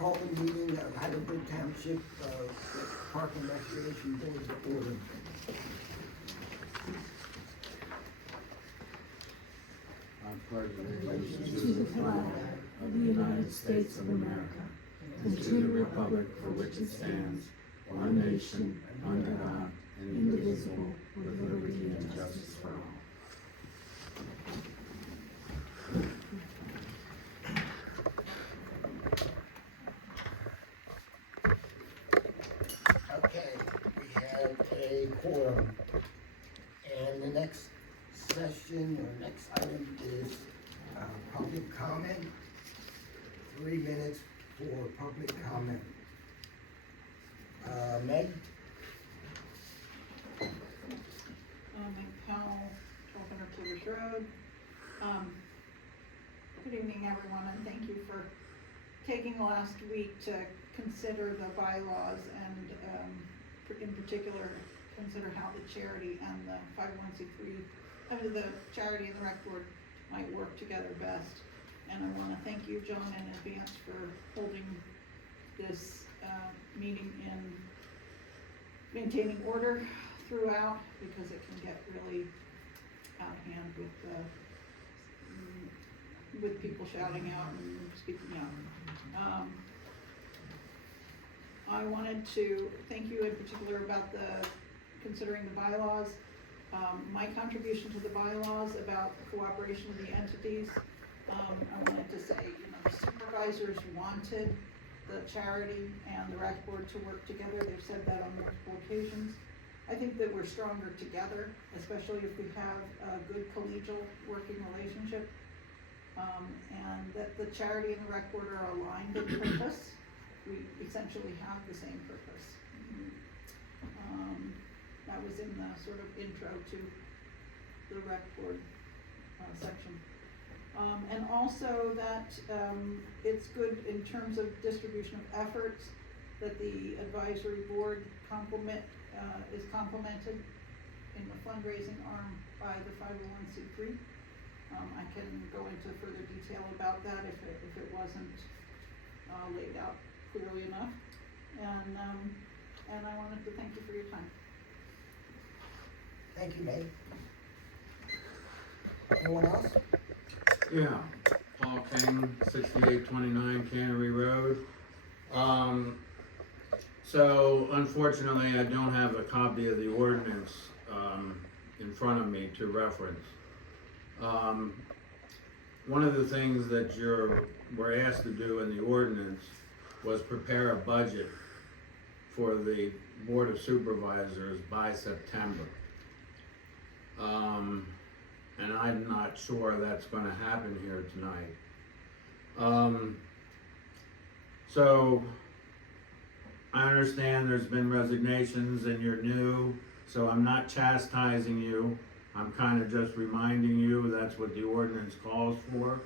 call the meeting of Heidelberg Township Park and Recreation Board to order. I pledge allegiance to the flag of the United States of America and to the republic for which it stands, one nation, under God, indivisible, with liberty and justice for all. Okay, we have a quorum. And the next session or next item is public comment. 3 minutes for public comment. Meg? Meg Powell, 1200 Tilbury Road. Good evening, everyone, and thank you for taking the last week to consider the bylaws and, in particular, consider how the charity and the 501c3, the charity and the rec board might work together best. And I want to thank you, John, in advance for holding this meeting in maintaining order throughout, because it can get really out of hand with people shouting out and speaking out. I wanted to thank you in particular about considering the bylaws. My contribution to the bylaws about the cooperation of the entities. I wanted to say, supervisors wanted the charity and the rec board to work together. They've said that on multiple occasions. I think that we're stronger together, especially if we have a good collegial working relationship. And that the charity and the rec board are aligned in purpose. We essentially have the same purpose. That was in the sort of intro to the rec board section. And also that it's good in terms of distribution of efforts, that the advisory board is complemented in the fundraising arm by the 501c3. I can go into further detail about that if it wasn't laid out clearly enough. And I wanted to thank you for your time. Thank you, Meg. Anyone else? Yeah, Paul King, 6829 Cannery Road. So unfortunately, I don't have a copy of the ordinance in front of me to reference. One of the things that we're asked to do in the ordinance was prepare a budget for the Board of Supervisors by September. And I'm not sure that's going to happen here tonight. So I understand there's been resignations and you're new, so I'm not chastising you. I'm kind of just reminding you that's what the ordinance calls for.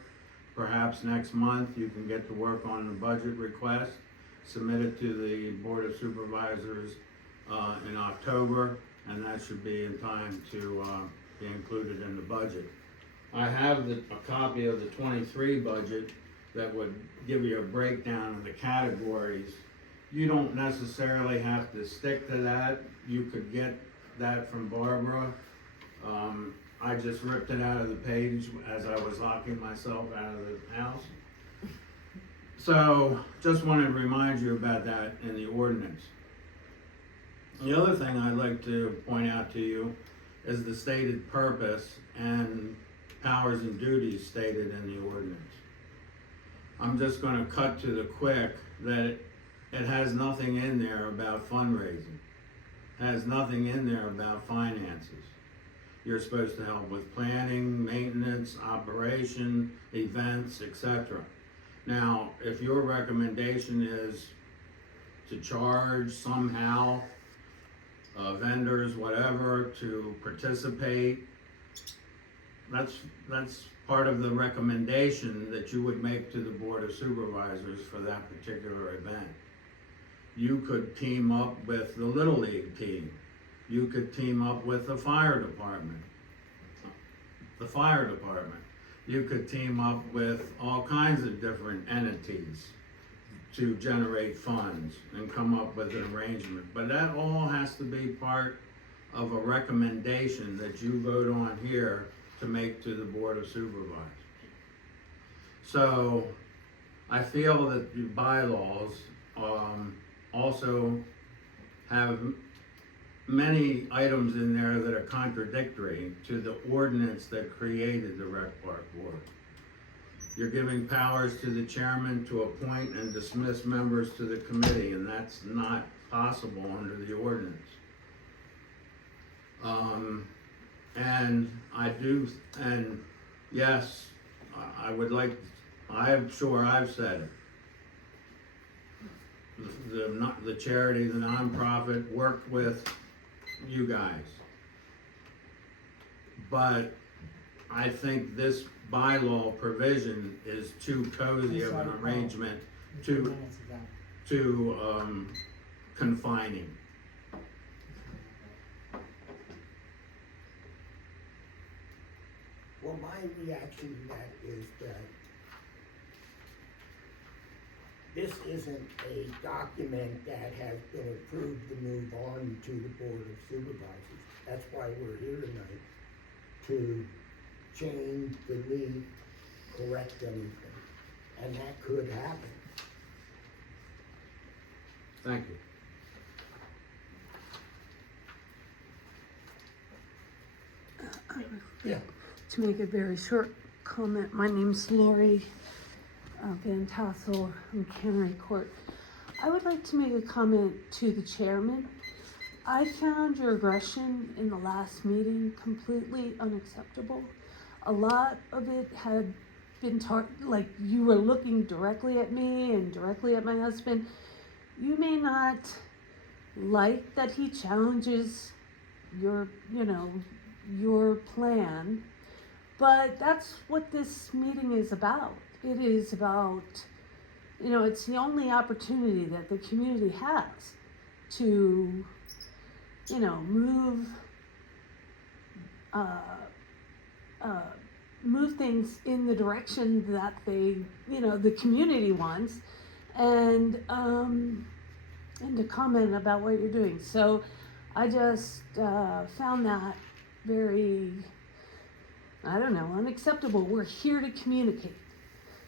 Perhaps next month you can get to work on the budget request, submit it to the Board of Supervisors in October, and that should be in time to be included in the budget. I have a copy of the 23 budget that would give you a breakdown of the categories. You don't necessarily have to stick to that. You could get that from Barbara. I just ripped it out of the page as I was locking myself out of the house. So just wanted to remind you about that in the ordinance. The other thing I'd like to point out to you is the stated purpose and powers and duties stated in the ordinance. I'm just going to cut to the quick that it has nothing in there about fundraising. It has nothing in there about finances. You're supposed to help with planning, maintenance, operation, events, etc. Now, if your recommendation is to charge somehow vendors, whatever, to participate, that's part of the recommendation that you would make to the Board of Supervisors for that particular event. You could team up with the Little League team. You could team up with the fire department. You could team up with all kinds of different entities to generate funds and come up with an arrangement. But that all has to be part of a recommendation that you vote on here to make to the Board of Supervisors. So, I feel that the bylaws, also have many items in there that are contradictory to the ordinance that created the Rec Park Board. You're giving powers to the chairman to appoint and dismiss members to the committee, and that's not possible under the ordinance. And yes, I would like, I'm sure I've said it. The charity, the nonprofit worked with you guys. But I think this bylaw provision is too cozy of an arrangement, too confining. Well, my reaction to that is that this isn't a document that has been approved to move on to the Board of Supervisors. That's why we're here tonight, to change, delete, correct anything, and that could happen. Thank you. Yeah. To make a very short comment, my name's Lori Van Tassel from Cannery Court. I would like to make a comment to the chairman. I found your aggression in the last meeting completely unacceptable. A lot of it had been like you were looking directly at me and directly at my husband. You may not like that he challenges your plan, but that's what this meeting is about. It is about, it's the only opportunity that the community has to, move things in the direction that they, the community wants, and to comment about what you're doing. So I just found that very, unacceptable. We're here to communicate.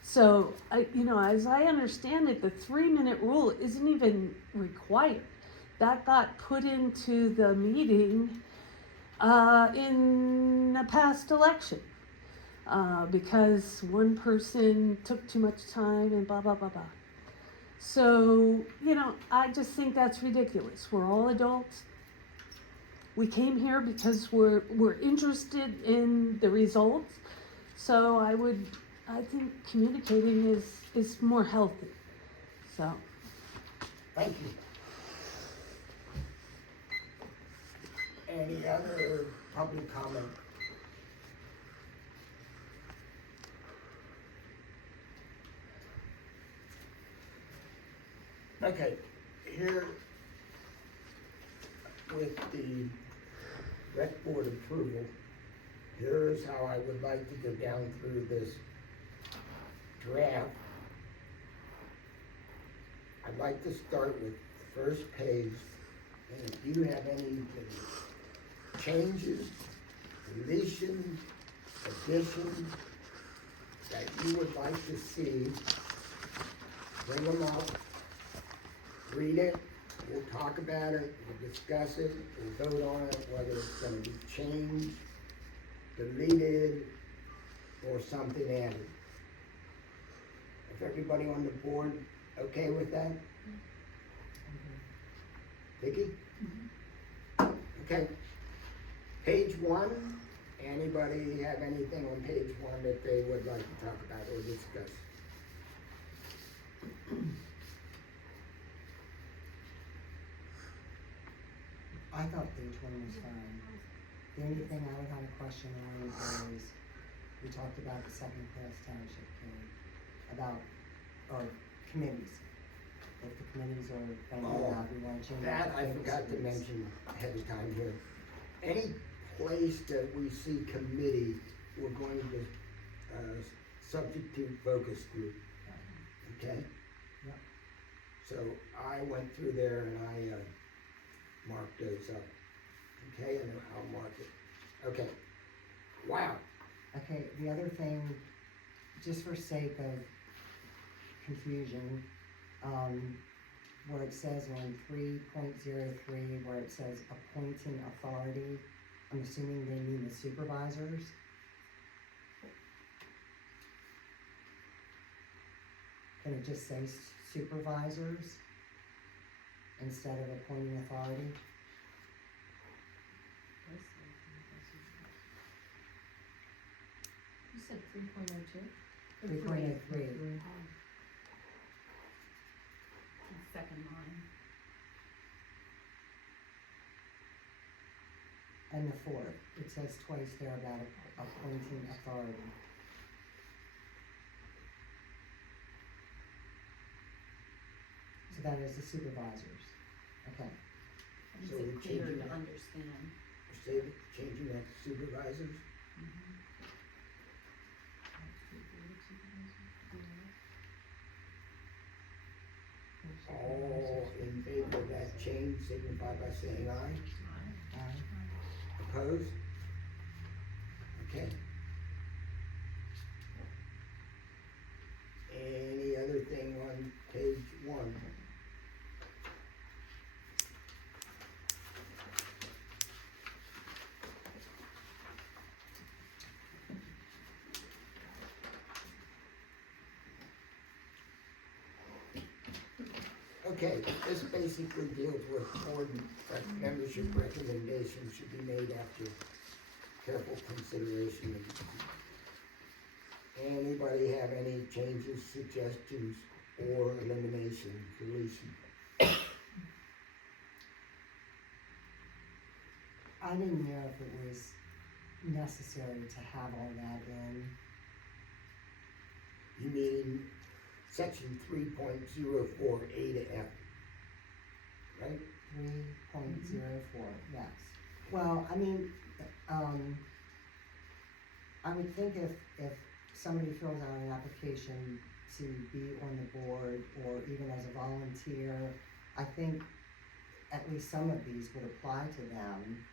So, as I understand it, the 3-minute rule isn't even required. That got put into the meeting in a past election because one person took too much time and blah, blah, blah, blah. So, I just think that's ridiculous. We're all adults. We came here because we're interested in the results. So I think communicating is more healthy. So. Thank you. Any other public comment? Okay, here with the rec board approval, here's how I would like to go down through this draft. I'd like to start with the first page, and if you have any changes, deletions, additions that you would like to see, bring them up, read it, we'll talk about it, we'll discuss it, we'll vote on it, whether it's gonna be changed, deleted, or something added. Is everybody on the board okay with that? Vicki? Okay. Page 1, anybody have anything on page 1 that they would like to talk about or discuss? I thought page 1 was fine. The only thing I would have a question on is, we talked about the second class township code, about, or committees. If the committees are, we want to change. That I forgot to mention ahead of time here. Any place that we see committee, we're going to substitute focus group, okay? Yep. So I went through there and I, marked those up. Okay, and I'll mark it. Okay. Wow. Okay, the other thing, just for sake of confusion, where it says on 3.03, where it says appointing authority, I'm assuming they mean the supervisors. Can it just say supervisors instead of appointing authority? You said 3.02? 3.03. Second line. And the fourth, it says twice there about appointing authority. So that is the supervisors, okay. Makes So it we're clearer changing to that. understand. Changing that to supervisors. All in favor of that change signify by saying aye. Opposed? Okay. Any other thing on page 1? Okay, this basically deals with board membership recommendations should be made after careful consideration. Anybody have any changes, suggestions, or elimination, deletion? I didn't know if it was necessary to have all that in. You mean section 3.04A to F, right? 3.04, yes. Well, I mean, I would think if somebody fills out an application to be on the board or even as a volunteer, I think at least some of these would apply to them.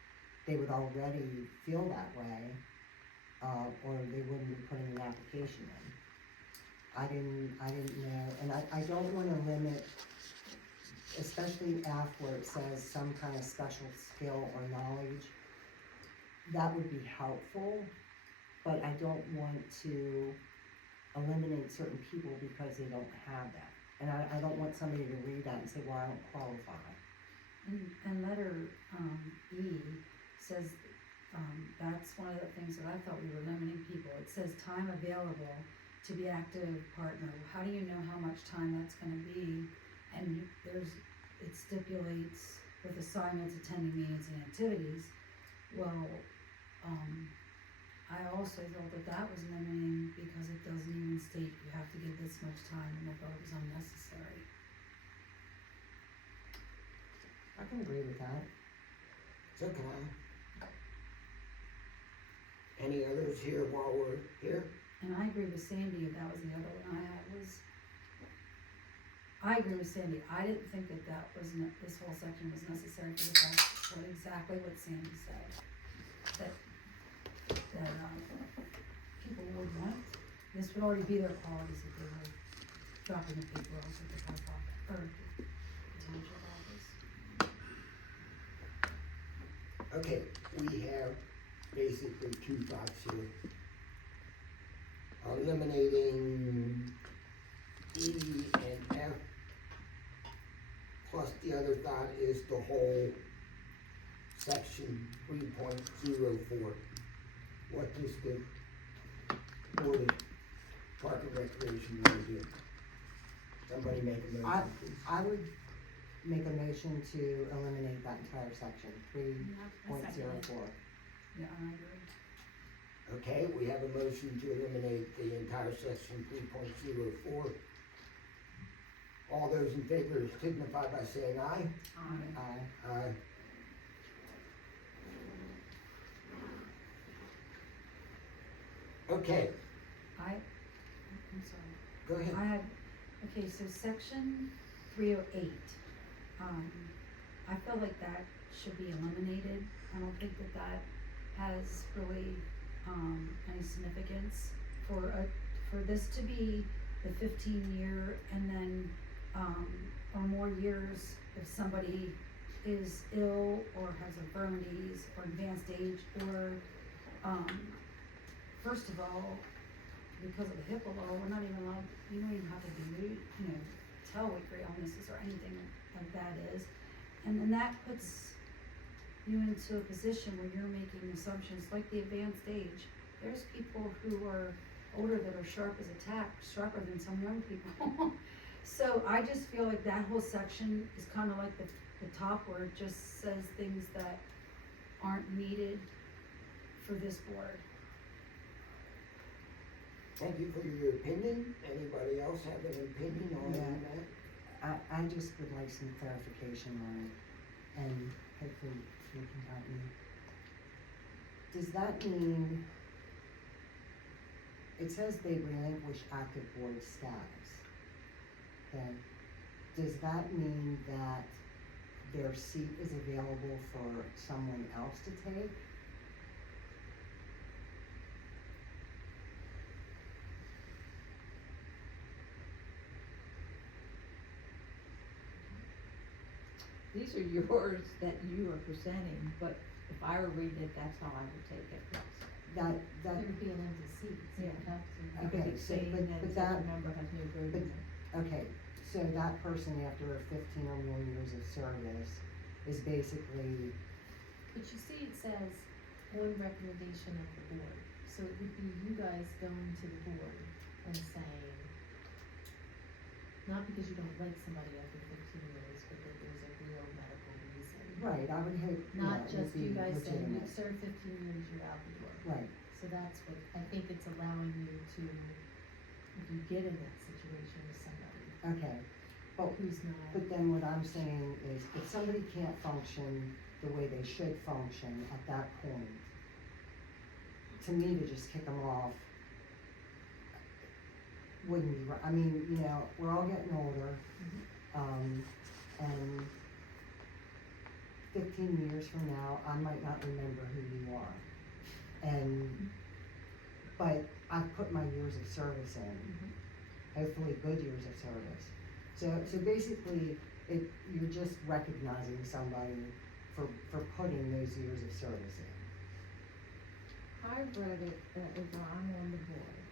They would already feel that way, or they wouldn't be putting an application in. I didn't know, and I don't wanna limit, especially F where it says some kind of special skill or knowledge. That would be helpful, but I don't want to eliminate certain people because they don't have that. And I don't want somebody to read that and say, well, I don't qualify. And letter, E says, that's one of the things that I thought we were limiting people. It says time available to be active partner. How do you know how much time that's gonna be? And it stipulates with assignments, attending meetings and activities. Well, I also thought that was limiting because it doesn't even state you have to give this much time, and I thought it was unnecessary. I can agree with that. So can I. Any others here while we're here? And I agree with Sandy, that was the other one I had was, I agree with Sandy, I didn't think that this whole section was necessary for the fact, for exactly what Sandy said. That people would want, this would already be their qualities if they were dropping the paper off at the post office, or the township office. Okay, we have basically 2 thoughts here. Eliminating E and F, plus the other thought is the whole section 3.04. What does the Board of Park and Recreation want to do? Somebody make a motion, please. I would make a motion to eliminate that entire section, 3.04. Yeah, I agree. Okay, we have a motion to eliminate the entire section 3.04. All those in favor signify by saying aye. Aye. Aye. Okay, I'm sorry. go ahead. I had, okay, so section 308. I feel like that should be eliminated. I don't think that that has really, any significance for this to be the 15-year and then, or more years if somebody is ill or has infirmities or advanced age or, first of all, because of the HIPAA law, we're not even allowed, you don't even have to be rude, tell what your illnesses or anything like that is. And then that puts you into a position where you're making assumptions like the advanced age. There's people who are older that are sharp as a tack, sharper than some young people. So I just feel like that whole section is kind of like the top where it just says things that aren't needed for this board. Thank you for your opinion. Anybody else have an opinion on Yeah. that? I just would like some clarification on it, and hopefully you can help me. Does that mean, it says they relinquish active board status, okay? Does that mean that their seat is available for someone else to take? These are yours that you are presenting, but if I were reading it, that's how I would take it. That, There would be an empty seat, so you have to. Okay, Because it's so- saying but- that but the that- member has no vote in it. okay, so that person after 15 or more years of service is basically, But you see, it says on recommendation of the board, so it would be you guys going to the board and saying, not because you don't like somebody after 15 years, but that there's a real medical reason. right, I would hope, Not it would just be you guys saying, legitimate. you've served 15 years, you're out the door. Right, So that's what, I think it's allowing you to, if you get in that situation with somebody okay. But who's not. But then what I'm saying is, if somebody can't function the way they should function at that point, to me, to just kick them off wouldn't be right. I mean, we're all getting older, and 15 years from now, I might not remember who you are. But I've put my years of service in, hopefully good years of service. So basically, you're just recognizing somebody for putting those years of service in. I read it as I'm on the board,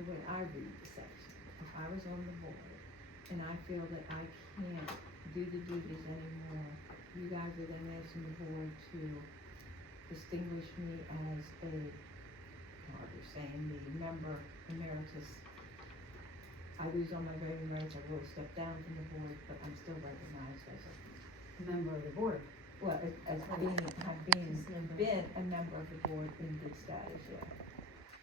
the way I read the section. If I was on the board and I feel that I can't do the duties anymore, you guys are then asking the board to distinguish me as you're saying the member emeritus. I lose all my voting rights, I will step down from the board, but I'm still recognized as a Member of the board. well, as being been a member of the board in good status, yeah.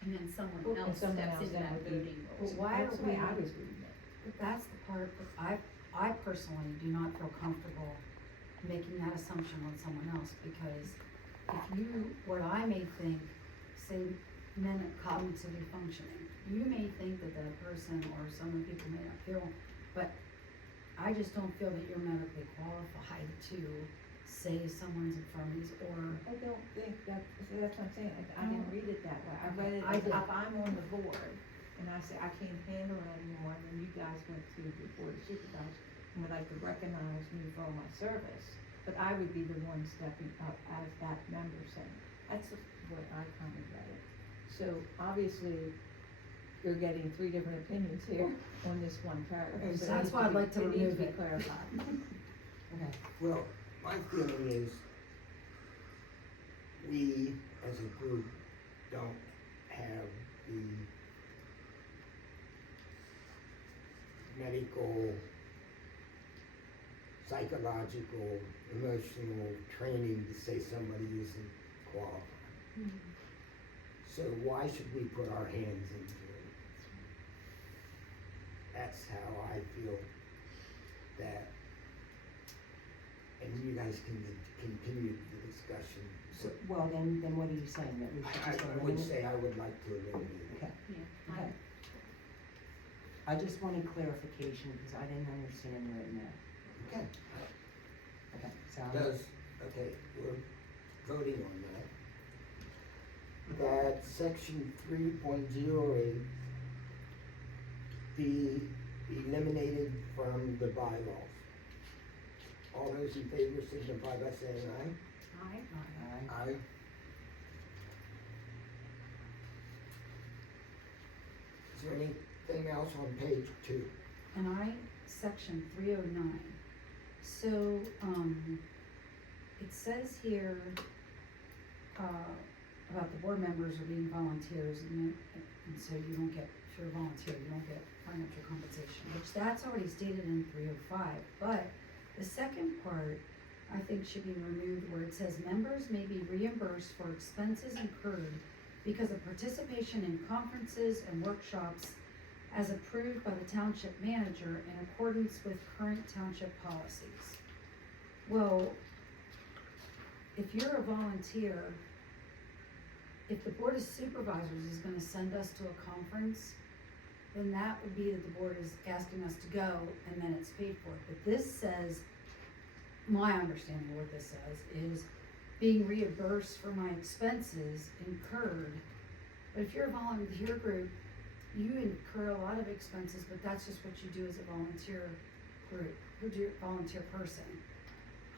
And then someone And else someone steps else into then that would be- voting role. But why That's are the way we, I was reading it. but that's the part that I personally do not feel comfortable making that assumption on someone else, because what I may think, say, men are cognitively functioning, you may think that the person or some of the people may not feel, but I just don't feel that you're medically qualified to say someone's infirmities or. I don't think that, so that's what I'm saying, I didn't read it that way, I read it I as did. if I'm on the board, and I say, I can't handle it anymore, and then you guys went to the board of supervisors, and would like to recognize me for all my service, but I would be the one stepping up as that member saying, that's what I kind of read it. So, obviously, you're getting three different opinions here on this one paragraph. Okay, So so it that's needs why to I'd be- like to it needs remove be it. clarified. Okay. Well, my feeling is we as a group don't have the medical, psychological, emotional training to say somebody isn't qualified. So why should we put our hands into it? That's how I feel that, and you guys can continue the discussion. So Well, then what are you saying, that we should just I would eliminate? say I would like to eliminate it. Okay, Yeah, okay. I just wanted clarification because I didn't understand what it meant. Okay, Okay, so. okay, we're voting on that. That section 3.08 be eliminated from the bylaws. All those in favor signify by saying aye. Aye. Aye. Aye. Is there anything else on page 2? And section 309. So, it says here, about the board members are being volunteers and so you don't get, if you're a volunteer, you don't get financial compensation, which that's already stated in 305. But the second part, I think should be removed where it says members may be reimbursed for expenses incurred because of participation in conferences and workshops as approved by the township manager in accordance with current township policies. Well, if you're a volunteer, if the board of supervisors is gonna send us to a conference, then that would be that the board is asking us to go and then it's paid for. But this says, my understanding of what this says is being reimbursed for my expenses incurred. But if you're a volunteer group, you incur a lot of expenses, but that's just what you do as a volunteer group, volunteer person.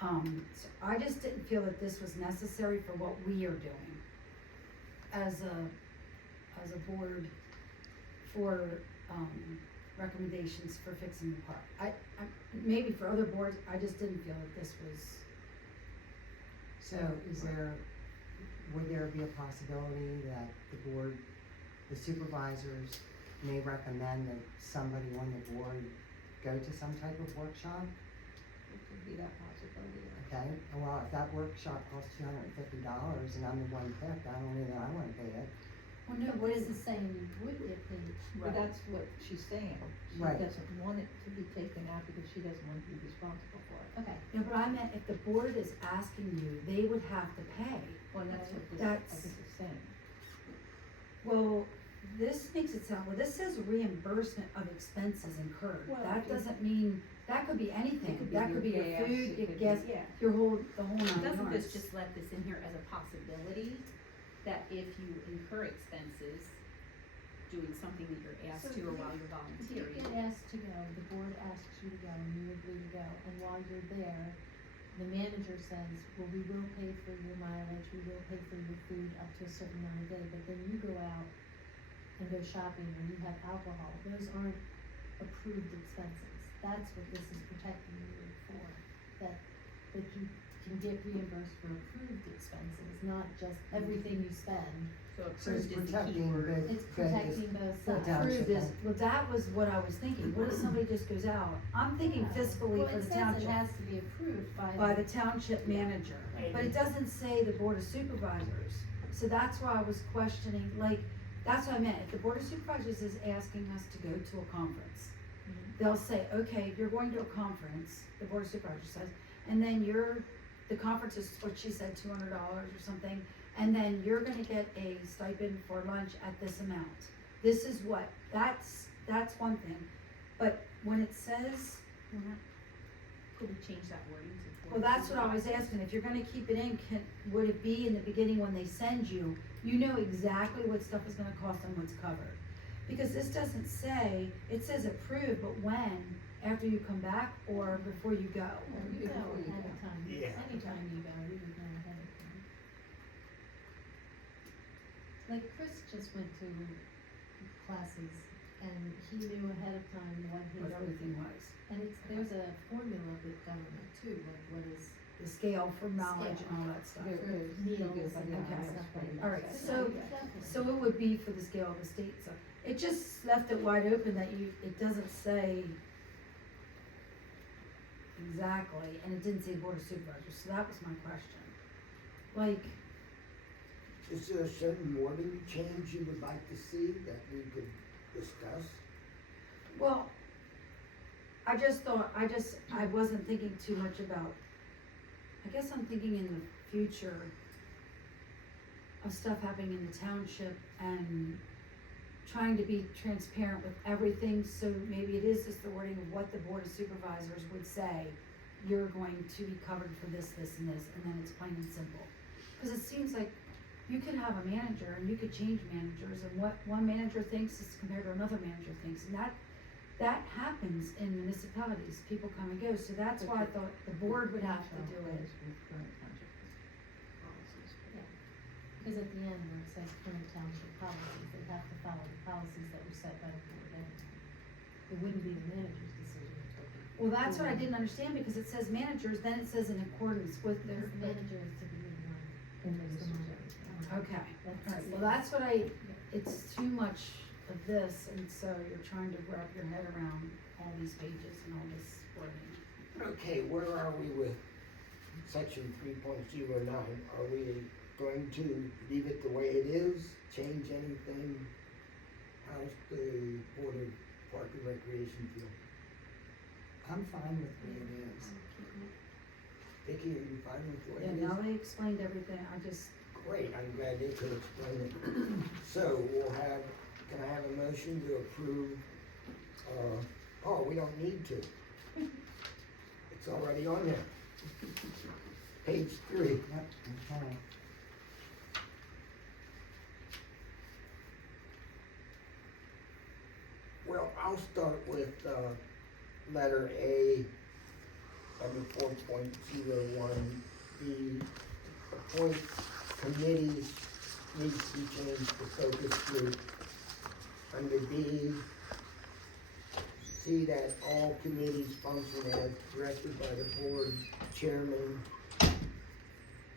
So I just didn't feel that this was necessary for what we are doing as a board for, recommendations for fixing the park. I maybe for other boards, I just didn't feel that this was. So would there be a possibility that the board, the supervisors may recommend that somebody on the board go to some type of workshop? It could be that possibility. Okay, well, if that workshop costs $250 and I'm the one picked, I don't know that I wanna pay it. Well, no, What is the saying you would get paid? But that's what she's saying. She Right. doesn't want it to be taken out because she doesn't want to be responsible for it. Okay, No, but I meant if the board is asking you, they would have to pay. Well, that's what this, I That's- think is saying. Well, this makes it sound, well, this says reimbursement of expenses incurred. Well, That it- doesn't mean, that could be anything. That could be your gas, food, it your could gas, be- Yeah. the whole nine Doesn't this yards. just let this in here as a possibility, that if you incur expenses doing something that you're asked So to or you- while you're if you volunteering? get asked to go, the board asks you to go and you agree to go, and while you're there, the manager says, well, we will pay for your mileage, we will pay for your food up to a certain amount a day, but then you go out and go shopping and you have alcohol, those aren't approved expenses. That's what this is protecting you for, that you can get reimbursed for approved expenses, not just everything you spend. So So it's approved is the key protecting word. both. It's protecting both the sides. township Approved is, then. well, that was what I was thinking. What if somebody just goes out? I'm thinking fiscally Well, for it the says it township, has to be approved by the township manager. But it doesn't say the board of supervisors. So that's why I was questioning, like, that's what I meant. If the board of supervisors is asking us to go to a conference, they'll say, okay, you're going to a conference, the board of supervisors says, and then the conference is what she said, $200 or something, and then you're gonna get a stipend for lunch at this amount. This is what, that's one thing. But when it says, Could we change that wording to? well, that's what I was asking, if you're gonna keep it in, would it be in the beginning when they send you, you know exactly what stuff is gonna cost and what's covered? Because this doesn't say, it says approved, but when, after you come back or before you go? Well, you go Before you go. anytime, Yeah. anytime you go, you would know ahead of time. Like Chris just went to classes and he knew ahead of time what his. What everything was, And there's a formula with government too, like what is. the scale for knowledge and all that stuff. There for is. meals Yes, I and know. Okay. stuff like that. All right, Yeah, so- exactly. So it would be for the scale of the state, so it just left it wide open that it doesn't say exactly, and it didn't say board of supervisors, so that was my question. Like, Is there a certain wording change you would like to see that we could discuss? well, I just thought, I wasn't thinking too much about, I guess I'm thinking in the future of stuff happening in the township and trying to be transparent with everything, so maybe it is just the wording of what the board of supervisors would say. You're going to be covered for this, this, and this, and then it's plain and simple. Cause it seems like you could have a manager and you could change managers, and what one manager thinks is compared to another manager thinks, and that happens in municipalities, people come and go, so that's why I thought the board would have to do it. Because at the end, where it says current township policies, they have to follow the policies that were set by the board anyway. It wouldn't be the manager's decision to take it. Well, that's what I didn't understand, because it says managers, then it says in accordance with their. The manager is to be in line, and there's the manager. Okay, That's- alright, well, that's what it's too much of this, and so you're trying to wrap your head around all these pages and all this wording. Okay, where are we with section 3.09? Are we going to leave it the way it is, change anything? How's the Board of Park and Recreation feel? I'm fine with the way it is. Vicky, are you fine with the way Yeah, it is? now they explained everything, I just, Great, I'm glad they could explain it. So can I have a motion to approve, we don't need to. It's already on there. Page 3. Yep, okay. Well, I'll start with, letter A, under 4.01. The appoint committees needs to be changed to focus group. Under B, see that all committees function as directed by the board chairman.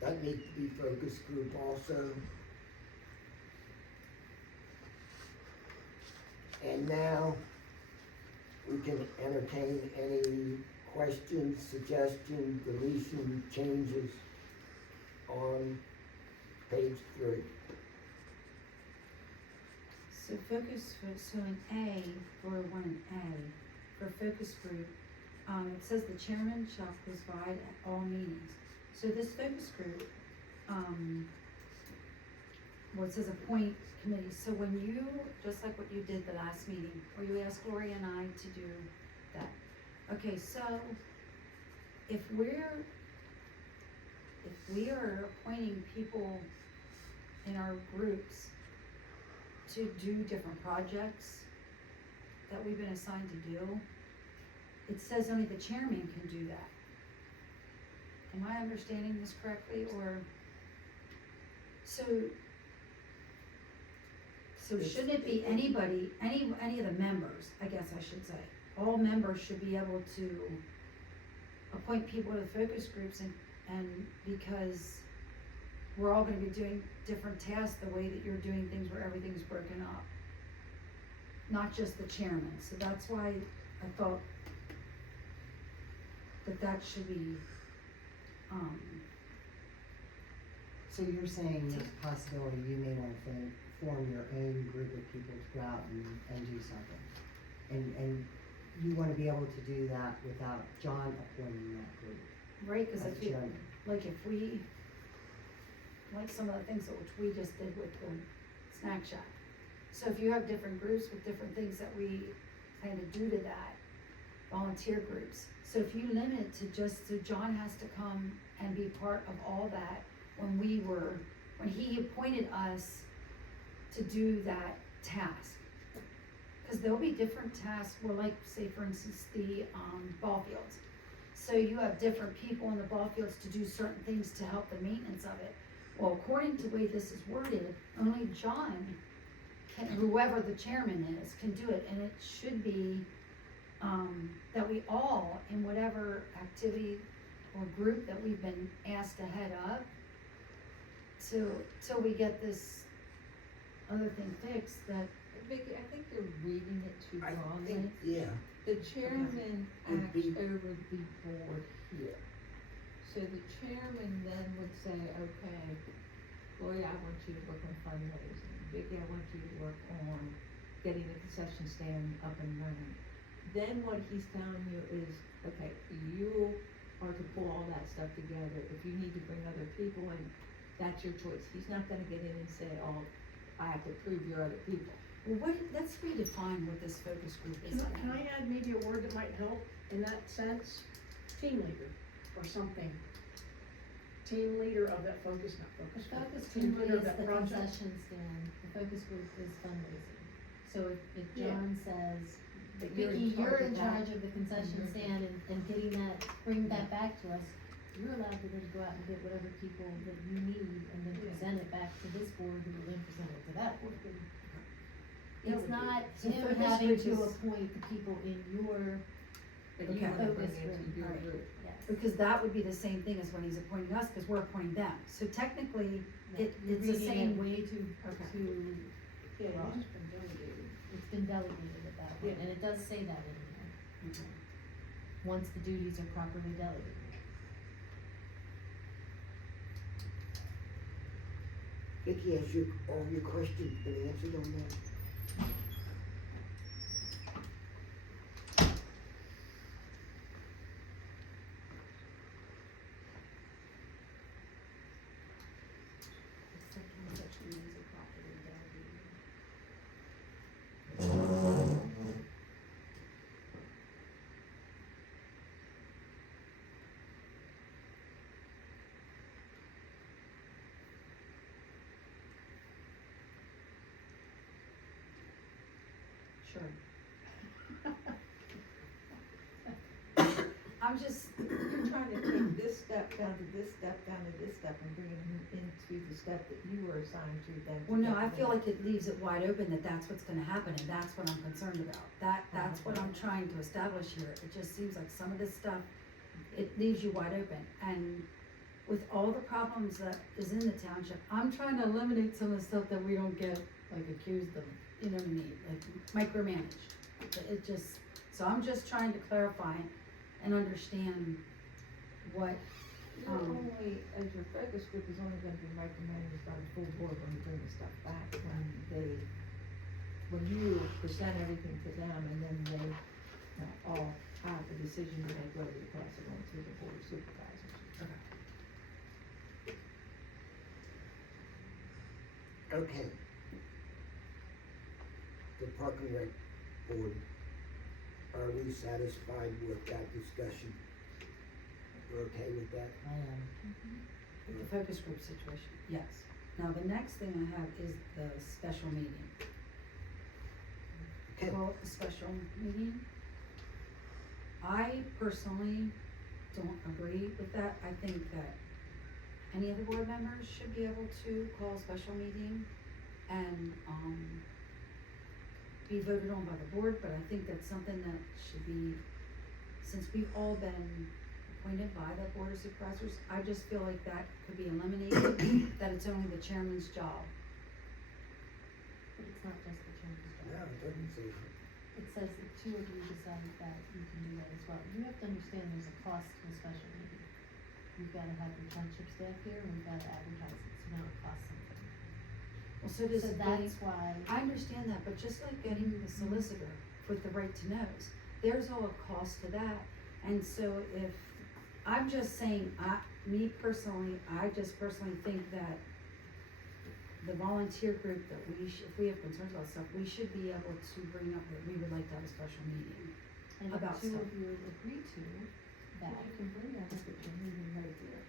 That needs to be focus group also. And now, we can entertain any questions, suggestions, deletion, changes on page 3. so so in A, for one in A, for focus group, it says the chairman shall preside at all meetings. So this focus group, it says appoint committees, so when you, just like what you did the last meeting, where you asked Gloria and I to do that. Okay, so if we are appointing people in our groups to do different projects that we've been assigned to do, it says only the chairman can do that. Am I understanding this correctly, or, so shouldn't it be anybody, any of the members, I guess I should say, all members should be able to appoint people to the focus groups, and because we're all gonna be doing different tasks the way that you're doing things where everything's broken up. Not just the chairman, so that's why I thought that should be, So you're saying there's a possibility you may want to form your own group of people to go out and do something? And you want to be able to do that without John appointing that group right, cause as if you, chairman? like if we, like some of the things which we just did with the snack shack. So if you have different groups with different things that we plan to do to that, volunteer groups. So if you limit it to just, so John has to come and be part of all that when he appointed us to do that task. Cause there'll be different tasks, well, like, say for instance, the, ball fields. So you have different people in the ball fields to do certain things to help the maintenance of it. Well, according to the way this is worded, only John can, whoever the chairman is, can do it, and it should be, that we all, in whatever activity or group that we've been asked to head up, till we get this other thing fixed, that, Vicky, I think you're reading it too I broadly. think, yeah, The chairman Would acts be- over the board here. So the chairman then would say, okay, Gloria, I want you to work on fundraising. Vicky, I want you to work on getting the concession stand up and running. Then what he's telling you is, okay, you are to pull all that stuff together. If you need to bring other people in, that's your choice. He's not gonna get in and say, oh, I have to prove your other people. Well, let's redefine what this focus group is. Can I add maybe a word that might help in that sense? Team leader or something. Team leader of that focus, not The focus group. focus Team group leader of is that the project. concession stand, the focus group is fundraising. So if Yeah. John says, That you're Vicky, in you're charge in of that. charge of the concession Mhm. stand and getting that, bring that back to us, you're allowed to then go out and get whatever people that you need and then Yeah. present it back to this board who will then present it to that board. That It's would be- not So him focus having group to is- appoint the people in your But Okay. you wanna bring focus it to group, your Alright. group. yes. Because that would be the same thing as when he's appointing us, cause we're appointing them. So technically, No, It- you're it's the reading same- it way too, Okay. too, Yeah, Right. it's just been delegated. it's been delegated at that point, Yeah. and it does say that in there, okay. once the duties are properly delegated. Vicky, has all your questions been answered on that? Except when such duties are properly delegated. Sure. I'm just, You're trying to take this step down to this step down to this step and bringing him into the step that you were assigned to then. well, no, I feel like it leaves it wide open that that's what's gonna happen, and that's what I'm concerned about. That's what I'm trying to establish here. It just seems like some of this stuff, it leaves you wide open. And with all the problems that is in the township, I'm trying to eliminate some of the stuff that we don't get, like, accused of, you know what I mean, like micromanage. It just, so I'm just trying to clarify and understand what, You're only, as your focus group is only gonna be micromanaged by the full board when you bring the stuff back, when you present everything to them and then they all have the decision to make whether to pass it on to the board of supervisors. Okay. The Park and Rec Board, are we satisfied with that discussion? We're okay with that? I am. with the focus group situation, yes. Now, the next thing I have is the special meeting. Okay. Call it a special meeting. I personally don't agree with that. I think that any of the board members should be able to call a special meeting and, be voted on by the board, but I think that's something that should be, since we've all been appointed by the board of supervisors, I just feel like that could be eliminated, that it's only the chairman's job. But it's not just the chairman's No, job. it doesn't say that. It says that two of you decide that you can do that as well. You have to understand there's a cost to a special meeting. You've gotta have your township staff here, and we've gotta advertise it, so now it costs something. Well, so does So getting, that's why, I understand that, but just like getting the solicitor with the right to knows, there's all a cost to that. And so if, I'm just saying, me personally, I just personally think that the volunteer group that if we have concerns about stuff, we should be able to bring up that we would like to have a special meeting. and if about two stuff. of you agree to that, You can bring that up at your meeting right there.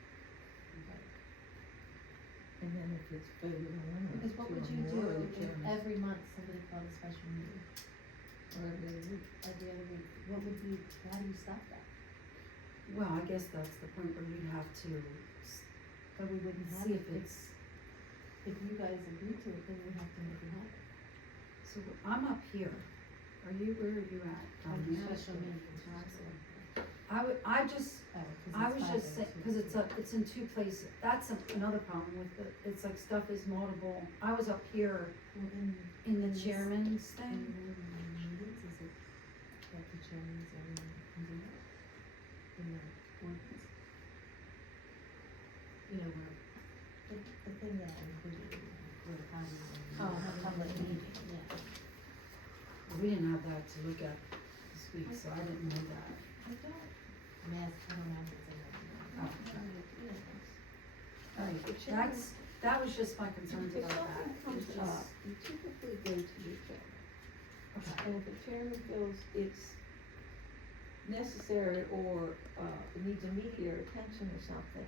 And then if it's voted on, or because what two would or you more, do the if chairman, every month somebody called a special meeting, or every week. every other week? What would you, how do you stop that? Well, I guess that's the point where we'd have to, But we wouldn't have See it, if it's- if you guys agree to it, then we have to make it happen. so I'm up here. Where are you at? Special meeting. I just, Oh, 'cause I it's was just saying, 502. cause it's in two places, that's another problem with it, it's like stuff is multiple, I was up here Well, in the this- chairman's in thing. the meetings, is it that the chairman's can do that? In the ordinance? You know, where, the thing that I included, where how we. Oh, public meeting, yeah. We didn't have that to look at this week, so I didn't know that. I don't, I mean, I don't know if it's in there. Oh, Yeah. Alright, The chairman, That was just my concerns If about that. something comes It's up, just- you typically go to the chairman. Okay. And if the chairman feels it's necessary or, it needs immediate attention or something,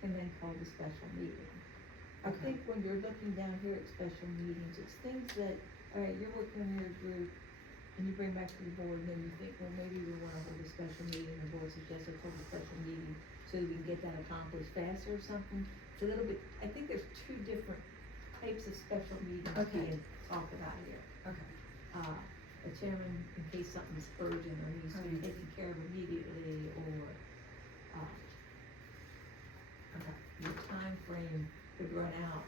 can then call the special meeting. I Okay. think when you're looking down here at special meetings, it's things that, alright, you're working on your group, and you bring back to the board, and then you think, well, maybe we wanna hold a special meeting, the board suggests we hold a special meeting, so that we can get that accomplished faster or something. It's a little bit, I think there's two different types of special meetings Okay. being talked about here. Okay. A chairman, in case something's urgent or needs to be Right. taken care of immediately, or, Okay. your time frame could run out,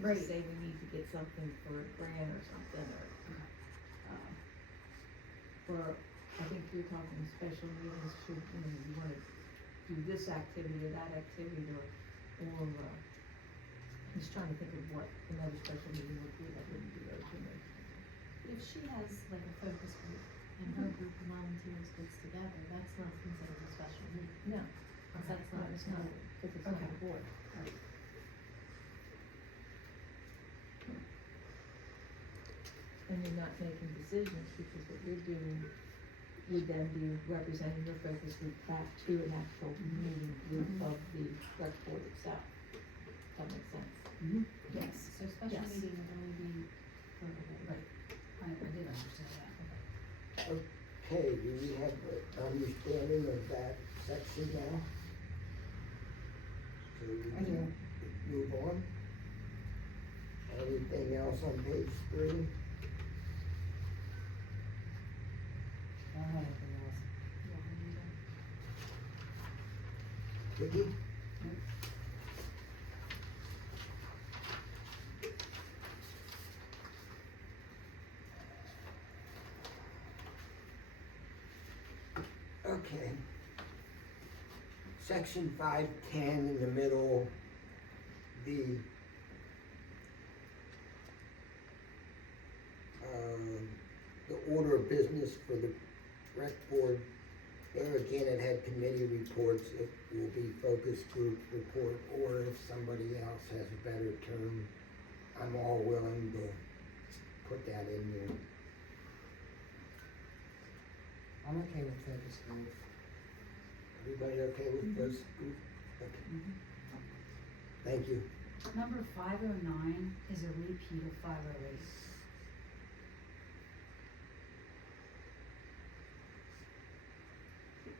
Right. say we need to get something for a grant or something, or, for, I think you're talking special meetings, should, you wanna do this activity or that activity, or, I'm just trying to think of what another special meeting would be that wouldn't be urgent. If she has like a focus group and her group of volunteers gets together, that's not considered a special meeting. No, Cause that's not. it's not, cause it's not Okay. the board. And you're not making decisions, because what you're doing would then be representing your focus group back to an actual meeting group of the rec board itself. That makes sense? Yes. So special Yes. meeting would only be for the board. Right. I did understand that. Okay, do we have an understanding of that section now? So we I do. can move on. Anything else on page 3? I don't have anything else. Vicky? Okay. Section 510 in the middle, the order of business for the rec board. There again, it had committee reports, it will be focus group report, or if somebody else has a better term, I'm all willing to put that in there. I'm okay with focus group. Everybody okay with those group? Okay. Thank you. Number 509 is a repeat of 508.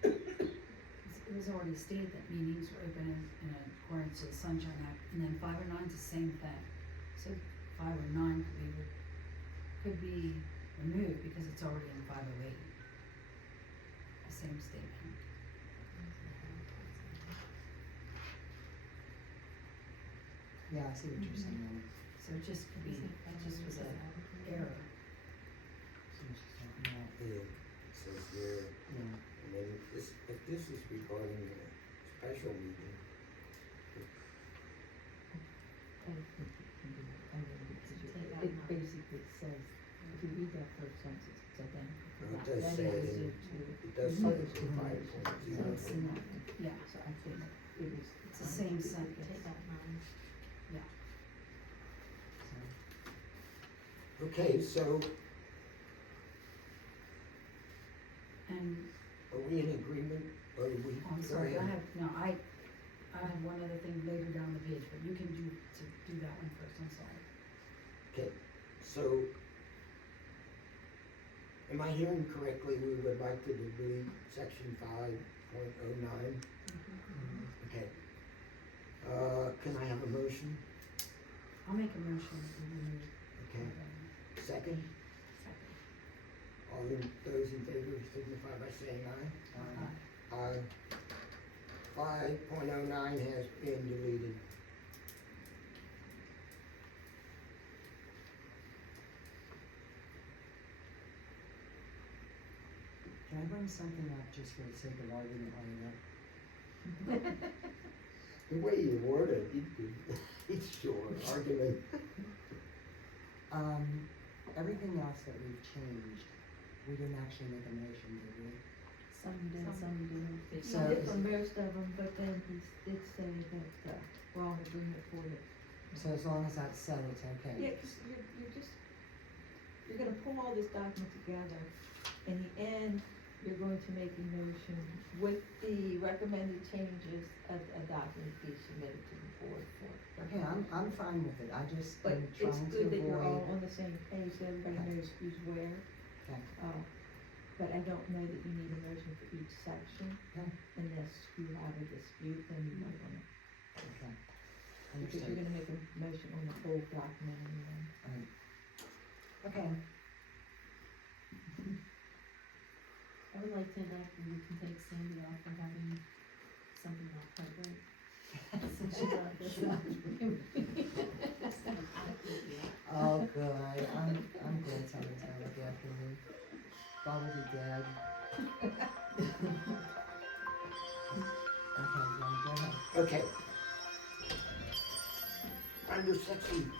It was already stated that meetings were open in accordance to the Sunshine Act, and then 509 is the same thing. So 509 could be removed because it's already in 508. The same statement. Yeah, I see what you're saying. So it just could be, it just was an error. See what you're saying, yeah, Yeah, it says here, yeah. and then this, if this is regarding a special meeting, It basically says, if you read that first sentence, it's identical. Well, it does That say it is in- to- it does say it's in Mhm. 5.0. It's in that, yeah, So I think it was. it's the same sentence. Take that line. Okay, so And, are we in agreement, or do we? I'm go sorry, I ahead? have, no, I have one other thing later down the page, but you can do that one first, I'm sorry. Okay, so, am I hearing correctly, we would like to delete section 5.09? Okay. Can I have a motion? I'll make a motion to remove. Okay, second? All those in favor signify by saying aye. Aye. 5.09 has been deleted. Can I bring something up just for the sake of argument later? The way you word it, it's short, argument. Everything else that we've changed, we didn't actually make a motion, did we? Some you did, some you didn't. He So did is for it- most of them, but then he did say that, we're on agreement for it. So as long as that's said, it's okay? Yeah, cause you're gonna pull all this document together. In the end, you're going to make a motion with the recommended changes, a document be submitted to the board for. Okay, I'm fine with it, I just But am it's trying to good that you're all on avoid. the same page, so everybody Okay. knows who's where. Okay. But I don't know that you need a motion for each section, Okay. unless you have a dispute, then you might wanna, Okay. because you're Understood. gonna make a motion on the whole document anyway. Okay, I would like to enact and we can take Sandy off for having something not quite right. Since she brought this up. oh, good, I'm glad someone's gonna look after me. Probably dead. Okay, John, go ahead. Okay. Under section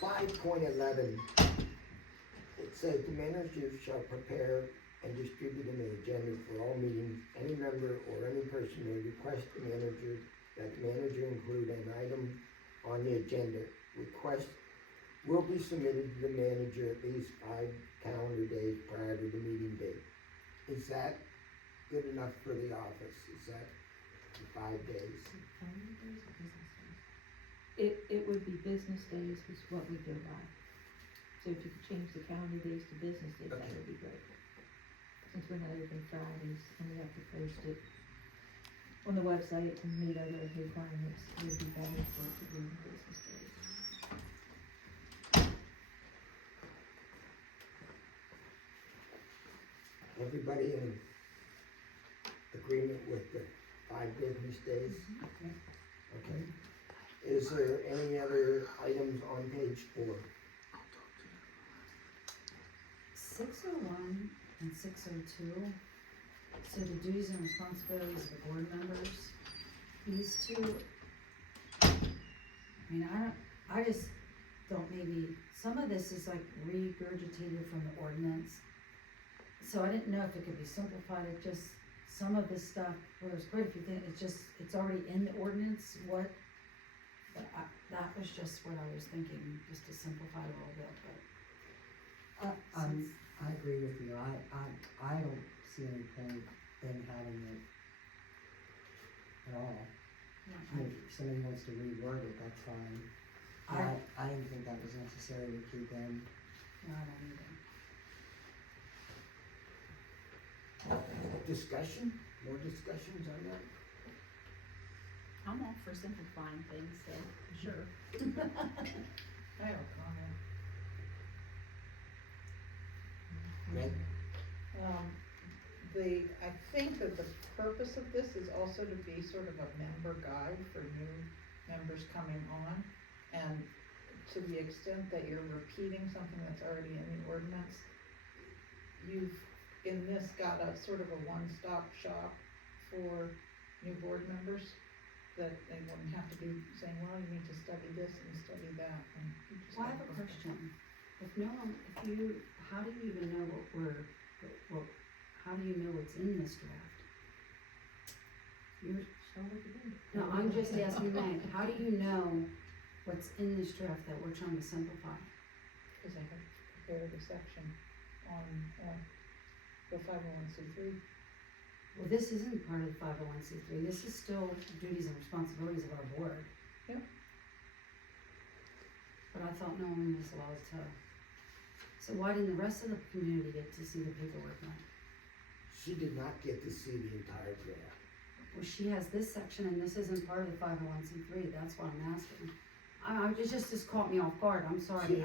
5.11, it says the manager shall prepare and distribute an agenda for all meetings. Any member or any person may request the manager that the manager include an item on the agenda. Request will be submitted to the manager at least 5 calendar days prior to the meeting date. Is that good enough for the office? Is that the 5 days? It would be business days is what we go by. So if you could change the calendar days to business days, that Okay. would be great. Since we're not open Fridays and we have to post it on the website and meet other requirements, it would be better for it to be on business days. Everybody in agreement with the 5 business days? Okay. Is there any other items on page 4? 601 and 602, so the duties and responsibilities of the board members, these two, I mean, I just don't maybe, some of this is like regurgitated from the ordinance. So I didn't know if it could be simplified, it just, some of this stuff, well, there's quite a few things, it's already in the ordinance, but that was just what I was thinking, just to simplify it a little bit, but. I agree with you, I don't see any point in having it at all. I mean, if somebody wants to reword it, that's fine. I didn't think that was necessary to keep in. No, I don't either. Discussion? More discussions on that? I'm all for simplifying things, so sure. I have a comment. Greg? I think that the purpose of this is also to be sort of a member guide for new members coming on. And to the extent that you're repeating something that's already in the ordinance, you've, in this, got a sort of a one-stop shop for new board members, that they wouldn't have to be saying, well, you need to study this and study that, and you just. Well, I have a question. If no one, how do you even know how do you know what's in this draft? No, I'm just asking Meg, how do you know what's in this draft that we're trying to simplify? Cause I have prepared a section on, the 501c3. Well, this isn't part of the 501c3, this is still duties and responsibilities of our board. Yep. But I thought no one was allowed to, so why didn't the rest of the community get to see the paperwork then? She did not get to see the entire draft. Well, she has this section and this isn't part of the 501c3, that's why I'm asking. It just caught me off guard, I'm sorry.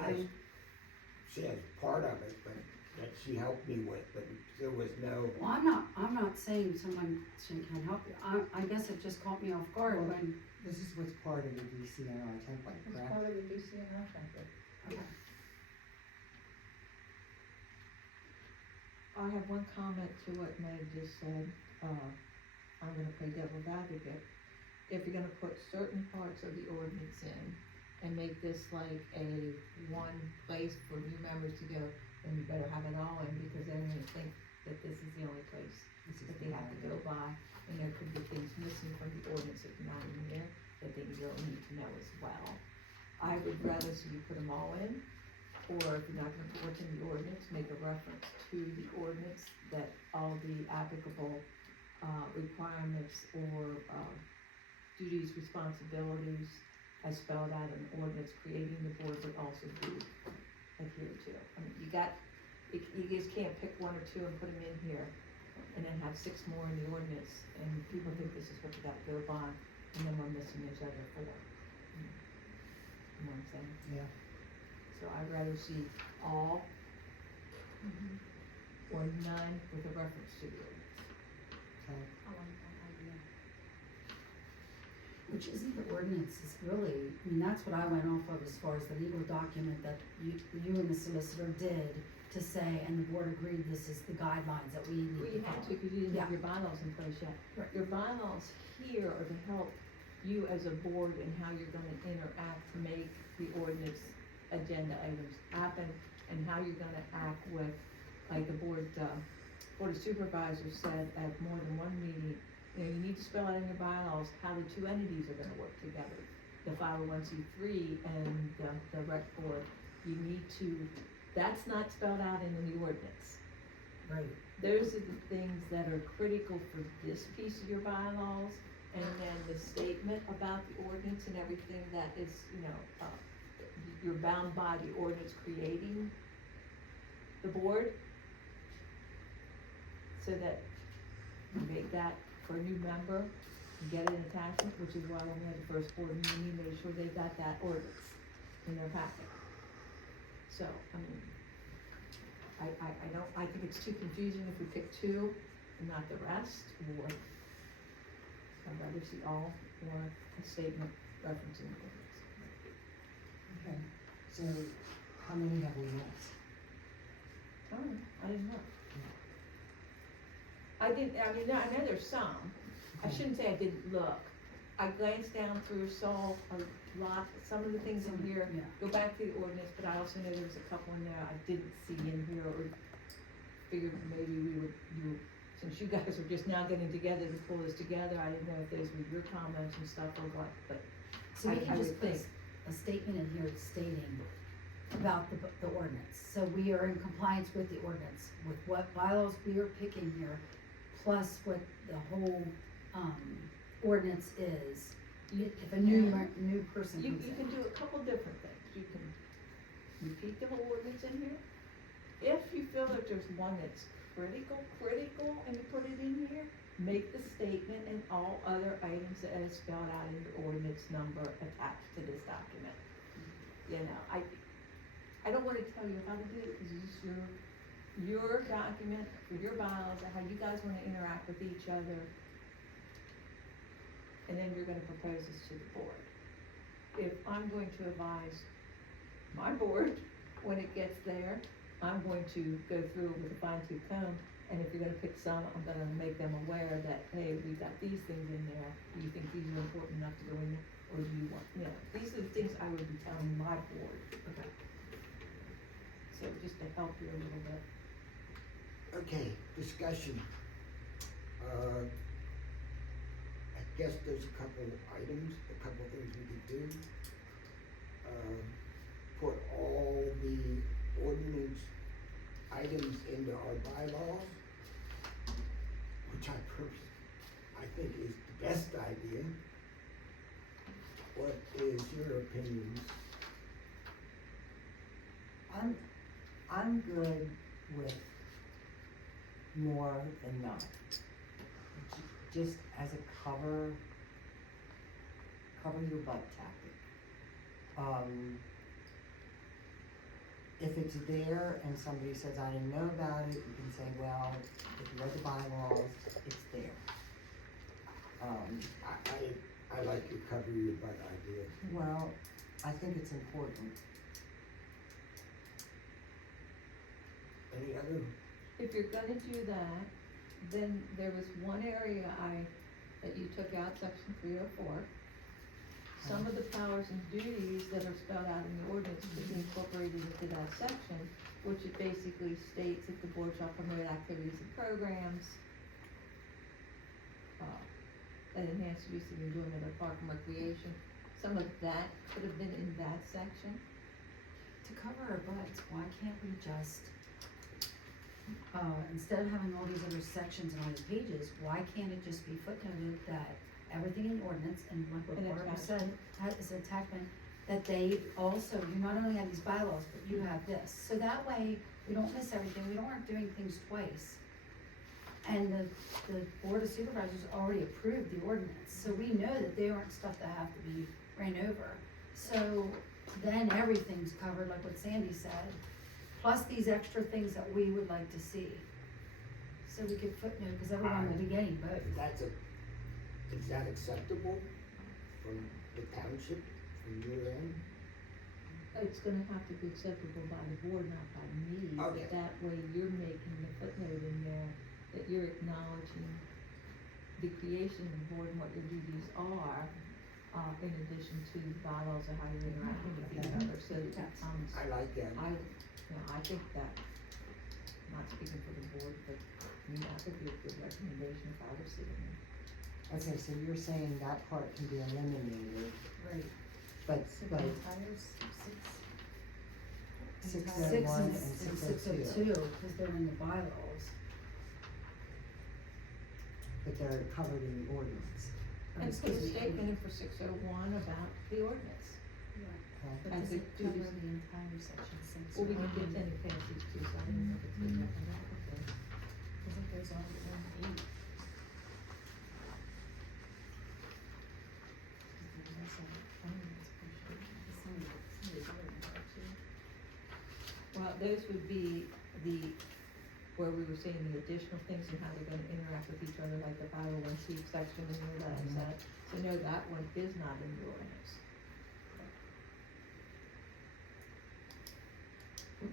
She has part of it, but that she helped me with, but there was no, Well, I'm not saying someone can't help you, I guess it just caught me off guard Well, when, This is what's part of the DCNR template, It's correct? part of the DCNR template. okay. I have one comment to what Meg just said. I'm gonna play devil's advocate. If you're gonna put certain parts of the ordinance in and make this like a one place for new members to go, then you better have it all in, because they're gonna think that this is the only place This is that they have to go by, and there could be things missing from the ordinance that are not in here, that they really need to know as well. I would rather see you put them all in, or if you're not gonna put what's in the ordinance, make a reference to the ordinance that all the applicable, requirements or, duties, responsibilities as spelled out in the ordinance creating the board would also be adhered to. I mean, you just can't pick one or two and put them in here, and then have 6 more in the ordinance, and people think this is what you gotta go by, and then we're missing each other for them. You know what I'm saying? Yeah. So I'd rather see all, or none with a reference to the ordinance. Okay. I like that idea. Which isn't the ordinance, is really, I mean, that's what I went off of as far as the legal document that you and the solicitor did to say, and the board agreed this is the guidelines that we Well, need you to had to, follow. cause you didn't have Yeah. your bylaws in place yet. Right. Your bylaws here are to help you as a board and how you're gonna interact to make the ordinance agenda items happen, and how you're gonna act with, like the board of supervisors said at more than one meeting, you know, you need to spell out in your bylaws how the 2 entities are gonna work together. The 501c3 and the rec board, you need to, that's not spelled out in the ordinance. Right. Those are the things that are critical for this piece of your bylaws, and then the statement about the ordinance and everything that is, you know, you're bound by the ordinance creating the board. So that you make that for a new member, and get an attachment, which is why when we had the first board meeting, we made sure they got that ordinance in their packet. So, I mean, I think it's too confusing if we pick 2 and not the rest, or I'd rather see all, or a statement referencing the ordinance. Okay. So, how many have we missed? Oh, I didn't know. I know there's some, I shouldn't say I didn't look. I glanced down through, saw a lot, some of the things in here, Yeah. go back to the ordinance, but I also know there was a couple in there I didn't see in here, or figured maybe since you guys are just now getting together to pull this together, I didn't know if those were your comments and stuff or what, but So we I can just would put think. a statement in here stating about the ordinance. So we are in compliance with the ordinance, with what bylaws we are picking here, plus what the whole, ordinance is. If a new person You comes in. can do a couple different things, you can repeat the whole ordinance in here. If you feel that there's one that's critical, and you put it in here, make the statement and all other items that is spelled out in your ordinance number attached to this document. You know, I don't wanna tell you how to do it, cause it's your document, for your bylaws, how you guys wanna interact with each other. And then you're gonna propose this to the board. If I'm going to advise my board, when it gets there, I'm going to go through it with a fine tooth comb, and if you're gonna pick some, I'm gonna make them aware that, hey, we've got these things in there, do you think these are important enough to go in there, or do you want, you know, these are the things I would be telling my board. Okay. So just to help you a little bit. Okay, discussion. I guess there's a couple items, a couple things we could do. Put all the ordinance items into our bylaws, which I think is the best idea. What is your opinion? I'm good with more than none. Just as a cover your butt tactic. If it's there and somebody says, I didn't know about it, you can say, well, if you read the bylaws, it's there. I like your cover your butt idea. Well, I think it's important. Any other? If you're gonna do that, then there was one area that you took out, section 304. Some of the powers and duties that are spelled out in the ordinance could be incorporated into that section, which it basically states that the board shall promote activities and programs and enhanced use of enjoyment of park and recreation, some of that could have been in that section. To cover our butts, why can't we just, instead of having all these other sections and all these pages, why can't it just be footnoted that everything in ordinance, and like what An Barbara said, is an attachment, that they also, you not only have these bylaws, but you have this, so that way, we don't miss everything, we aren't doing things twice. And the board of supervisors already approved the ordinance, so we know that they aren't stuff that have to be ran over. So then everything's covered, like what Sandy said, plus these extra things that we would like to see. So we could footnote, cause everyone will be getting both. Is that acceptable from the township, from your end? It's gonna have to be acceptable by the board, not by me, but Okay. that way you're making the footnote in there, that you're acknowledging the creation of the board and what your duties are, in addition to bylaws of how you're interacting with each other, so, I like that. I think that, not speaking for the board, but, I mean, that would be a good recommendation if I were sitting there. Okay, so you're saying that part can be eliminated, Right. but Entire six Six oh one and and 602, cause they're in the bylaws. but they're covered in the ordinance. And put a statement in for 601 about the ordinance. Okay? As a duties. the entire section six. Well, we can get any passage too, so I don't know if it's in that, okay. Cause it goes on to 1 8. Well, those would be where we were saying the additional things and how they're gonna interact with each other, like the 501C section and all that, and that. So no, that one is not in the ordinance.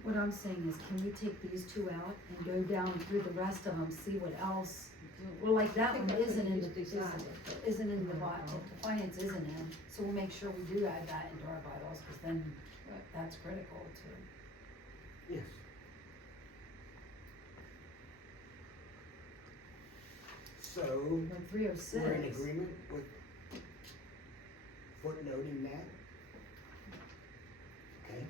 What I'm saying is, can we take these two out and go down through the rest of them, see what else? Well, like that one isn't in the, isn't in the the finance isn't in, so we'll make sure we do add that into our bylaws, cause then Right. that's critical to. Yes. So, Like 306. we're in agreement with footnoting that? Okay,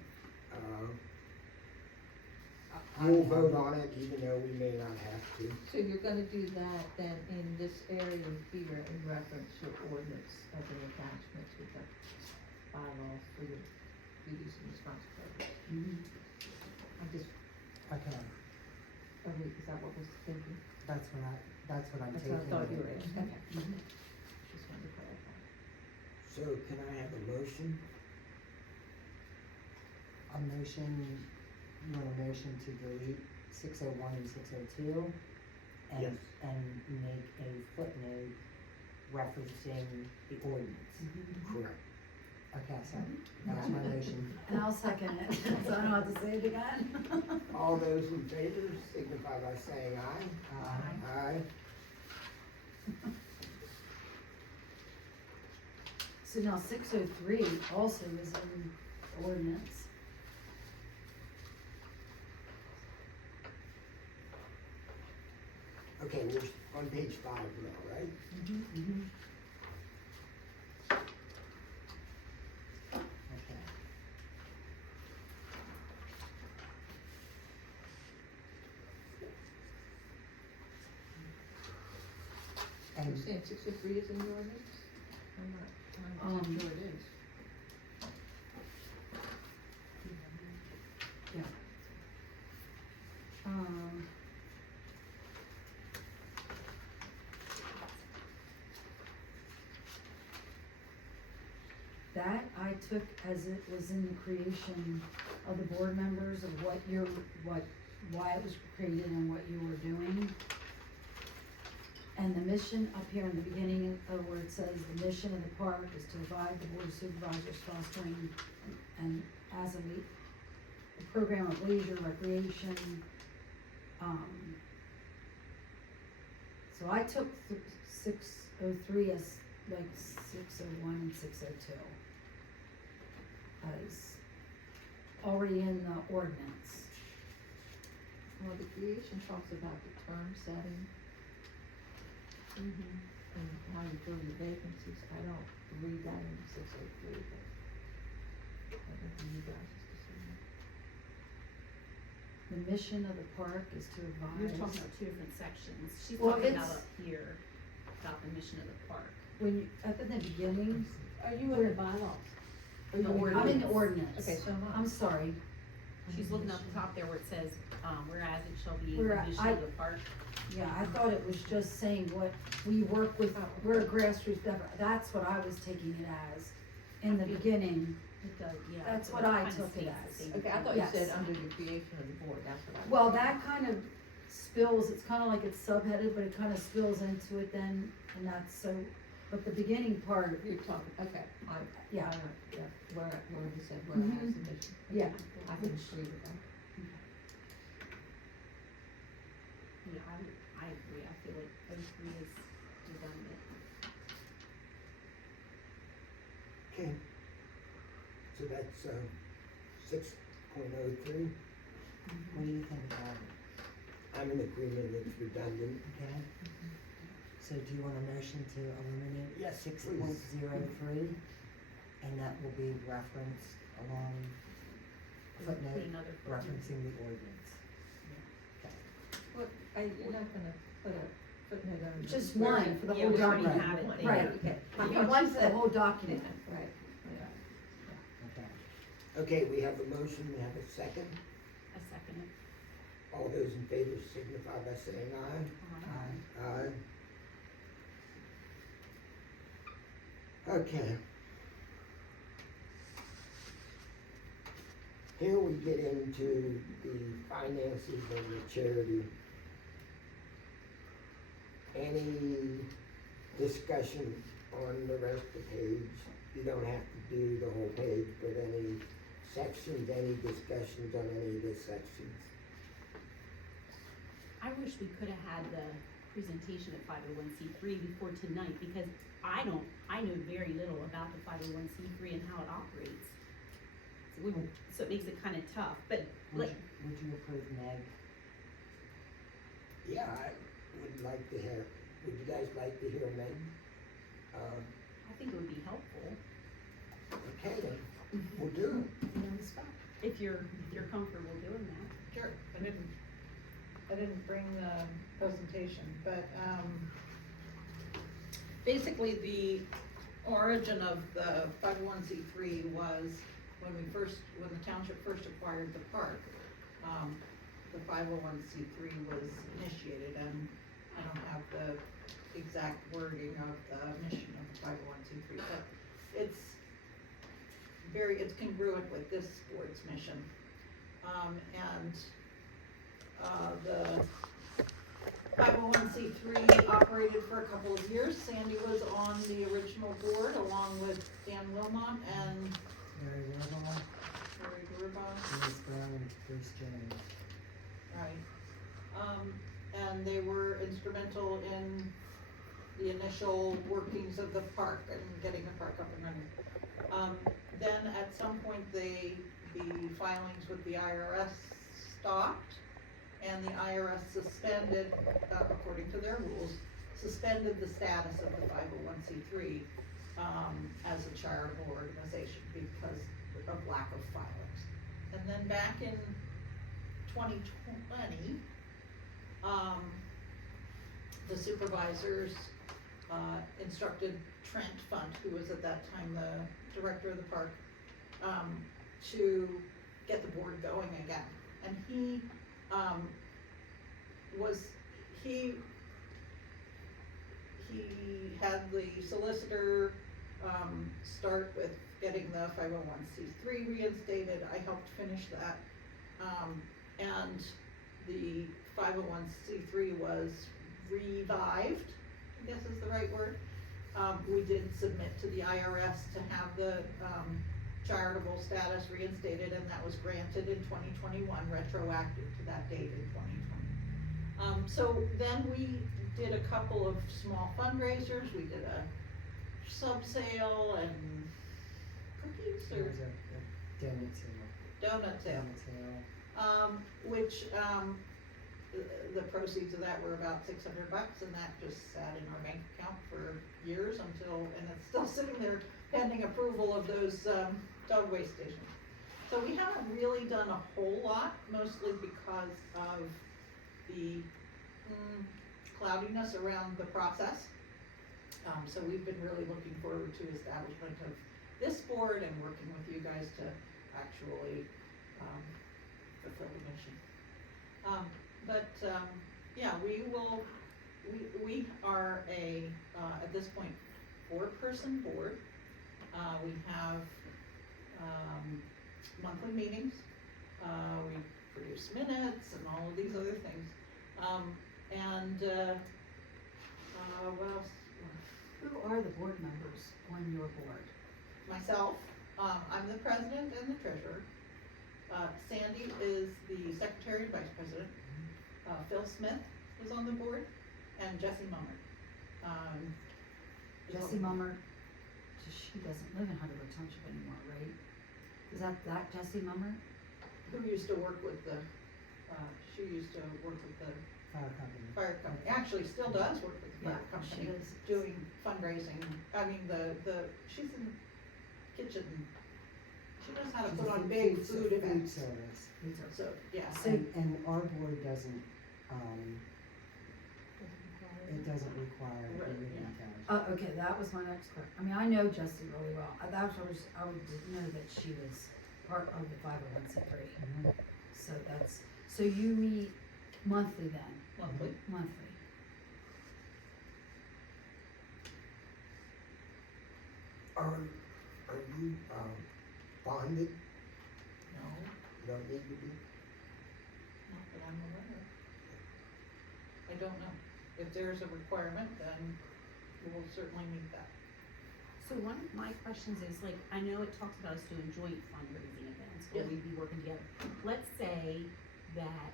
we'll vote on it even though we may not have to. So you're gonna do that then in this area here in reference to ordinance as an attachment to the bylaws for your duties and responsibilities. I just, Okay, is that what was thinking? that's what I'm That's what taking. I thought you were it. asking, okay. Just wanted to clarify. So can I have a motion? A motion, you want a motion to delete 601 and 602? And, Yes. and make a footnote referencing the ordinance. Correct. Okay, so that's my motion. And I'll second it, so I don't have to say it again. All those in favor signify by saying aye. Aye. So now 603 also is in ordinance. Okay, we're on page 5 now, right? Okay. You're And saying 603 is in the ordinance? I'm not sure it is. Um, that I took as it was in the creation of the board members of why it was created and what you were doing. And the mission up here in the beginning of where it says the mission of the park is to provide the board of supervisors fostering and as a program of leisure, recreation. So I took 603 as like 601 and 602 as already in the ordinance. Well, the creation talks about the term setting. and how you fill your vacancies, I don't read that in 603, but I think for you guys is decision. The mission of the park is to You're advise. talking about two different sections. She's Well, talking about it's- up here, about the mission of the park. When you, at the beginning, Are you in the bylaws? I'm in the ordinance. Okay, so am I. I'm sorry. She's looking up the top there where it says, whereas it shall be the Where mission of the park. Yeah, I thought it was just saying what we work with, we're a grassroots effort. That's what I was taking it as in the beginning. It does, yeah. That's so what it I kinda took it states the as. same Okay, I thing. thought you Yes. said under the creation of the board, that's what I. Well, that kind of spills, it's kind of like it's subheaded, but it kind of spills into it then, and that's so, but the beginning part, You're talking, okay, yeah. yeah, where you said, whereas Mhm. the mission. Yeah. I can agree with that. Yeah, I agree. I feel like O3 is redundant. Okay. So that's, 6.03. What do you think about it? I'm in agreement it's redundant. Okay? So do you want a motion to eliminate Yes, 6.03? And that will be referenced along Put footnote another footnote. referencing the ordinance. What, you're not gonna put a footnote on. Just where- one for the Yeah, whole we already document. have it there. Right. Okay. You want the whole document. Right, Okay. Okay, we have a motion, we have a second. I second it. All those in favor signify by saying aye. Aye. Okay. Here we get into the finances of the charity. Any discussion on the rest of the page? You don't have to do the whole page, but any sections, any discussions on any of the sections? I wish we could have had the presentation of 501c3 before tonight, because I know very little about the 501c3 and how it operates. So it makes it kind of tough, but Would like, you approve Meg? Yeah, I would like to hear, would you guys like to hear Meg? I think it would be helpful Okay then, we'll do it. if you're comfortable doing that. Sure, I didn't bring the presentation, but, basically the origin of the 501c3 was when the township first acquired the park, the 501c3 was initiated, and I don't have the exact wording of the mission of the 501c3, but it's congruent with this board's mission. The 501c3 operated for a couple of years. Sandy was on the original board along with Dan Wilmot and Mary Wirball, Terry Durbaugh. Liz Brown, and Bruce Jones. Right. And they were instrumental in the initial workings of the park and getting the park up and running. Then at some point, the filings with the IRS stopped, and the IRS suspended, according to their rules, suspended the status of the 501c3 as a charitable organization because of lack of filings. And then back in 2020, the supervisors instructed Trent Fund, who was at that time the director of the park, to get the board going again. And he had the solicitor start with getting the 501c3 reinstated. I helped finish that. And the 501c3 was revived, I guess is the right word. We did submit to the IRS to have the charitable status reinstated, and that was granted in 2021, retroactive to that date in 2020. So then we did a couple of small fundraisers. We did a sub sale and cookies There or was a donut sale. donut sale. Donut sale. Which the proceeds of that were about $600, and that just sat in our bank account for years and it's still sitting there pending approval of those, dog waste stations. So we haven't really done a whole lot, mostly because of the cloudiness around the process. So we've been really looking forward to establishment of this board and working with you guys to actually, fulfill the mission. Yeah, we are at this point, 4-person board. We have, monthly meetings, we produce minutes and all of these other things. What else? Who are the board members on your board? Myself, I'm the president and the treasurer. Sandy is the secretary and vice president. Phil Smith is on the board, and Jessie Mummer. Jessie Mummer, she doesn't live in Heidelberg Township anymore, right? Is that Jessie Mummer? Who used to work with she used to work with the Fire company. fire company, actually still does work with the fire Yeah, she company, does. doing fundraising, she's in the kitchen. She knows how to She's put a on big food Food events, service. so, yeah. So- And our board doesn't, it doesn't require Right, a living yeah. township. Okay, that was my next question. I mean, I know Jessie really well. I would know that she was part of the 501c3. Mhm. So you meet monthly then? Monthly. Monthly. Are you, bonded? No, You don't need to be? not that I'm aware of. I don't know. If there's a requirement, then we'll certainly meet that. So one of my questions is, like, I know it talks about us doing joint fundraising events, where Yeah. we'd be working together. Let's say that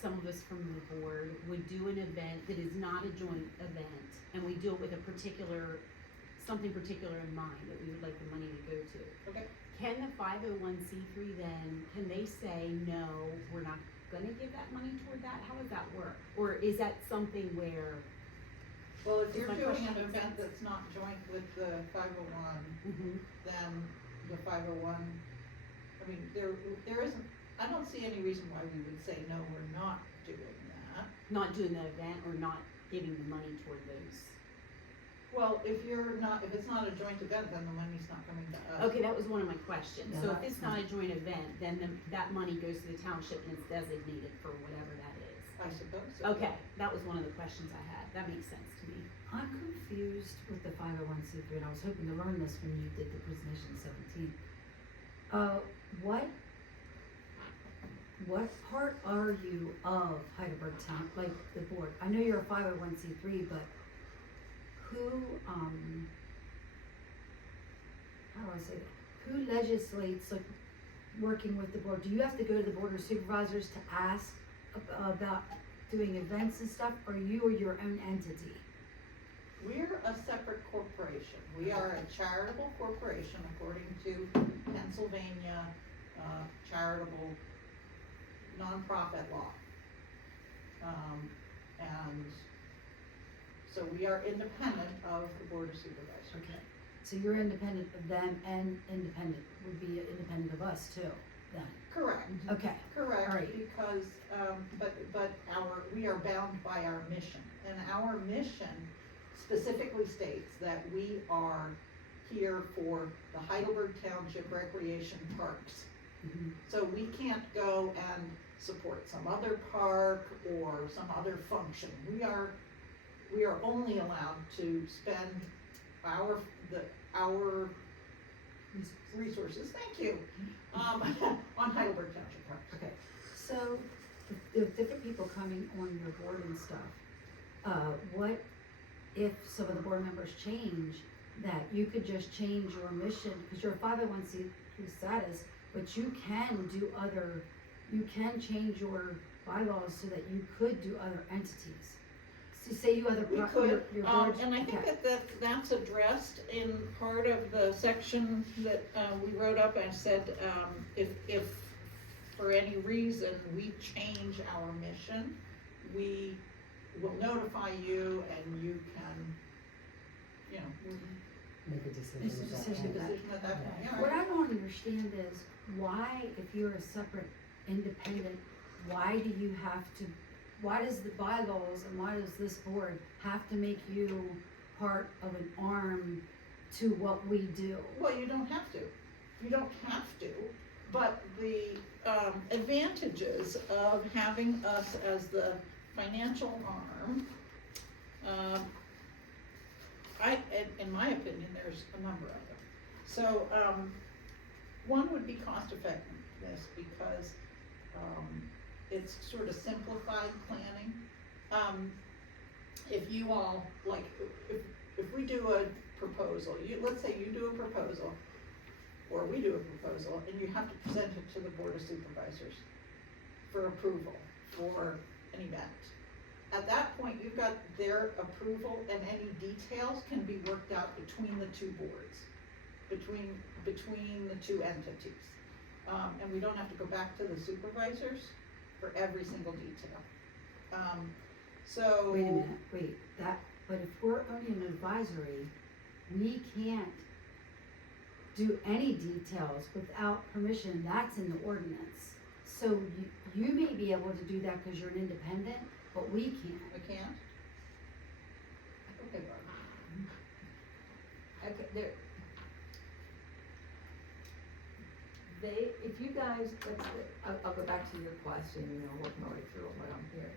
some of us from the board would do an event that is not a joint event, and we do it with something particular in mind that we would like the money to go to. Okay. Can the 501c3 then, can they say, no, we're not gonna give that money toward that? How does that work? Or is that something where, Well, if Does you're my doing question an make event sense? that's not joint with the 501, then the 501, I mean, there isn't, I don't see any reason why we would say, no, we're not doing that. not doing the event or not giving the money toward those? Well, if it's not a joint event, then the money's not coming to us. Okay, that was one of my questions. Yeah, So if that's it's not a joint event, then that money goes to the township and it's designated for whatever that is. I suppose so. Okay, that was one of the questions I had. That makes sense to me. I'm confused with the 501c3, and I was hoping to learn this when you did the presentation 17. What part are you of Heidelberg Town, like the board? I know you're a 501c3, but who, how do I say that? Who legislates, like, working with the board? Do you have to go to the board of supervisors to ask about doing events and stuff, or you are your own entity? We're a separate corporation. We are a charitable corporation according to Pennsylvania, charitable nonprofit law. And so we are independent of the board of supervisors. Okay, so you're independent of them and would be independent of us too, then? Correct. Okay, Correct, All right. because, but we are bound by our mission, and our mission specifically states that we are here for the Heidelberg Township Recreation Parks. Mhm. So we can't go and support some other park or some other function. We are only allowed to spend our resources, thank you, on Heidelberg Township Parks. okay, so if different people coming on your board and stuff, what if some of the board members change, that you could just change your mission, because you're a 501c3 status, but you can change your bylaws so that you could do other entities. So say you other, We could, your board. and I think okay. that's addressed in part of the section that, we wrote up. I said, if for any reason we change our mission, we will notify you and you can, you know, Make a decision. It's a at that decision make a point. decision at that point, yeah. What I don't understand is why, if you're a separate independent, why do you have to, why does the bylaws and why does this board have to make you part of an arm to what we do? Well, you don't have to. You don't have to, but the advantages of having us as the financial arm, in my opinion, there's a number of them. So, one would be cost effectiveness because, it's sort of simplified planning. If you all, like, if we do a proposal, let's say you do a proposal, or we do a proposal, and you have to present it to the Board of Supervisors for approval for an event. At that point, you've got their approval, and any details can be worked out between the two boards, between the two entities. And we don't have to go back to the supervisors for every single detail. So. Wait a minute, but if we're only an advisory, we can't do any details without permission, that's in the ordinance. So you may be able to do that because you're an independent, but we can't. We can't? Okay, Barb. Okay, if you guys, I'll go back to your question, you know, working my way through what I'm hearing.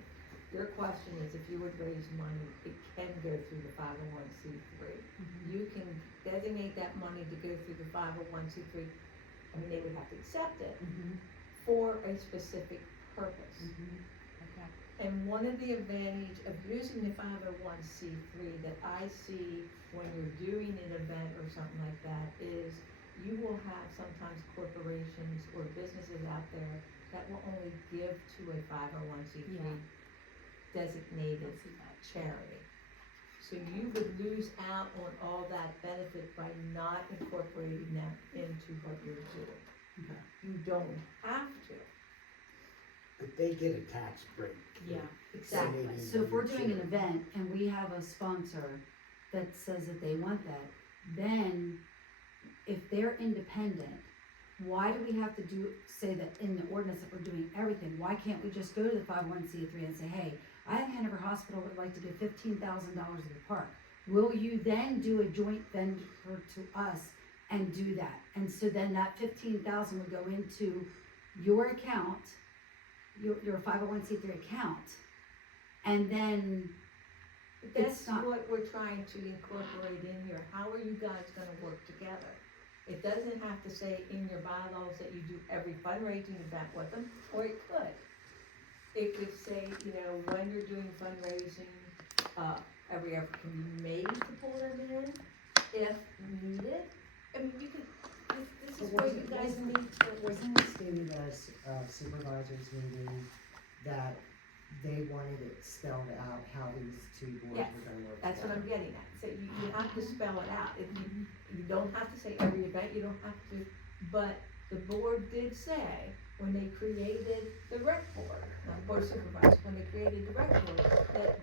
Your question is if you would raise money, it can go through the 501c3. You can designate that money to go through the 501c3, I mean, they would have to accept it for a specific purpose. Okay. And one of the advantage of using the 501c3 that I see when you're doing an event or something like that is you will have sometimes corporations or businesses out there that will only give to a 501c3 designated charity. So you would lose out on all that benefit by not incorporating them into what you're doing. Okay. You don't have to. But they get a tax break. Yeah, Exactly. So if we're doing an event and we have a sponsor that says that they want that, then if they're independent, why do we have to say that in the ordinance that we're doing everything? Why can't we just go to the 501c3 and say, hey, I think Hanover Hospital would like to give $15,000 to the park. Will you then do a joint venture to us and do that? And so then that 15,000 would go into your account, your 501c3 account, and then That's it's not. what we're trying to incorporate in here. How are you guys gonna work together? It doesn't have to say in your bylaws that you do every fundraising event with them, or it could. It could say, you know, when you're doing fundraising, every effort can be made to pull them in, if needed. I mean, you could, this is where you guys need to. Wasn't it stated at supervisors meeting that they wanted it spelled out how these two boards Yes, were gonna work That's what I'm together? getting at. So you have to spell it out. You don't have to say every event, you don't have to, but the board did say, when they created the rec board, not the board of supervisors, when they created the rec board, that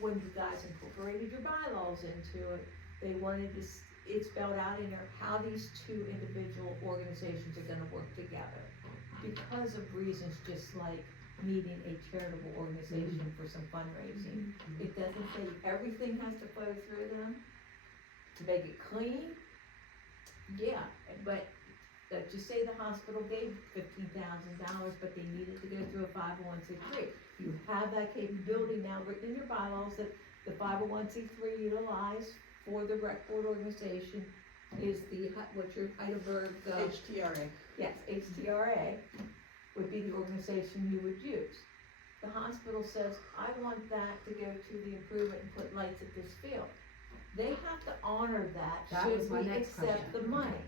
when you guys incorporated your bylaws into it, they wanted it spelled out in there how these two individual organizations are gonna work together. Because of reasons just like needing a charitable organization for some fundraising. It doesn't say everything has to flow through them to make it clean. Yeah, but let's just say the hospital gave $15,000, but they needed to go through a 501c3. You have that capability now written in your bylaws that the 501c3 utilized for the rec board organization is what's your Heidelberg? HTRA. Yes, HTRA would be the organization you would use. The hospital says, I want that to go to the improvement and put lights at this field. They have to honor that, That was should my we next accept the question. money.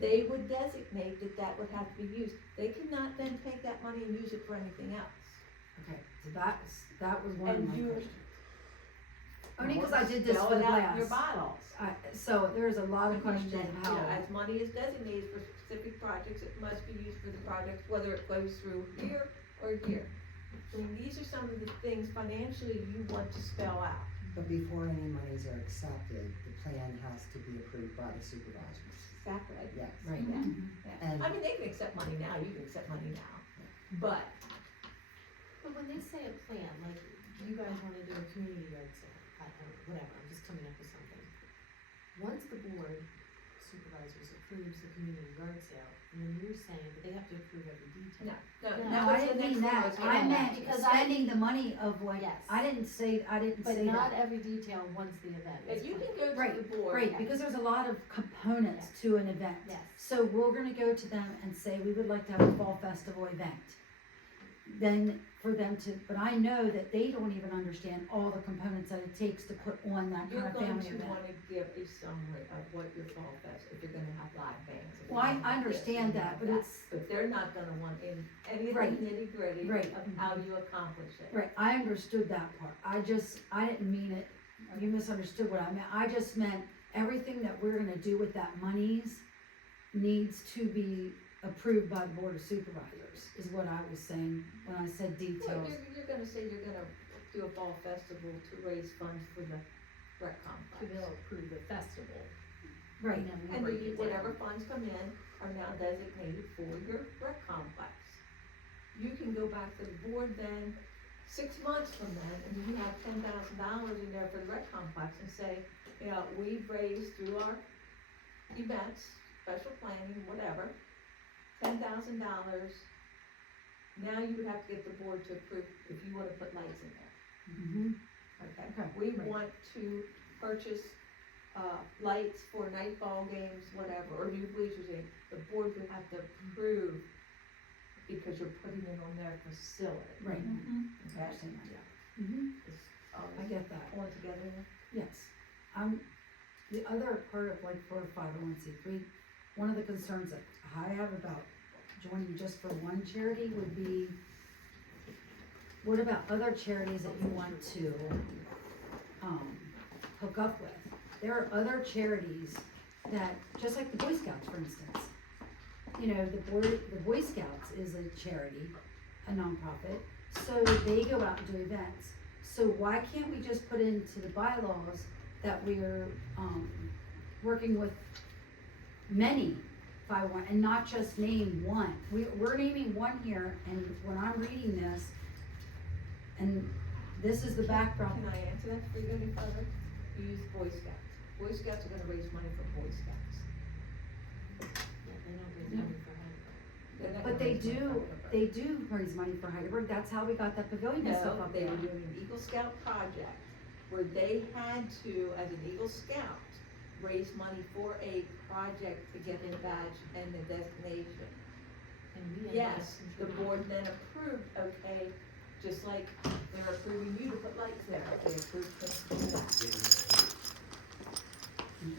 They would designate that would have to be used. They cannot then take that money and use it for anything else. Okay, so that was one of And my you- questions. Only because I did this Spell for it the out in your class. bylaws. So there's a lot of questions That, of you how. know, as money is designated for specific projects, it must be used for the projects, whether it goes through here or here. I mean, these are some of the things financially you want to spell out. But before any monies are accepted, the plan has to be approved by the supervisors. Exactly. Yes. Right. Yeah, Mhm. yeah. And- I mean, they can accept money now, you can accept money now, but But when they say a plan, like, you guys wanna do a community yard sale, whatever, I'm just coming up with something. Once the board supervisors approves the community yard sale, and then you're saying, but they have to approve every detail. No, I didn't mean that, I meant Because spending the money of what, Yes. I didn't say But that. not every detail once the event But is you planned. can go to Right, the board. right, because there's a lot of components to an event. Yes. So we're gonna go to them and say, we would like to have a fall festival event. Then for them to, but I know that they don't even understand all the components that it takes to put on that kind You're of going family to event. wanna give a summary of what your fall fest, if you're gonna have live bands. if you're Well, gonna I have this, understand you're that, gonna but have it's, But they're not gonna want in any of Right. the nitty gritty Right. of how you accomplish it. right, I understood that part, I didn't mean it, you misunderstood what I meant, I just meant everything that we're gonna do with that monies needs to be approved by the board of supervisors, is what I was saying when I said Well, details. you're gonna say you're gonna do a fall festival to raise funds for the rec So complex. they'll approve the festival. Right, And then we'll And break then it whatever down. funds come in are now designated for your rec complex. You can go back to the board then, 6 months from then, and you have $10,000 in there for the rec complex and say, you know, we've raised through our events, special planning, whatever, $10,000. Now you would have to get the board to approve if you wanna put lights in there. mm-hmm, Okay, Okay, we right. want to purchase, lights for night ball games, whatever, or new bleachers, in. The board would have to approve because you're putting it on their facility, right, I okay? understand that. Mm-hmm, It's I always get that. all together. Yes, the other part of like for 501c3, one of the concerns that I have about joining just for one charity would be, what about other charities that you want to, hook up with? There are other charities that, just like the Boy Scouts, for instance. You know, the Boy Scouts is a charity, a nonprofit, so they go out and do events. So why can't we just put into the bylaws that we're, working with many 501, and not just name one? We're naming one here, and when I'm reading this, and this is the background. Can I answer that for you any further? You use Boy Scouts. Boy Scouts are gonna raise money for Boy Scouts. Yeah, they don't raise money for Heidelberg. They're not But gonna they raise money for do, Heidelberg. they do raise money for Heidelberg, that's how we got that pavilion and stuff No, up they there. were doing an Eagle Scout project where they had to, as an Eagle Scout, raise money for a project to get the badge and the designation. And we ended up Yes, the contributing. board then approved, okay, just like they're approving you to put lights there, they approved them to do that.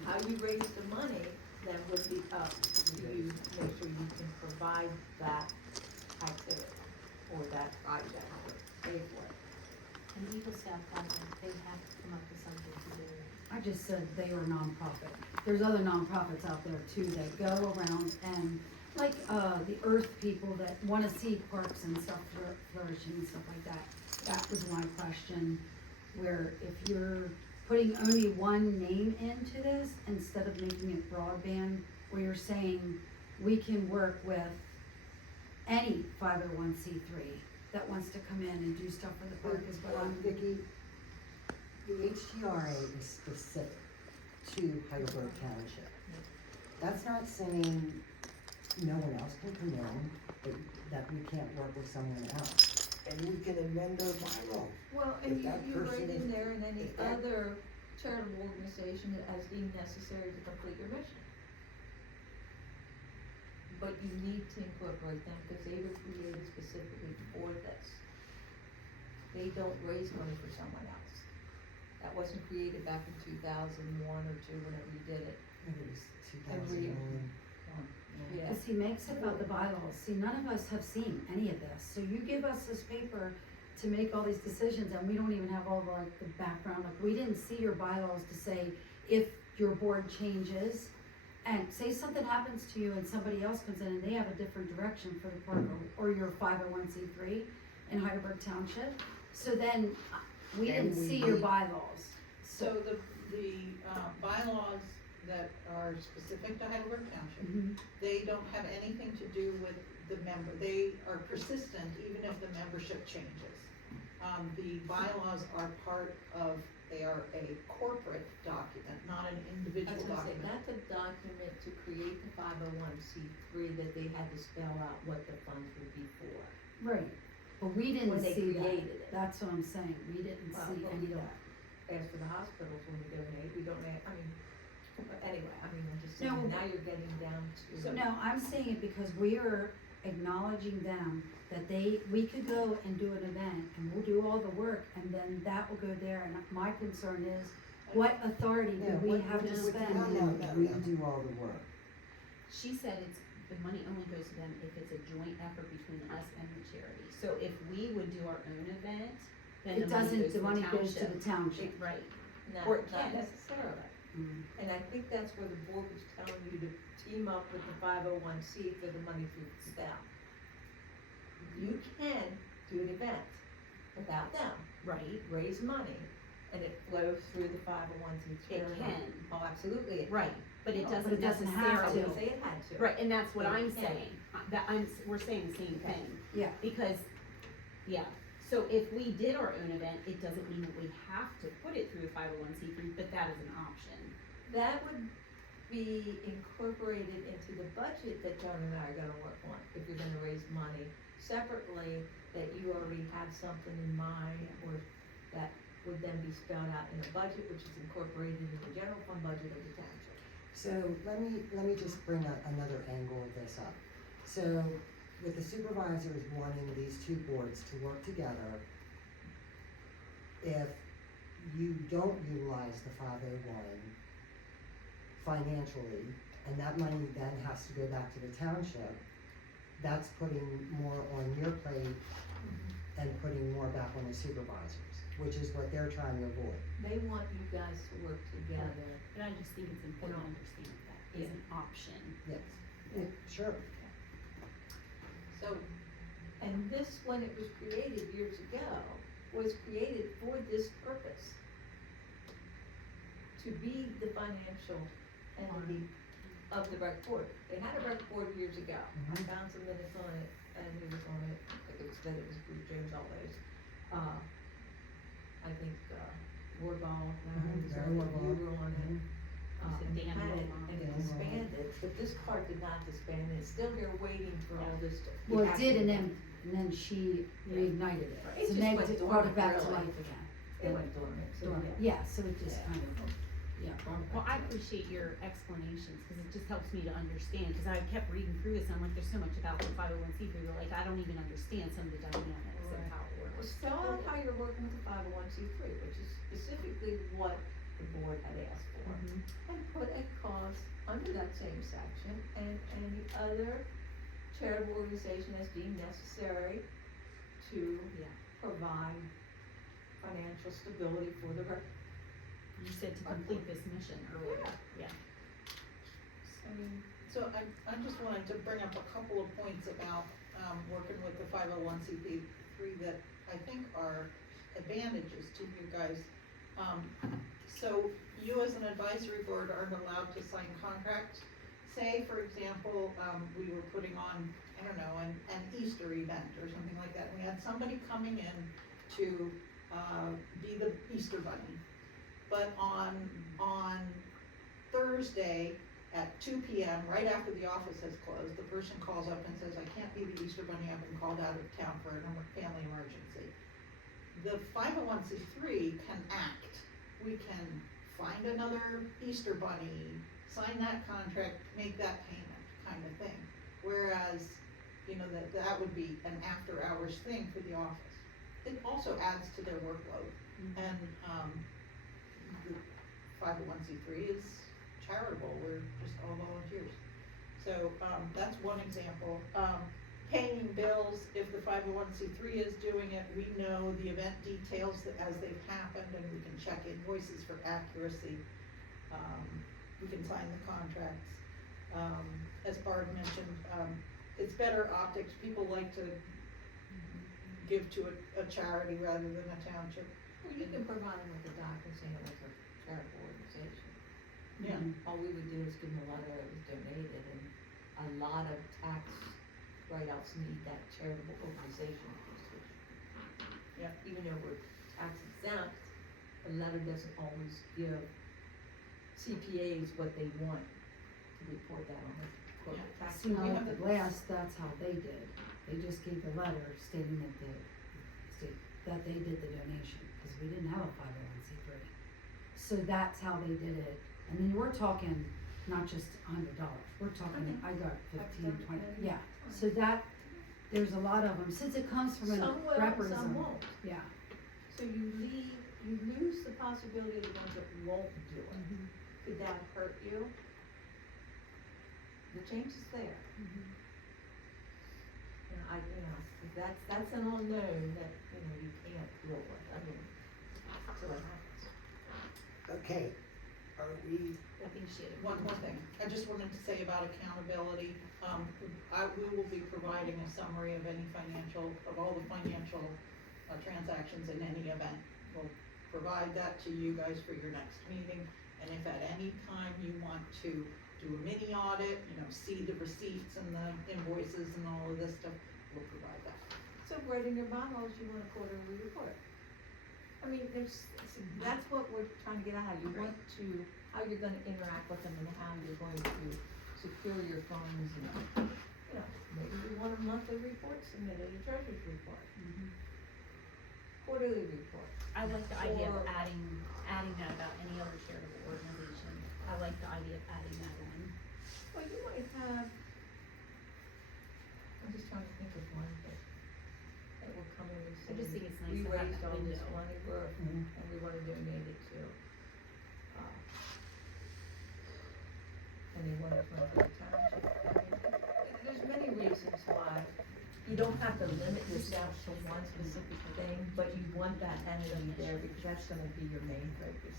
How you raise the money then would be up to you to make sure you can provide that activity or that project, pay for it. And Eagle Scout project, they have to come up with something to do. I just said they were nonprofit. There's other nonprofits out there too that go around and, like, the Earth people that wanna see parks and stuff flourishing and stuff like that. That was my question, where if you're putting only one name into this, instead of making it broadband, where you're saying we can work with any 501c3 that wants to come in and do stuff for the park is what I'm. Vicki, the HGRA is specific to Heidelberg Township. That's not saying no one else can come in, but that we can't work with someone else. And we can amend our bylaws. Well, If and that you person write in is- there and any if that- other charitable organization as deemed necessary to complete your mission. But you need to incorporate them because they were created specifically for this. They don't raise money for someone else. That wasn't created back in 2001 or 2, whenever you did it. I think it was Every year. 2001. Yeah. Cause he makes it about the bylaws, see, none of us have seen any of this, so you give us this paper to make all these decisions, and we don't even have all like the background, like, we didn't see your bylaws to say, if your board changes, and say something happens to you and somebody else comes in and they have a different direction for the park, or you're 501c3, in Heidelberg Township. So then, we And didn't we see your need- bylaws. So the bylaws that are specific to Heidelberg Township, Mhm. they don't have anything to do with the member. They are persistent even if the membership changes. The bylaws are part of, they are a corporate document, not an I individual was gonna say, document. that's a document to create the 501c3 that they had to spell out what the funds would be for. Right, but we didn't When they see that. created it. That's what I'm saying, we didn't Well, see but any we of don't that. ask for the hospitals when we donate, we don't ask, I mean, but anyway, I mean, I'm just No. saying, now you're getting down to. No, I'm saying it because we are acknowledging them that we could go and do an event and we'll do all the work and then that will go there, and my concern is, what authority do Yeah, we what- have to what- spend? No, we do all the work. She said the money only goes to them if it's a joint effort between us and the charity. So if we would do our own event, then It the money doesn't, goes to the money goes to township. the township. Right, Not, Or it not can. necessarily. Mm. And I think that's where the board was telling you to team up with the 501c for the money through the staff. You can do an event without them, right, raise money, and it flows through the 501c3. It can. Oh, absolutely. it right, can. but it No, doesn't but it doesn't have I to. necessarily. wouldn't say it had to. Right, and that's what But it I'm can. saying, we're saying the same thing. Yeah. Because, yeah, so if we did our own event, it doesn't mean that we have to put it through the 501c3, but that is an option. That would be incorporated into the budget that Joan and I are gonna work on, if you're gonna raise money separately, that you already have something in mind, or that would then be spelled out in a budget, which is incorporated in the general fund budget of the township. So let me just bring another angle of this up. So with the supervisors wanting these two boards to work together, if you don't utilize the 501 financially, and that money then has to go back to the township, that's putting more on your plate and putting more back on the supervisors, which is what they're trying to avoid. They want you guys to work together. But I just think it's important to understand that is an option. Yes, yeah, sure. So, And this, when it was created years ago, was created for this purpose. To be the financial entity of the rec board. They had a rec board years ago. I Mhm. found some minutes on it, and he was on it, I think it was, that it was Bruce James always. I think, Warball, was Very on it, Warball. you were on it. And Dan had it, Warball. and it Dan disbanded, but this part did not disband, it's still here waiting for all this to. Well, it have did, to- and then she reignited it, It so just then went it brought it back to dormant, life again. It went dormant, so Dormant. yeah. Yeah, so it just Yeah. kind of, yeah. Well, I appreciate your explanations, cause it just helps me to understand, cause I kept reading through this, and I'm like, there's so much about the 501c3, but like, I don't even understand some of the dynamics of Right. how it Well, works. spell out how you're working with the 501c3, which is specifically what the board had asked for. And put a cost under that same section, and any other charitable organization as deemed necessary to Yeah. provide financial stability for the rec. You said to complete this mission earlier, yeah. so I just wanted to bring up a couple of points about, working with the 501c3 that I think are advantages to you guys. So you as an advisory board aren't allowed to sign contracts. Say, for example, we were putting on, I don't know, an Easter event or something like that. We had somebody coming in to, be the Easter bunny. But on Thursday at 2 p.m., right after the office has closed, the person calls up and says, I can't be the Easter bunny, I've been called out of town for a family emergency. The 501c3 can act. We can find another Easter bunny, sign that contract, make that payment, kind of thing. Whereas, you know, that would be an after-hours thing for the office. It also adds to their workload. And, the 501c3 is charitable, we're just all volunteers. So, that's one example. Paying bills, if the 501c3 is doing it, we know the event details as they've happened, and we can check invoices for accuracy. We can sign the contracts. As Barb mentioned, it's better optics, people like to give to a charity rather than a township. Well, you can provide them with a document saying it was a charitable organization. Yeah. All we would do is give them a letter that was donated, and a lot of tax write-offs need that charitable organization piece. Yeah. Even though we're tax exempt, the letter doesn't always give CPAs what they want to report that on the corporate tax. See, now We at have the last, that's how they did. They just gave the letter stating that that they did the donation, cause we didn't have a 501c3. So that's how they did it. And then we're talking not just $100, we're talking, I got 15, 20, yeah. So that, there's a lot of them, since it comes from a Some will, representative. some won't. Yeah. So you lose the possibility of the ones that won't do it. Could that hurt you? The change is there. If that's an unknown that, you can't deal with, so it happens. Okay, are we, I think she had. One more thing, I just wanted to say about accountability, we will be providing a summary of all the financial transactions in any event. We'll provide that to you guys for your next meeting, and if at any time you want to do a mini audit, see the receipts and the invoices and all of this stuff, we'll provide that. So writing your bylaws, you want a quarterly report. I mean, that's what we're trying to get at, you want to, how you're gonna interact with them and how you're going to secure your funds and, maybe you want a monthly report submitted, a treasurer's report. Quarterly report. I like the idea of Or- adding that about any other charitable organization. I like the idea of adding that in. Well, you might have, I'm just trying to think of one that will come in and say. I just think it's nice We to have raised that all this window." money and we wanna donate it to, anyone from the township. I mean, there's many reasons why. You don't have to limit yourself to one specific thing, but you want that entity there because that's gonna be your main focus.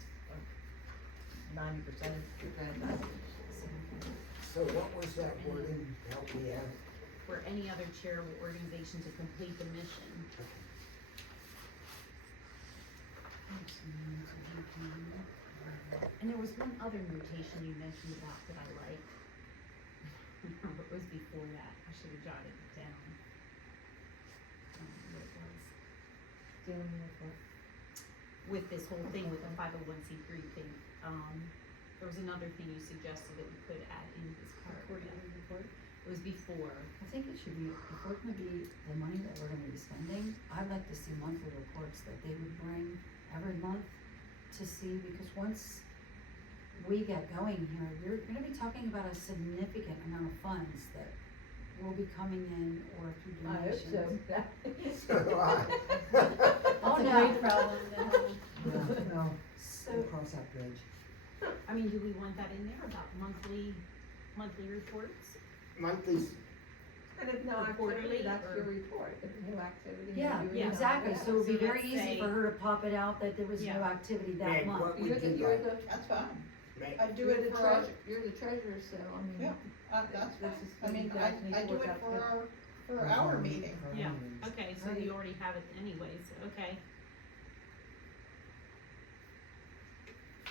90% of your transactions. so what was that wording, help me out? For any other charitable organization to complete the mission. And there was one other notation you mentioned about that I liked. It was before that, I should have jotted it down. What it was. Dealing with what? With this whole thing with the 501c3 thing, there was another thing you suggested that we could add in this part. It was before. I think it should be, if we're gonna be, the money that we're gonna be spending, I'd like to see monthly reports that they would bring every month to see, because once we get going here, you're gonna be talking about a significant amount of funds that will be coming in or through I hope donations. so. So do I. Oh, It's a no. great problem to have. No, So, we'll cross that bridge. I mean, do we want that in there about monthly reports? Monthly, And if no Or quarterly, activity, that's or- your report, if no activity. yeah, maybe Yeah. exactly, so it would be So very let's easy say- for her to pop it out that there was no Yeah. activity that Meg, month. what would You're the, you you're like? the, That's fine, Meg, I do you're it the for our, treasurer, you're the treasurer, so, I mean. Yeah. that's this fine, is I mean, you guys need I to do work it out for the- our meeting. For our Yeah, meetings. okay, so Right. you already have it anyways, okay.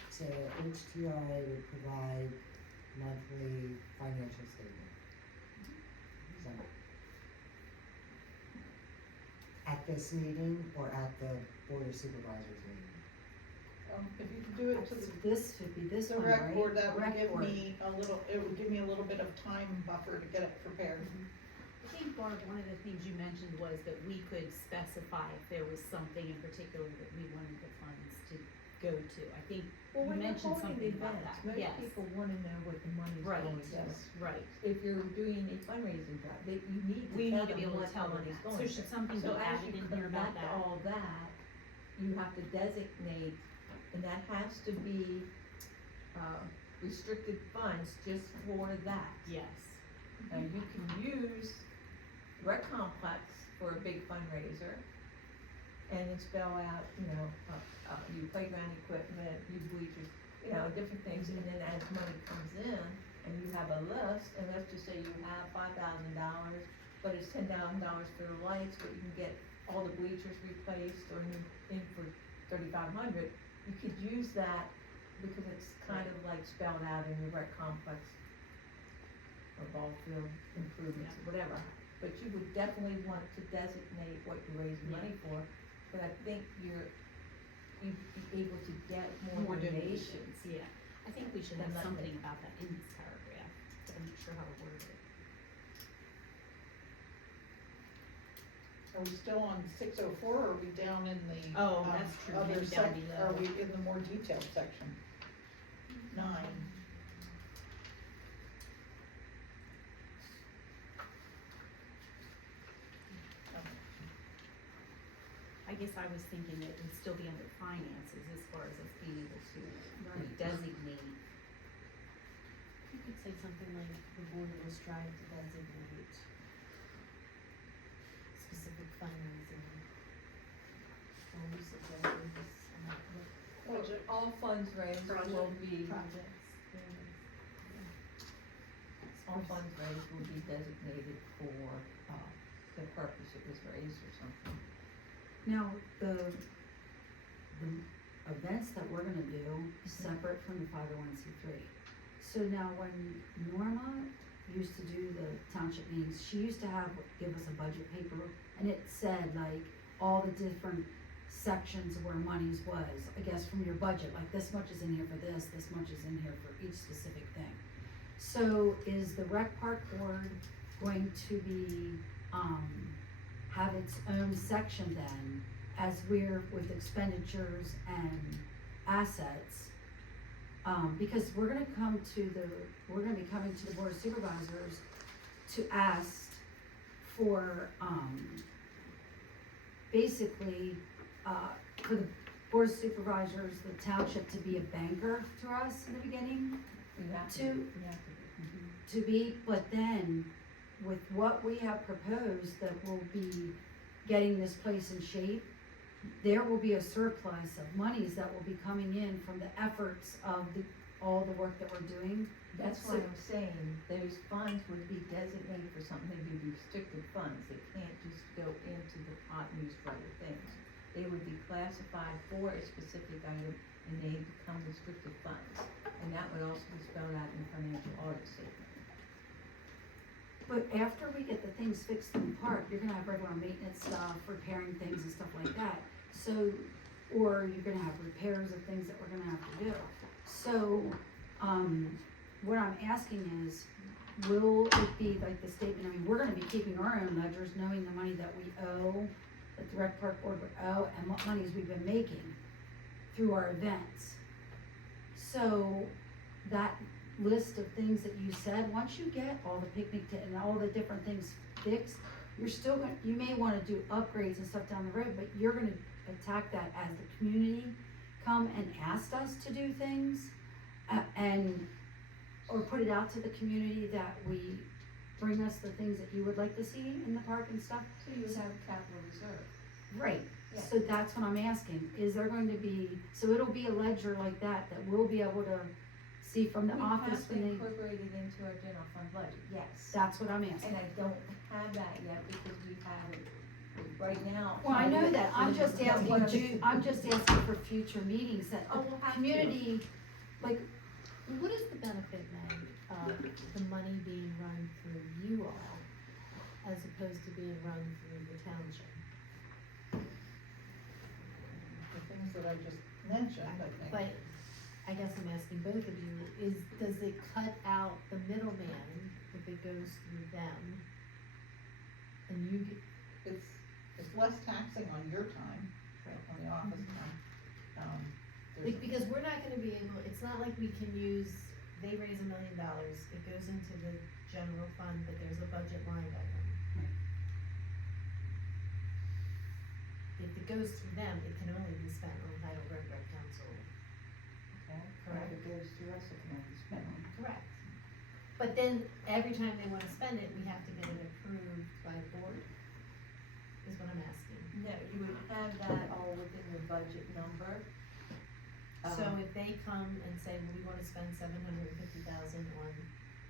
So HTI would provide monthly financial statement. So, at this meeting or at the Board of Supervisors meeting? If you could do it to the This should be this the one, rec right? board, that would Rec give board. me a little bit of time buffer to get it prepared. I think, Barb, one of the things you mentioned was that we could specify if there was something in particular that we wanted the funds to go to. I think Well, you when you're mentioned holding something about events, that, yes. most people wanna know what the money's Right. going to. Yes. Right, If you're doing a fundraising drive, you need we to need to be tell able them to tell what the them money's that, going so to. should something be So as added you in here about collect that? all that, you have to designate, and that has to be, restricted funds just for that. Yes, Now, you can use rec complex for a big fundraiser, and then spell out, you playground equipment, you bleachers, different things, and then as money comes in, and you have a list, and let's just say you have $5,000, but it's $10,000 for the lights, but you can get all the bleachers replaced or new in for 3,500, you could use that because it's kind of like spelled out in your rec complex or ball field improvements or whatever. But you would definitely want to designate what you're raising money for, but I think you'd be able to get more donations. Yeah, I think we should Then have let something me- about that in this paragraph, but I'm not sure how to word it. Are we still on 604, or are we down in the? Oh, that's true, Other maybe down Are below. we in the more detailed section? 9. I guess I was thinking it would still be under finances as far as us being able to designate. You could say something like, the board will strive to designate specific fundraising goals, objectives, amount of Budget. All funds raised will be, projects, all funds raised will be designated for, the purpose it was raised or something. Now, the events that we're gonna do is separate from the 501c3. So now when Norma used to do the township meetings, she used to give us a budget paper, and it said like all the different sections of where monies was, I guess from your budget, like this much is in here for this much is in here for each specific thing. So is the rec park board going to be, have its own section then, as we're with expenditures and assets? Because we're gonna be coming to the board of supervisors to ask for, basically, for the board of supervisors, the township to be a banker to us in the beginning, You have To- to, you have to. to be, but then with what we have proposed that will be getting this place in shape, there will be a surplus of monies that will be coming in from the efforts of all the work that we're doing. That's why I'm saying those funds would be designated for something, they'd be restricted funds, they can't just go into the pot and used for other things. They would be classified for a specific item and they become restricted funds, and that would also be spelled out in the financial audit statement. But after we get the things fixed in the park, you're gonna have regular maintenance stuff, repairing things and stuff like that. So, or you're gonna have repairs of things that we're gonna have to do. So, what I'm asking is, will it be like the statement, I mean, we're gonna be keeping our own ledgers, knowing the money that we owe, that the rec park board would owe, and what monies we've been making through our events. So, that list of things that you said, once you get all the picnic and all the different things fixed, you're still gonna, you may wanna do upgrades and stuff down the road, but you're gonna attack that as the community come and asked us to do things, or put it out to the community that we bring us the things that you would like to see in the park and stuff. So you would have capital reserve. Right, Yeah. so that's what I'm asking, is there going to be, so it'll be a ledger like that we'll be able to see from the office when We they, have to incorporate it into our general fund budget, yes. that's what I'm asking. And I don't have that yet because we have it right now. Well, I know that, I'm What just I'm asking I'm just asking for future meetings that Oh, we'll the have to. community, like, What is the benefit, Meg, of the money being run through you all as opposed to being run through the township? The things that I just mentioned, I think. But I guess I'm asking both of you, does it cut out the middleman if it goes through them? And you get, It's less taxing on your time, on the office time. There's because we're not gonna be able, it's not like we can use, they raise $1 million, it goes into the general fund, but there's a budget line item. If it goes through them, it can only be spent on Heidelberg Rec Council. Okay, correct, it goes to us, it can only be spent on. Correct. But then, every time they wanna spend it, we have to get it approved by the board, is what I'm asking. No, you would have that all within your budget number. So if they come and say, well, we wanna spend $750,000 on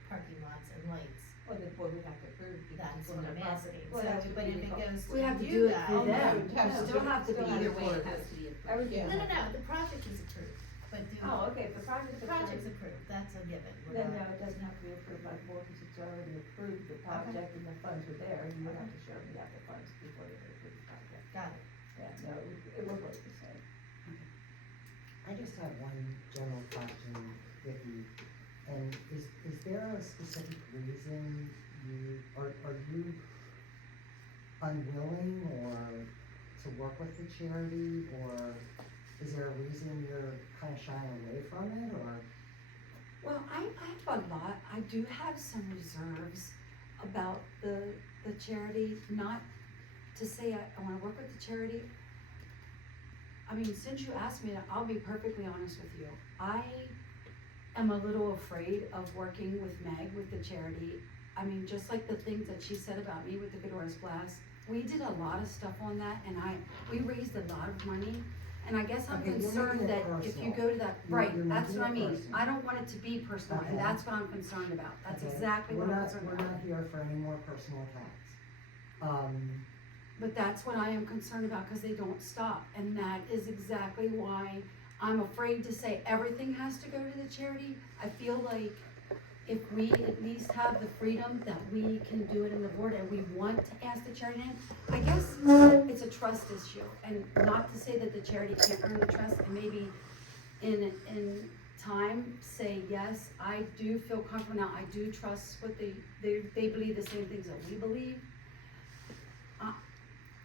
parking lots and lights, Well, the board would have to approve because That's it's what on their I'm property. asking, Well, so, that's what but we if it call- goes to We have to you do it through guys- them. it has It to still have to be Either way, recorded. it has to be approved. Everything. Yeah. No, the project is approved, but Oh, okay, if the project's the approved, project's approved, that's a given. We're then not- no, it doesn't have to be approved by the board because it's already approved the project and the funds were there. You would have to show me that the funds before they approve the project. Got it. Yeah, no, it was what you said. I just have one general question, Vicki, and is there a specific reason are you unwilling or to work with the charity, or is there a reason you're kind of shying away from it, or? Well, I have a lot, I do have some reserves about the charity, not to say I wanna work with the charity. I mean, since you asked me, I'll be perfectly honest with you. I am a little afraid of working with Meg, with the charity. I mean, just like the things that she said about me with the Fedora's Glass, we did a lot of stuff on that, and we raised a lot of money. And I guess I'm Okay, you're concerned making it that if you personal. go to that, You're- right, you're that's making what I it mean. personal. I don't want it to be personal, and Okay. that's what I'm concerned about. That's Okay, exactly what I'm concerned We're about. not here for any more personal attacks. But that's what I am concerned about, cause they don't stop, and that is exactly why I'm afraid to say everything has to go to the charity. I feel like if we at least have the freedom that we can do it in the board and we want to ask the charity in, I guess it's a trust issue, and not to say that the charity can't earn the trust, and maybe in time, say, yes, I do feel comfortable now, I do trust what they believe the same things that we believe.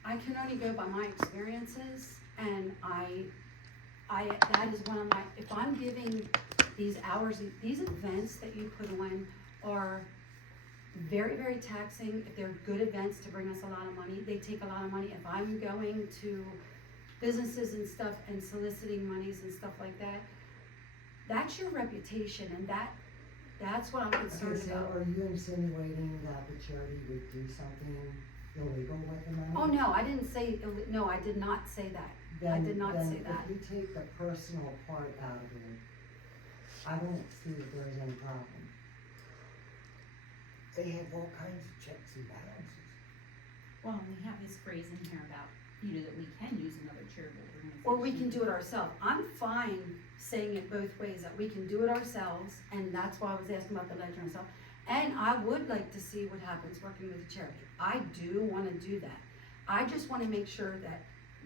I can only go by my experiences, and that is one of my, if I'm giving these hours, these events that you put on are very, very taxing. If they're good events to bring us a lot of money, they take a lot of money. If I'm going to businesses and stuff and soliciting monies and stuff like that, that's your reputation, and that's what I'm concerned Okay, so about. are you insinuating that the charity would do something illegal with the money? Oh, no, I didn't say, no, I did not say that. I did not say that. Then if you take the personal part out of it, I don't see that there's any problem. They have all kinds of checks and balances. Well, we have this phrase in here about, that we can use another charitable organization. Or we can do it ourselves. I'm fine saying it both ways, that we can do it ourselves, and that's why I was asking about the ledger and stuff. And I would like to see what happens working with the charity. I do wanna do that. I just wanna make sure that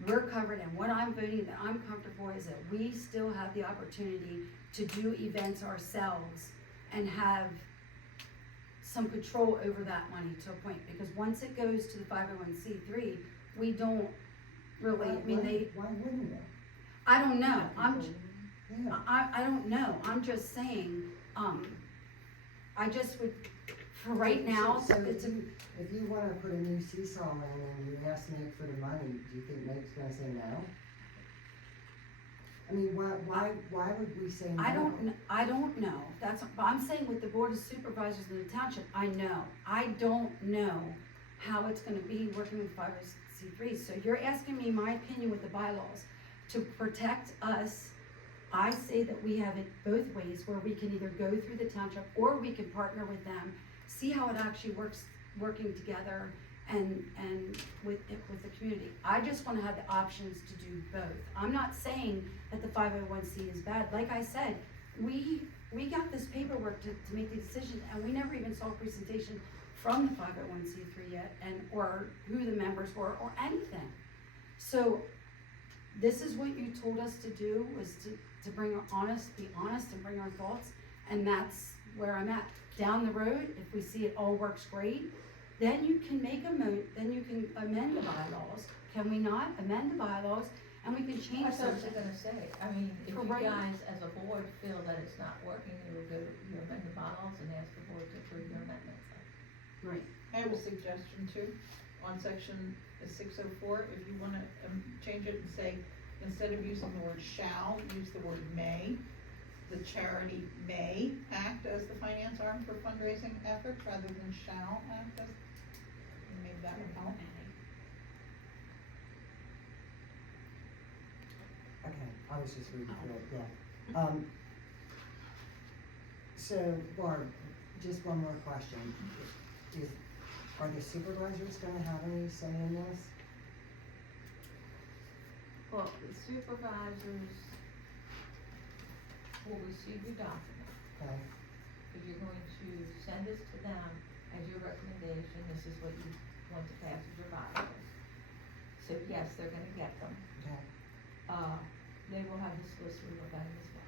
we're covered, and what I'm voting that I'm comfortable is that we still have the opportunity to do events ourselves and have some control over that money to a point, because once it goes to the 501c3, we don't really, I mean, Why wouldn't you? I don't know, Yeah. I don't know, I'm just saying, I just would, for right now, So it's a, if you wanna put a new seesaw in and you ask Meg for the money, do you think Meg's gonna say no? I mean, why would we say no? I don't know, that's, but I'm saying with the board of supervisors in the township, I know. I don't know how it's gonna be working with 501c3s, so you're asking me my opinion with the bylaws. To protect us, I say that we have it both ways, where we can either go through the township, or we can partner with them, see how it actually works, working together, and with the community. I just wanna have the options to do both. I'm not saying that the 501c is bad. Like I said, we got this paperwork to make the decision, and we never even saw a presentation from the 501c3 yet, or who the members were, or anything. So, this is what you told us to do, was to be honest and bring our thoughts, and that's where I'm at. Down the road, if we see it all works great, then you can then you can amend the bylaws. Can we not amend the bylaws, and we can change That's what I was something? gonna say, I mean, if For you right- guys as a board feel that it's not working, you will you amend the bylaws and ask the board to approve your amendments. Right. I have a suggestion too, on section 604, if you wanna change it and say, instead of using the word shall, use the word may. The charity may act as the finance arm for fundraising efforts rather than shall act as, maybe that would help. Okay, I was just reading through it, yeah. So, Barb, just one more question. Are the supervisors gonna have any say in this? Well, the supervisors will receive your document, Okay, because you're going to send this to them as your recommendation, this is what you want to pass as your bylaws. So yes, they're gonna get them. okay, They will have the solicitor look at it as well.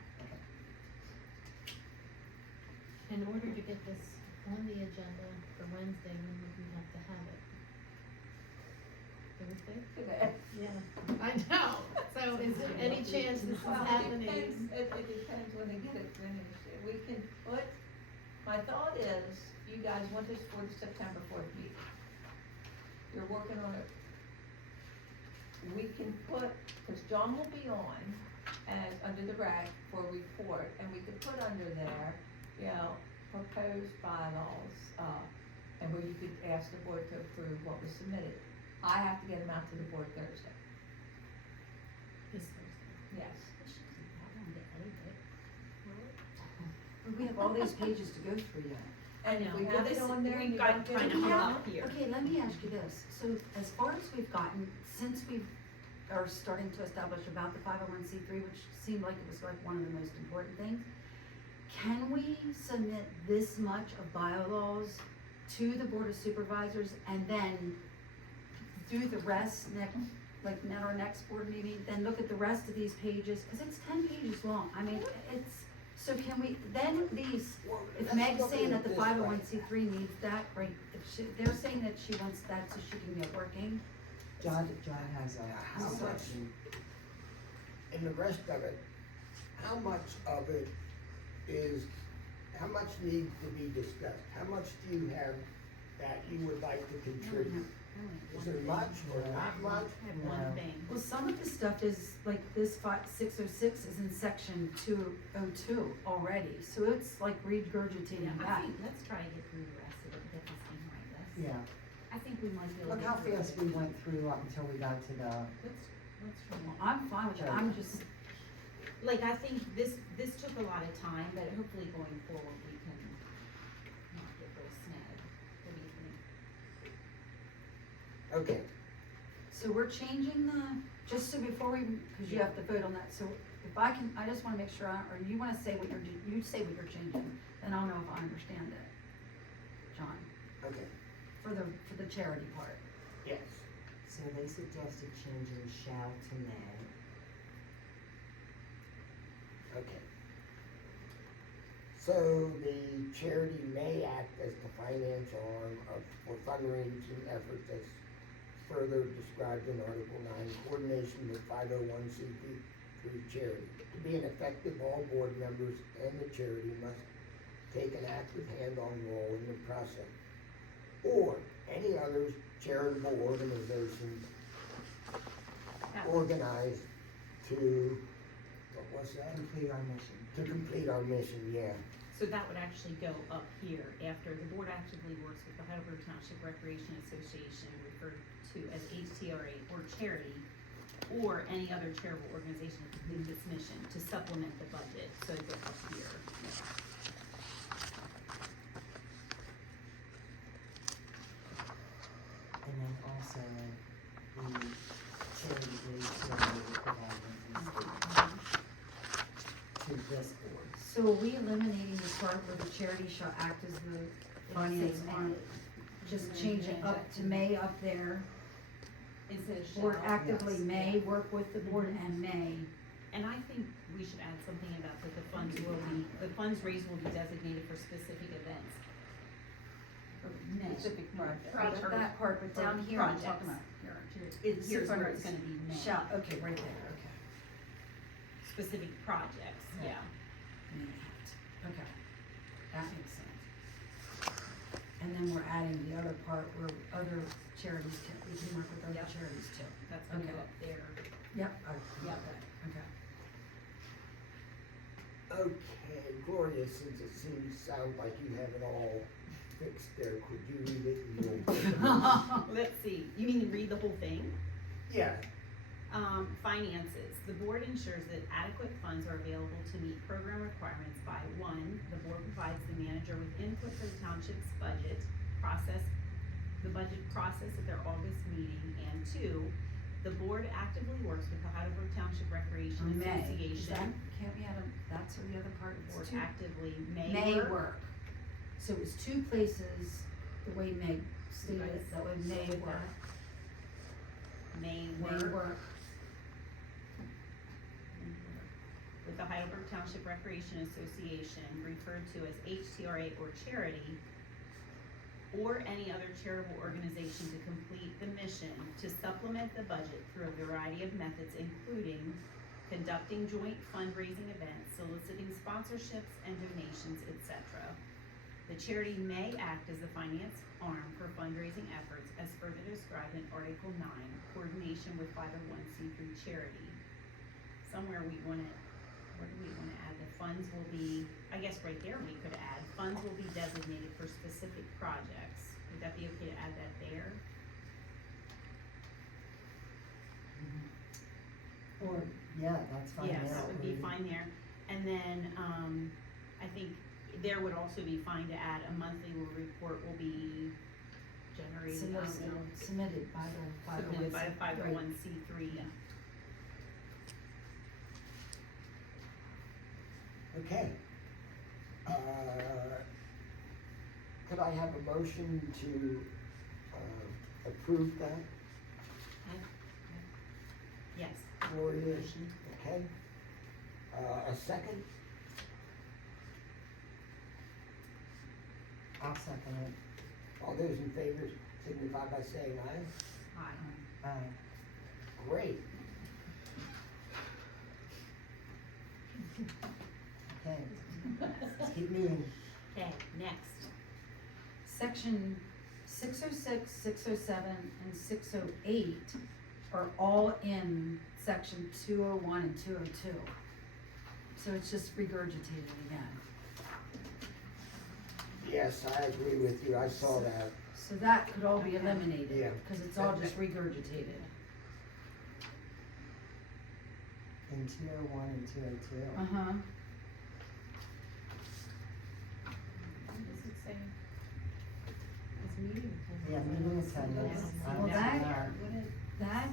In order to get this on the agenda for Wednesday, when would we have to have it? Thursday? Today. Yeah, I know, so is there any chance this is Well, happening? it depends when they get it finished. We can put, my thought is, you guys want this for the September 4th meeting. You're working on it. We can put, cause John will be on as, under the rag for a report, and we could put under there, you know, proposed bylaws, and where you could ask the board to approve what was submitted. I have to get them out to the board Thursday, This Thursday. yes. But we have all these pages to go through yet. And if we Well, have it this- on there, we've you got don't get kind it of hung out. up here. Okay, let me ask you this, so as far as we've gotten, since we are starting to establish about the 501c3, which seemed like it was like one of the most important things, can we submit this much of bylaws to the Board of Supervisors and then do the rest like at our next board meeting, then look at the rest of these pages, cause it's 10 pages long, I mean, it's, so can we, then these, Well, if let's Meg's look saying at that the it this way. 501c3 needs that, great, if she, they're saying that she wants that so she can get working. John has How a much, question. and the rest of it, how much of it is, how much needs to be discussed? How much do you have that you would like to contribute? Is there much or not much? I have one thing. Well, some of the stuff is, like this 606 is in section 202 already, so it's like regurgitating Yeah, I that. think, let's try to get through the rest of it, get this thing right, let's, Yeah, I think we might be able to look get how through fast it. we went through up until we got to the, Let's try. Well, I'm fine with it, I'm just, Like, I think this took a lot of time, but hopefully going forward, we can not get real snag. What do you think? Okay, so we're changing the, just so before we, cause you have to vote on that, so if I can, I just wanna make sure, or you wanna say what you say what you're changing, then I'll know if I understand it. John, okay, for the charity part. yes. so they suggested changing shall to may. Okay. So the charity may act as the financial arm for fundraising efforts as further described in Article 9, coordination with 501c3 charity. To be an effective, all board members and the charity must take an active hand-on role in the process. Or any other charitable organization organized to, what was that? Complete our mission. To complete our mission, yeah. So that would actually go up here after the board actively works with the Heidelberg Township Recreation Association, referred to as HTRA or charity, or any other charitable organization to complete its mission to supplement the budget, so it'd go up here. And then also the charity aid to this board. So are we eliminating the part where the charity shall act as the finance arm? Just change it up to may up there, Instead of shall. board actively yes, may work with the board and may. And I think we should add something about that the funds will be, the funds raised will be designated for specific events. Or Specific projects. I got that part, but down here, I'm talking about Here's where it's gonna be may. shall, okay, right there, okay. Specific projects, yeah. Okay, that makes sense. And then we're adding the other part where other charities can, we can work with other Yep. charities too. That's gonna Okay. go up there. Yep, Yep. okay. Okay, Gloria, since it sounds like you have it all fixed there, could you read it in your? Let's see, you mean read the whole thing? Yeah, Finances, the board ensures that adequate funds are available to meet program requirements by 1, the board provides the manager with input for the township's budget, the budget process at their August meeting, and two, the board actively works with the Heidelberg Township Recreation May, is that, Association. can't we add a, that's the other part, Board it's two, actively may work. So it's two places, the way Meg stated it, that way may With work, May may work work. with the Heidelberg Township Recreation Association, referred to as HTRA or charity, or any other charitable organization to complete the mission to supplement the budget through a variety of methods, including conducting joint fundraising events, soliciting sponsorships and donations, etc. The charity may act as the finance arm for fundraising efforts as further described in Article 9, coordination with 501c3 charity. Somewhere we wanna, where do we wanna add, the funds will be, I guess right there we could add, funds will be designated for specific projects. Would that be okay to add that there? Or, yeah, that's fine, Yes, yeah. that would be or- fine there. And then, I think there would also be fine to add a monthly report will be generated, I don't know, Submitted by the submitted by the 501c3. 501c3. Okay. Could I have a motion to, approve that? Yes. Gloria, okay. A second? I'll second it. All those in favor signify by saying aye. Aye. Great. Okay, let's keep moving. Okay, next. Section 606, 607, and 608 are all in section 201 and 202. So it's just regurgitated again. Yes, I agree with you, I saw that. So that could all be eliminated, Yeah. because it's all just regurgitated. In 201 and 202. Uh-huh. What does it say? It's meeting attendance. Yeah, meeting attendance. Yeah. I Well, don't see that- What is, That,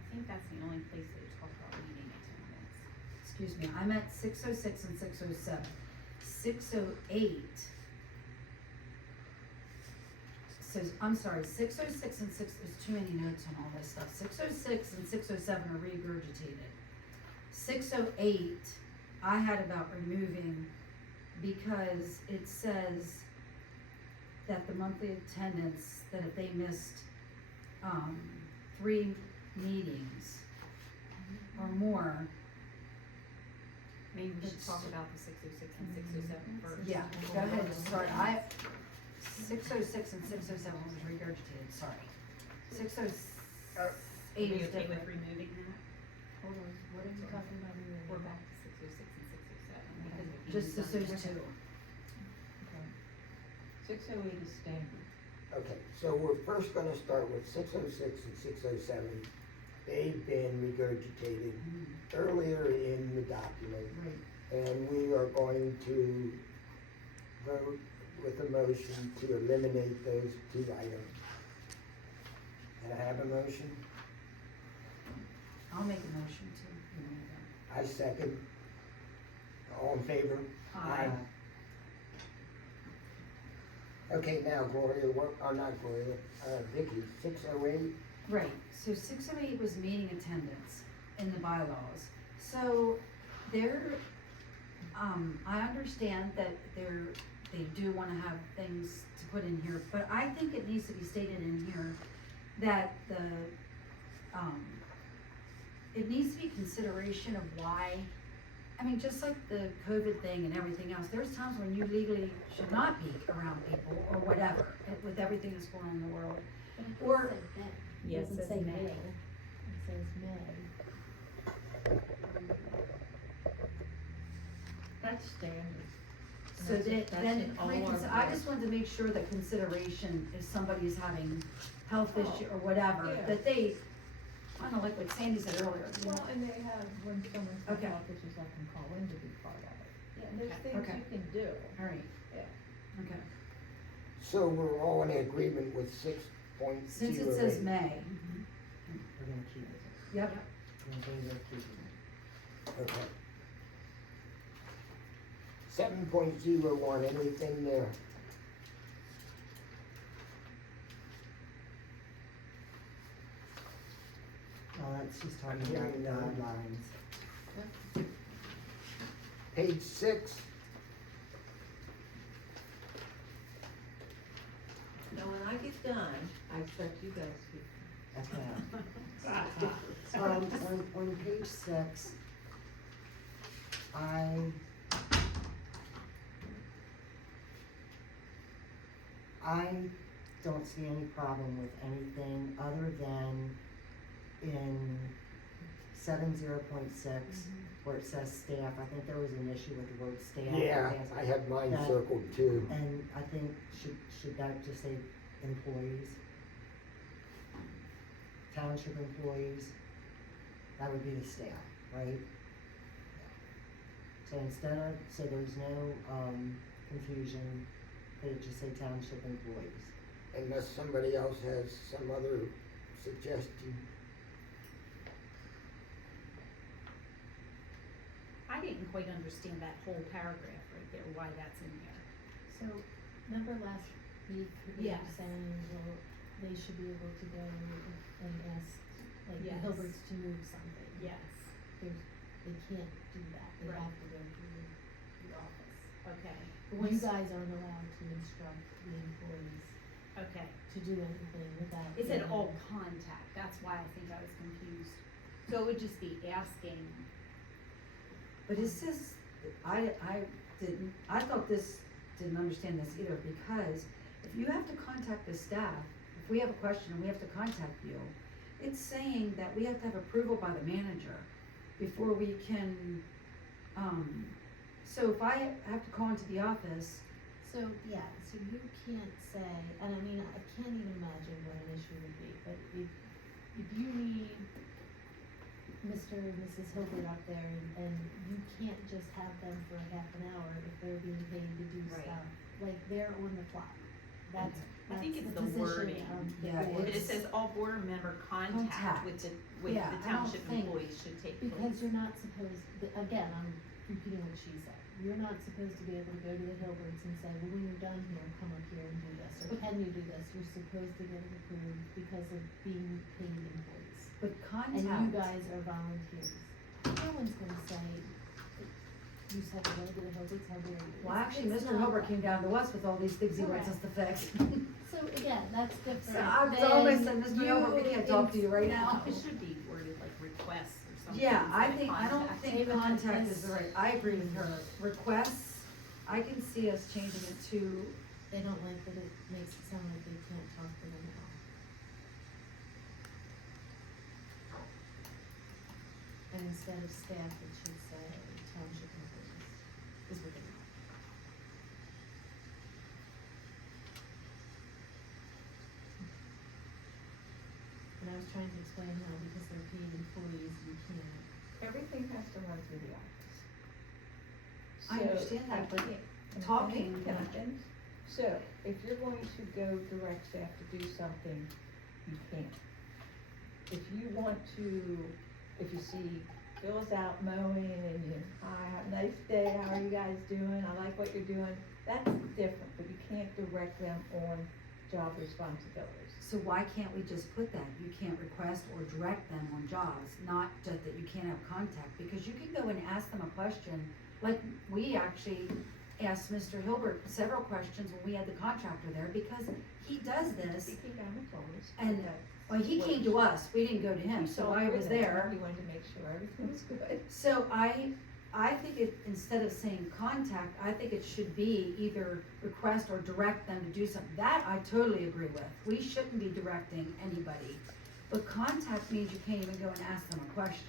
I think that's the only place that talk about meeting attendance. excuse me, I'm at 606 and 607. 608 says, I'm sorry, 606 and 6, there's too many notes on all this stuff. 606 and 607 are regurgitated. 608, I had about removing because it says that the monthly attendance, that if they missed, 3 meetings or more, Maybe we should It's- talk about the 606 and 607 first. yeah, go ahead, sorry, 606 and 607 was regurgitated, sorry. 608 Are we is okay with different. removing that? hold on, what are you talking about? We're back to 606 and 607 because we Just moved those on to- two. 608 is standard. Okay, so we're first gonna start with 606 and 607. They've been regurgitated earlier in the document. Right. And we are going to vote with a motion to eliminate those 2 items. Can I have a motion? I'll make a motion to remove them. I second. All in favor? Aye. Okay, now Gloria, not Gloria, Vicky, 608, Right, so 608 was meeting attendance in the bylaws. So there, I understand that they do wanna have things to put in here, but I think it needs to be stated in here that it needs to be consideration of why, I mean, just like the COVID thing and everything else, there's times when you legally should not be around people or whatever, with everything that's going on in the world. Or- Yes, Doesn't it's say May. may. It says may. That's standard. So That's then, in all our I boards. just wanted to make sure that consideration, if somebody's having health issue or whatever, yeah. that they, I don't know, like what Sandy said earlier, you know, Well, and they have, when someone's in Okay. offices, I can call in to be part of it. Yeah, there's Okay. things Okay. you can do. Alright. Yeah. Okay. So we're all in agreement with 6.08. Since it says May, We're gonna keep it. yep, We're gonna keep it. Okay. 7.01, anything there? That's just talking about Hearing none. guidelines. Page 6, Now, when I get done, I expect you guys to. Okay. On page 6, I don't see any problem with anything other than in 70.6, where it says staff. I think there was an issue with the word staff. yeah, I had mine That- circled too. And I think, should that just say employees? Township employees, that would be the staff, right? So instead of, so there's no, confusion, could it just say township employees? Unless somebody else has some other suggestion. I didn't quite understand that whole paragraph right there, why that's in there. So, remember last week, we were Yes. saying, well, they should be able to go and ask, like, the Yes. Hilberts to move something. Yes, They can't do that, they Right. have to go through the office. okay, You guys aren't allowed to instruct the employees okay. to do anything without. It said getting- all contact, that's why I think I was confused. So it would just be asking, but it says, I thought didn't understand this either, because if you have to contact the staff, if we have a question and we have to contact you, it's saying that we have to have approval by the manager before we can, so if I have to call into the office, So, yeah, so you can't say, and I mean, I can't even imagine what an issue would be, but if you need Mr. and Mrs. Hilbert up there and you can't just have them for a half an hour if they're being paid to do Right. stuff, like, they're on the clock. That's, I think that's it's the the position wording. of the Yeah, board. but it says all board member contact with the Yeah, I don't township think- employees should take Because place. you're not supposed, again, I'm repeating what she said, you're not supposed to be able to go to the Hilberts and say, well, when you're done here, come up here and do this, or can you do this? You're supposed to get it approved because of being paid employees. but And you contact, guys are volunteers. No one's gonna say, you said to go to the Hilberts, how dare you? well, actually, It's Mr. not Hilbert that. came down to us with all these things he wants us to fix. So again, that's different So I always said, than Mr. Hilbert, we can't talk to you right now. It should be worded like requests or something. Yeah, I instead of don't contact. think Even contact this- is the right, I agree with her. Requests, I can see us changing it to, They don't like that it makes it sound like they can't talk to them at all. And instead of staff, it should say township employees, is what they want. And I was trying to explain how, because they're paid employees, you can't. Everything has to run through the office. I So, understand that, but can I talking, finish? Can I finish? So, if you're going to go direct staff to do something, you can't. If you want to, if you see Phil's out mowing and you, hi, have a nice day, how are you guys doing, I like what you're doing, that's different, but you can't direct them on job responsibilities. so why can't we just put that? You can't request or direct them on jobs, not just that you can't have contact, because you can go and ask them a question, like we actually asked Mr. Hilbert several questions when we had the contractor there, because he does this, He came down and told us. And, that well, he came to us, we didn't go to him, he so saw I you was were there. He wanted to make sure everything was good. So I think it, instead of saying contact, I think it should be either request or direct them to do something. That I totally agree with. We shouldn't be directing anybody. But contact means you can't even go and ask them a question.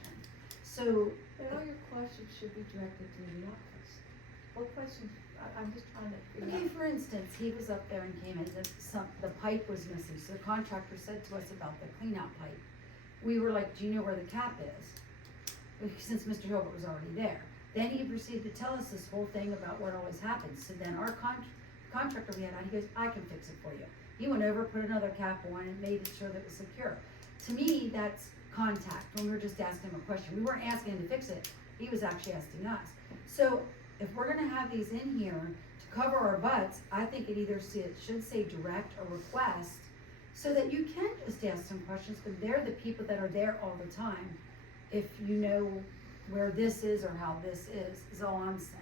So, But all your questions should be directed to the office. What questions, I'm just trying to figure okay, out. for instance, he was up there and came in, the pipe was missing, so the contractor said to us about the cleanout pipe. We were like, do you know where the cap is? Since Mr. Hilbert was already there. Then he proceeded to tell us this whole thing about what always happens. So then our contractor we had on, he goes, I can fix it for you. He went over, put another cap on and made sure that it was secure. To me, that's contact, when we were just asking him a question. We weren't asking him to fix it, he was actually asking us. So if we're gonna have these in here to cover our butts, I think it should say direct or request, so that you can just ask some questions, but they're the people that are there all the time. If you know where this is or how this is all I'm saying.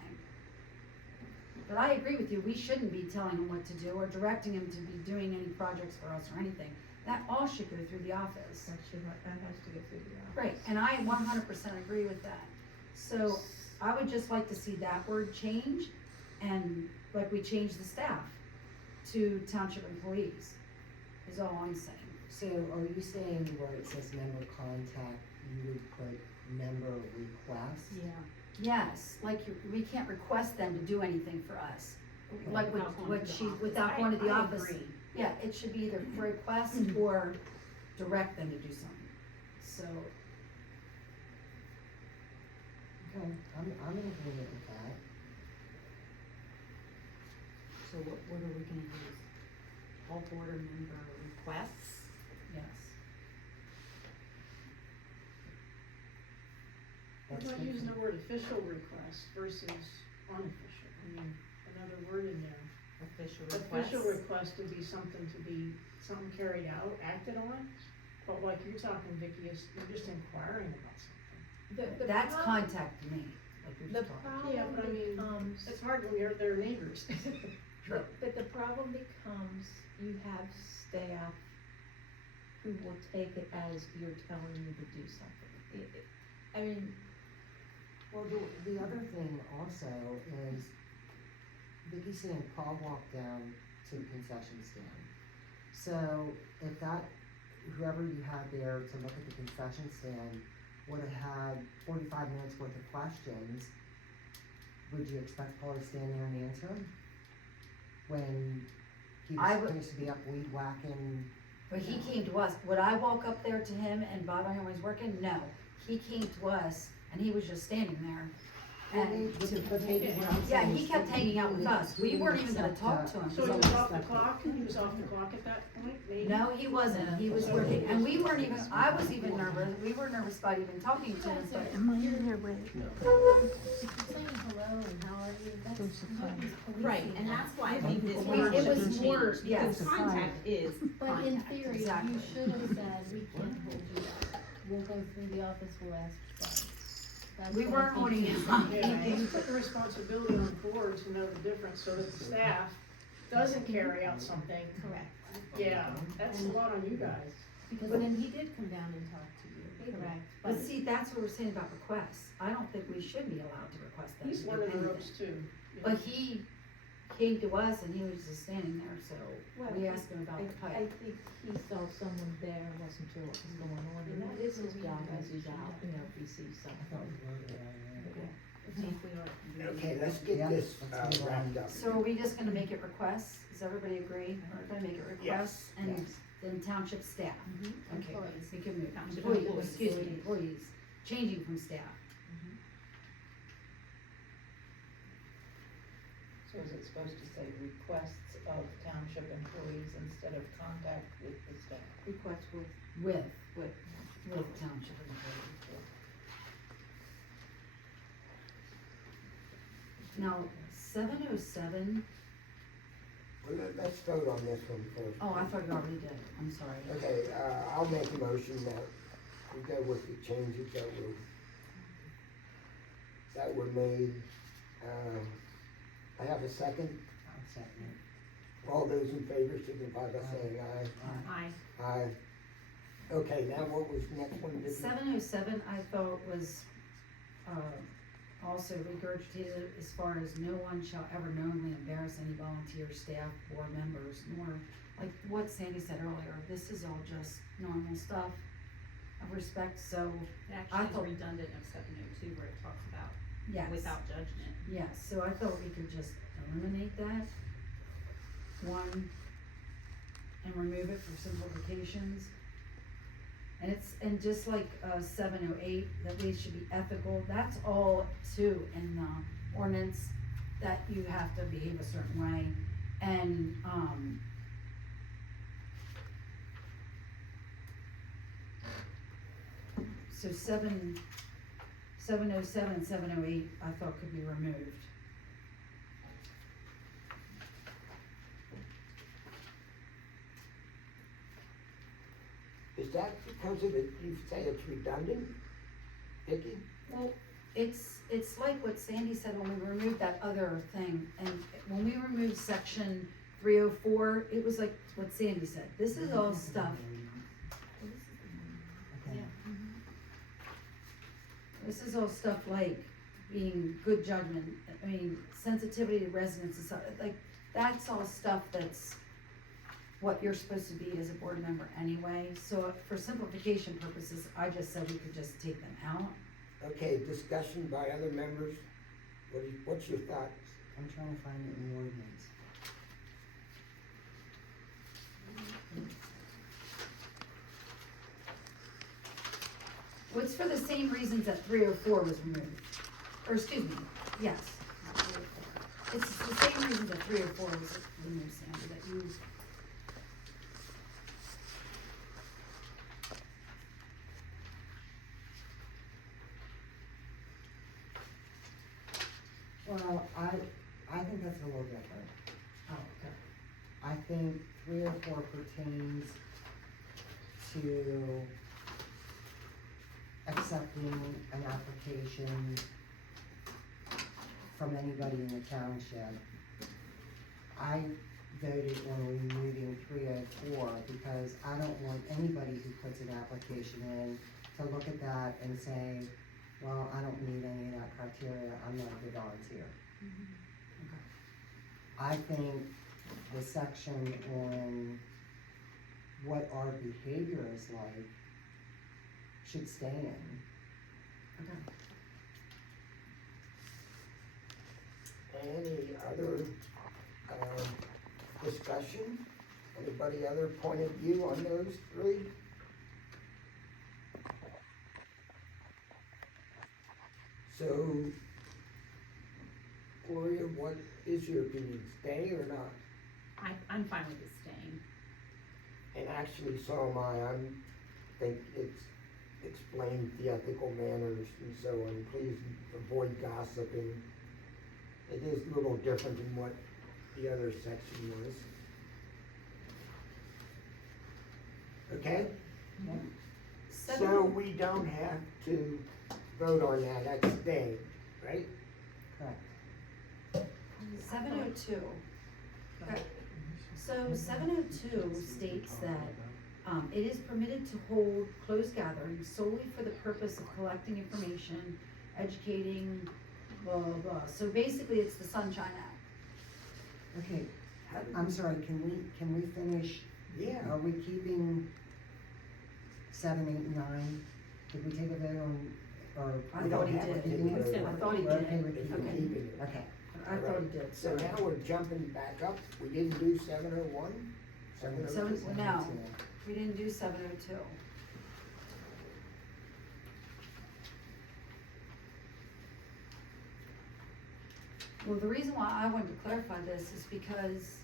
But I agree with you, we shouldn't be telling him what to do or directing him to be doing any projects for us or anything. That all should go through the office. That has to go through the office. Right, and I 100% agree with that. So I would just like to see that word change, and like we changed the staff to township employees, is all I'm saying. So are you saying where it says member contact, you would put member request? Yeah. Yes, like we can't request them to do anything for us. Like Without going what to the she, office. without going to the I office. agree. Yeah, it should be either request or direct them to do something. So, Okay, I'm in agreement with that. So what are we gonna use? All board member requests? yes. I'm not using the word official request versus unofficial, I mean, another word in there. Official Official requests? request would be something carried out, acted on, but like you're talking, Vicky, you're just inquiring about something. That's contact to me, like we The just talked. problem Yeah, but I mean, becomes, It's hard when they're neighbors. but the problem becomes, you have staff who will take it as you're telling you to do something. I mean, Well, the other thing also is, Vicky's saying Paul walked down to the concession stand. So if whoever you had there to look at the concession stand would have had 45 minutes worth of questions, would you expect Paul to stand there and answer them? When he I was would- supposed to be up weed whacking? But he came to us. Would I walk up there to him and bother him when he's working? No. He came to us and he was just standing there. And But maybe what I'm yeah, saying he is kept that hanging out with us. We weren't even gonna talk to him. So he was off the clock, at that point, maybe? No, he wasn't. He was working, and we weren't even, I was even nervous. We were nervous about even talking to him, but Am I in their way? if you're saying hello and how are you, that's Those are what fine. he's policing Right, and that. that's why I think this We- word it should was be more- changed, yes. because contact is But in contact. theory, exactly. you should have said, we can't hold you up, we'll go through the office, we'll ask questions. That's we what I weren't think holding you him should up. do. Yeah, you put the responsibility on the board to know the difference, so that the staff doesn't carry out something. Correct, Yeah, that's a lot on you guys. because then he did come down and talk to you, correct, But but see, that's what we're saying about requests. I don't think we should be allowed to request them to He's do learning the anything. ropes too. But he came to us and he was just standing there, so Well, we asked him about the I pipe. think he saw someone there, and wasn't sure what was going on, and that is his job as he's out, if he sees something. I think we are. Okay, let's get this wrapped up. So are we just gonna make it requests? Does everybody agree? We're gonna make it requests and Yes. then township staff? Okay, Employees. we can move, Township employees, employees. excuse me, employees, changing from staff. So is it supposed to say requests of township employees instead of contact with the staff? Request with, With township employees. Now, 707, Let's vote on this one first. oh, I thought you already did, I'm sorry. Okay, I'll make a motion that we go with the changes that were made. I have a second. I'll second it. All those in favor signify by saying aye. Aye. Aye. Okay, now what was the next one? Vicky? 707, I thought was, also regurgitated as far as no one shall ever knowingly embarrass any volunteer staff or members, nor, like what Sandy said earlier, this is all just normal stuff of respect, so, It I actually is thought- redundant of 702 where it talks about yes. without judgment. Yes, so I thought we could just eliminate that one and remove it for simplifications. And just like, 708, that we should be ethical, that's all too in the ordinance, that you have to behave a certain way. And, so 707 and 708, I thought could be removed. Is that because of it, you say it's redundant, Vicky? Well, it's like what Sandy said when we removed that other thing, and when we removed section 304, it was like what Sandy said, this is all stuff, Okay. this is all stuff like being good judgment, I mean, sensitivity to residents and stuff, like, that's all stuff that's what you're supposed to be as a board member anyway, so for simplification purposes, I just said we could just take them out. Okay, discussion by other members, what's your thoughts? I'm trying to find it in the ordinance. Well, it's for the same reasons that 304 was removed, or excuse me, yes. It's the same reasons that 304 was removed, Sandy, that you. Well, I think that's a little different. Oh, okay. I think 304 pertains to accepting an application from anybody in the township. I voted on removing 304 because I don't want anybody who puts an application in to look at that and say, well, I don't meet any of that criteria, I'm not a good volunteer. I think the section on what our behavior is like should stay in. Any other, discussion? Anybody other point of view on those three? So, Gloria, what is your opinion, stay or not? I'm fine with it staying. And actually, so am I think it's explained the ethical manners and so on, please avoid gossiping. It is a little different than what the other section was. Okay? So we don't have to vote on that, that's staying, right? Correct. 702. Okay. So 702 states that it is permitted to hold closed gatherings solely for the purpose of collecting information, educating, blah, blah, blah. So basically, it's the Sunshine Act. Okay, I'm sorry, can we finish? Yeah. Are we keeping 7, 8, and 9? Did we take a vote on, or? I We thought don't he have to did. take a vote. I thought he We're okay did. with If you're Okay. keeping it. Okay, I thought he did. So now we're jumping back up, we didn't do 701? 702? No. We didn't do 702. Well, the reason why I wanted to clarify this is because,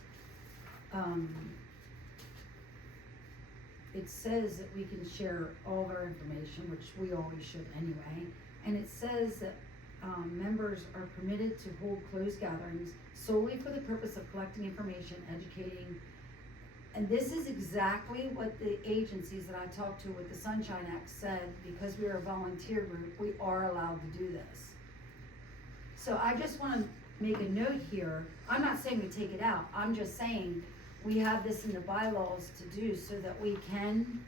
it says that we can share all of our information, which we always should anyway. And it says that, members are permitted to hold closed gatherings solely for the purpose of collecting information, educating. And this is exactly what the agencies that I talked to with the Sunshine Act said, because we are a volunteer group, we are allowed to do this. So I just wanna make a note here, I'm not saying we take it out, I'm just saying we have this in the bylaws to do so that we can,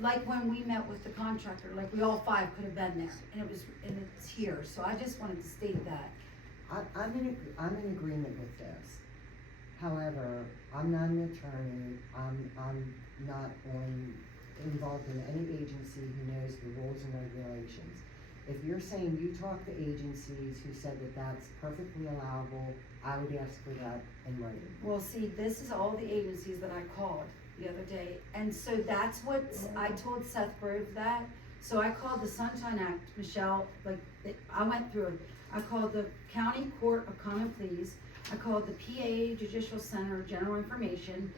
like when we met with the contractor, like we all 5 could have been there, and it's here, so I just wanted to state that. I'm in agreement with this. However, I'm not an attorney, I'm not involved in any agency who knows the rules and regulations. If you're saying you talked to agencies who said that that's perfectly allowable, I would ask for that in writing. Well, see, this is all the agencies that I called, the other day, and so that's what I told Seth Grove that. So I called the Sunshine Act, Michelle, I went through it. I called the County Court of Common Pleas, I called the PA Judicial Center General Information.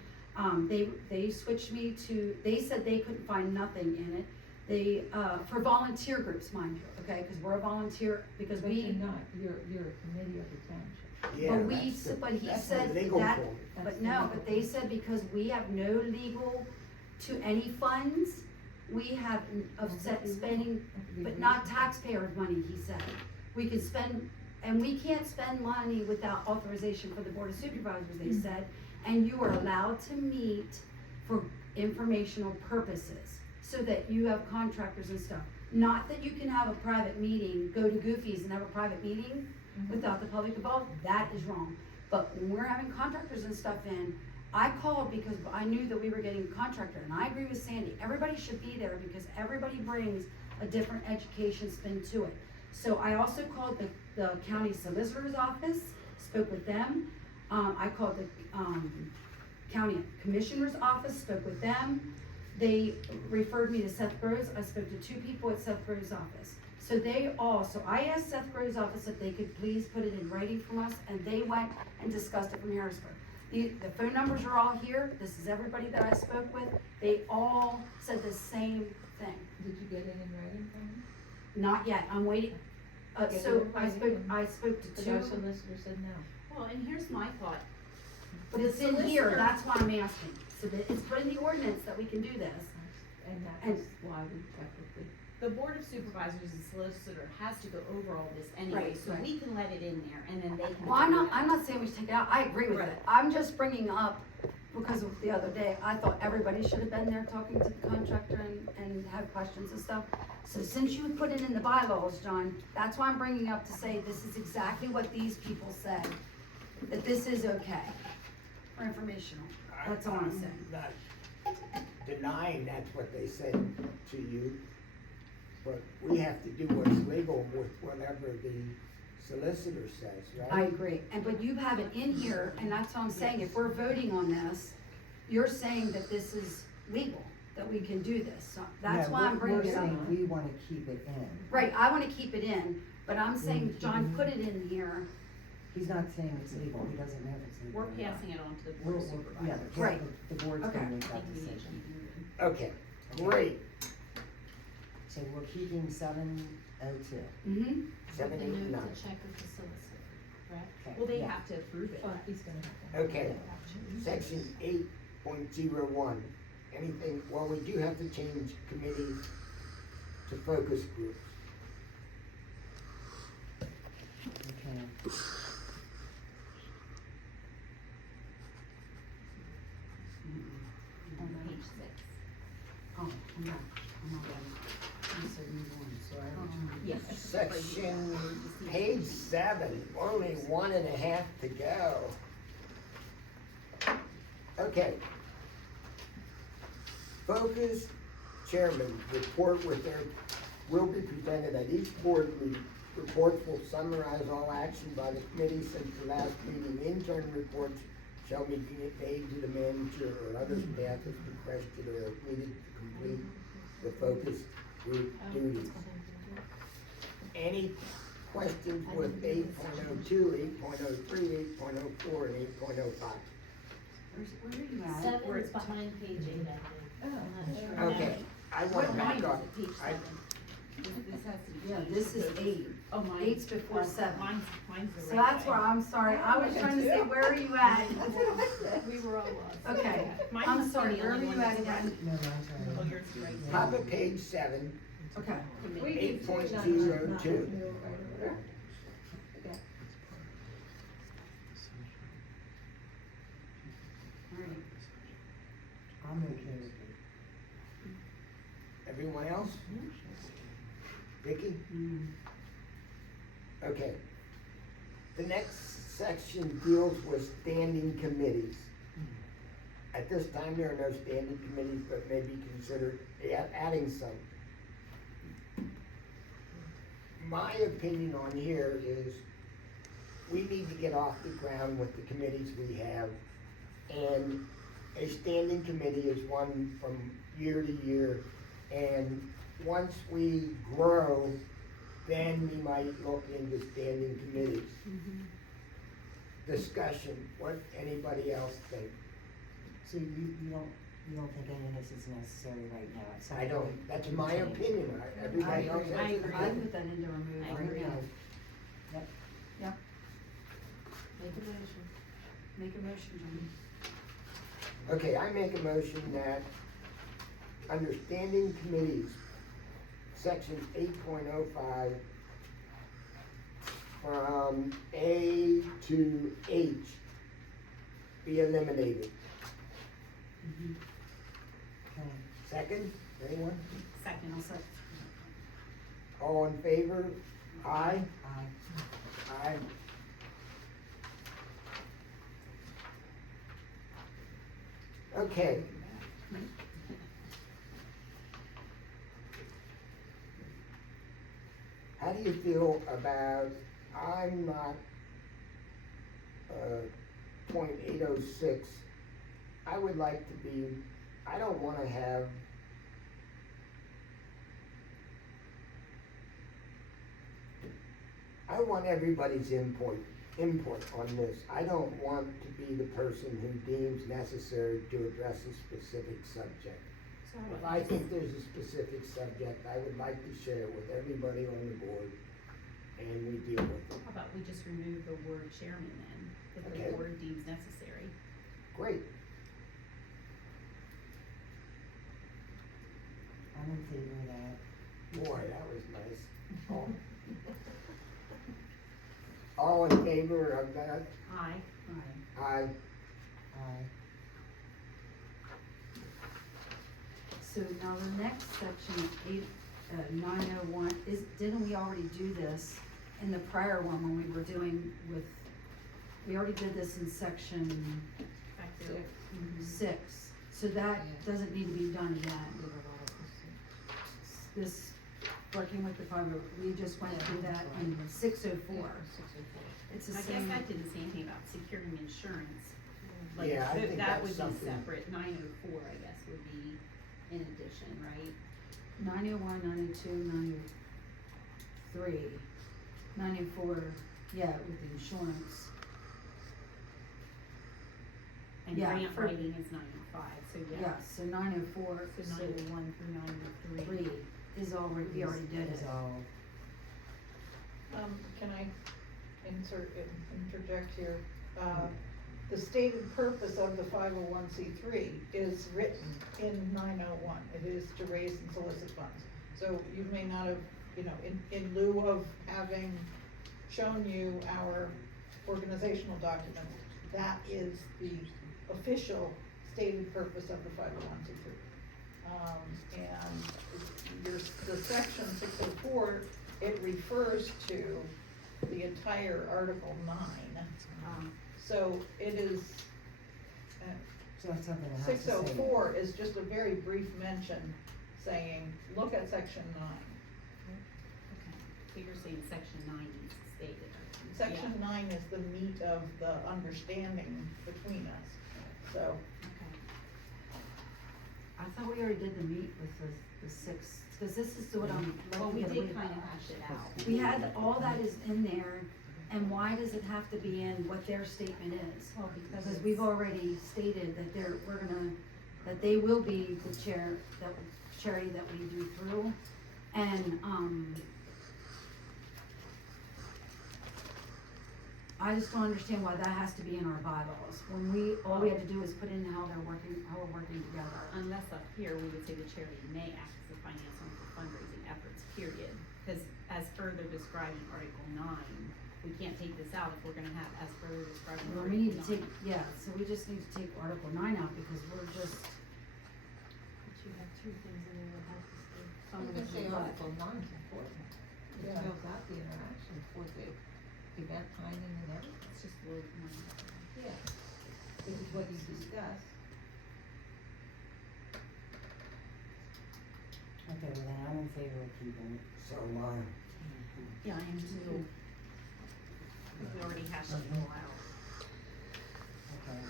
They switched me to, they said they couldn't find nothing in it. They, for volunteer groups, mind you, okay, cause we're a volunteer, because But you're we, not, you're a committee of the township. Yeah, but we, that's the- but he that's the said legal that, point. but no, but they said because we have no legal to any funds, we have offset spending, but not taxpayers' money, he said. We can spend, and we can't spend money without authorization for the Board of Supervisors, they said. And you are allowed to meet for informational purposes, so that you have contractors and stuff. Not that you can have a private meeting, go to Goofy's and have a private meeting without the public involved, that is wrong. But when we're having contractors and stuff in, I called because I knew that we were getting a contractor, and I agree with Sandy, everybody should be there because everybody brings a different education spin to it. So I also called the county solicitor's office, spoke with them. I called the, county commissioner's office, spoke with them. They referred me to Seth Groves. I spoke to 2 people at Seth Groves' office. So I asked Seth Groves' office if they could please put it in writing from us, and they went and discussed it from Harrisburg. The phone numbers are all here. This is everybody that I spoke with. They all said the same thing. Did you get it in writing from him? Not yet, I'm waiting. Get it So in I spoke to But 2, our solicitor said no. Well, and here's my thought. but it's in here, that's why I'm asking. So that it's put in the ordinance that we can do this. And that And- was why we checked with The Board of Supervisors and solicitor has to go over all this anyway, Right, so right. we can let it in there and then they can. Well, I'm figure it not out. saying we should take it out, I agree with Right. it. I'm just bringing up, because of the other day, I thought everybody should have been there talking to the contractor and have questions and stuff. So since you put it in the bylaws, John, that's why I'm bringing up to say this is exactly what these people said, that this is okay for informational. That's all I'm saying. Not denying that's what they said to you, but we have to do what's legal with whatever the solicitor says, I right? agree, but you have it in here, and that's what I'm saying, if we're voting on this, you're saying that this is legal, that we can do this, so that's No, why I'm bringing it We're up. saying we wanna keep it in. Right, I wanna keep it in, but I'm saying, John, put it in here, He's not saying it's legal, he doesn't know if it's legal. We're or not. passing it on to the Board of Yeah, Supervisors. Right. the board's Okay. gonna make I that think we need to decision. keep it. Okay, great, So we're keeping 702. mm-hmm, With 7, the 8, note 9. to check with the solicitor, correct? Okay, Well, they yeah. have to approve it. But he's gonna have to. Okay, section 8.01, anything, well, we do have to change committee to focus groups. Okay. On page 6. oh, I'm not ready. I said move on, so I. Yes. Section, page 7, only 1.5 to go. Okay. Focus chairman report with their, will be presented at each board meeting. Reports will summarize all action by the committee since the last meeting. Intern reports shall be made to the manager or other staff as requested or if needed to complete the focus group duties. Any questions with 8.02, 8.03, 8.04, and 8.05? Where are you at? 7 is behind page 8, I think. I'm not sure. Okay, I want to back up. Page I- 7. This has to be. Yeah, this is 8, Oh, mine. 8's before 7. Mine's the So right that's way. where, I'm sorry, I was trying to say, where are you at? We were all lost. Okay, Mine I'm must be sorry, the where are only you one at that's again? right. No, mine's right. Oh, yours is right. Top of page 7, Okay, We did 8.02. alright. I'm okay with it. Everyone else? Vicky? Mm. Okay. The next section deals with standing committees. At this time, there are no standing committees, but may be considered adding some. My opinion on here is we need to get off the ground with the committees we have and a standing committee is one from year to year, and once we grow, then we might look into standing committees. Discussion, what anybody else think? So you don't think any of this is necessary right now? It's I don't, something that's we my change. opinion, everybody else has I a agree. I opinion. put that into remove I right agree. now. Make a motion. Make a motion, Johnny. Okay, I make a motion that under standing committees, section 8.05, from A to H be eliminated. Okay. Second, anyone? Second, I'll second. All in favor? Aye? Aye. Aye. Okay. How do you feel about, I'm not, .806, I would like to be, I don't wanna have I want everybody's input on this. I don't want to be the person who deems necessary to address a specific subject. If I think there's a specific subject, I would like to share it with everybody on the board, and we deal with it. How about we just remove the word chairman then, if Okay. the board deems necessary? Great. I'm in favor of that. Boy, that was nice. All in favor of that? Aye. Aye. Aye. Aye. So now the next section, 901, didn't we already do this in the prior one when we were doing with, we already did this in section Back to, 6, so that doesn't need to be done again. This, working with the 50, we just went through that in 604. It's the I guess same. that didn't say anything about securing insurance. Like, Yeah, I think that that's would be something- separate, 904, I guess, would be in addition, right? 901, 902, 903, 904, yeah, with the insurance. And Yeah, grant for- writing is 905, so yeah. Yeah, so 904, So so 901 through 903. 3 is already, we already did it. Is all, Can I interject here? The stated purpose of the 501c3 is written in 901. It is to raise and solicit funds. So you may not have, in lieu of having shown you our organizational document, that is the official stated purpose of the 501c3. And the section 604, it refers to the entire Article 9. So it is, so that's something that has to say. 604 is just a very brief mention saying, look at section 9. Okay, so you're saying section 9 needs to state it. Section 9 is the meat of the understanding between us, so. Okay. I thought we already did the meet with the 6, because this is what I'm. Well, we yeah, did kind of hash it out. We had, all that is in there, and why does it have to be in what their statement is? Well, Because we've already stated that that they will be the charity that we do through, and, I just don't understand why that has to be in our bylaws, when all we had to do is put in how we're working together. Unless up here, we would say the charity may act as a finance arm for fundraising efforts, period. Because as further described in Article 9, we can't take this out if we're gonna have as further described in Well, Article 9. we need to take, yeah, so we just need to take Article 9 out, because we're just, But you have two things in there that have to stay. I was gonna say Article 9 is important. It Yeah. spells out the interaction for the event timing and everything. It's just a little more. Yeah. This is what you discussed. Okay, well then I'm in favor of keeping it. So am I. Yeah, I am too. Because we already hashed it all out. Okay.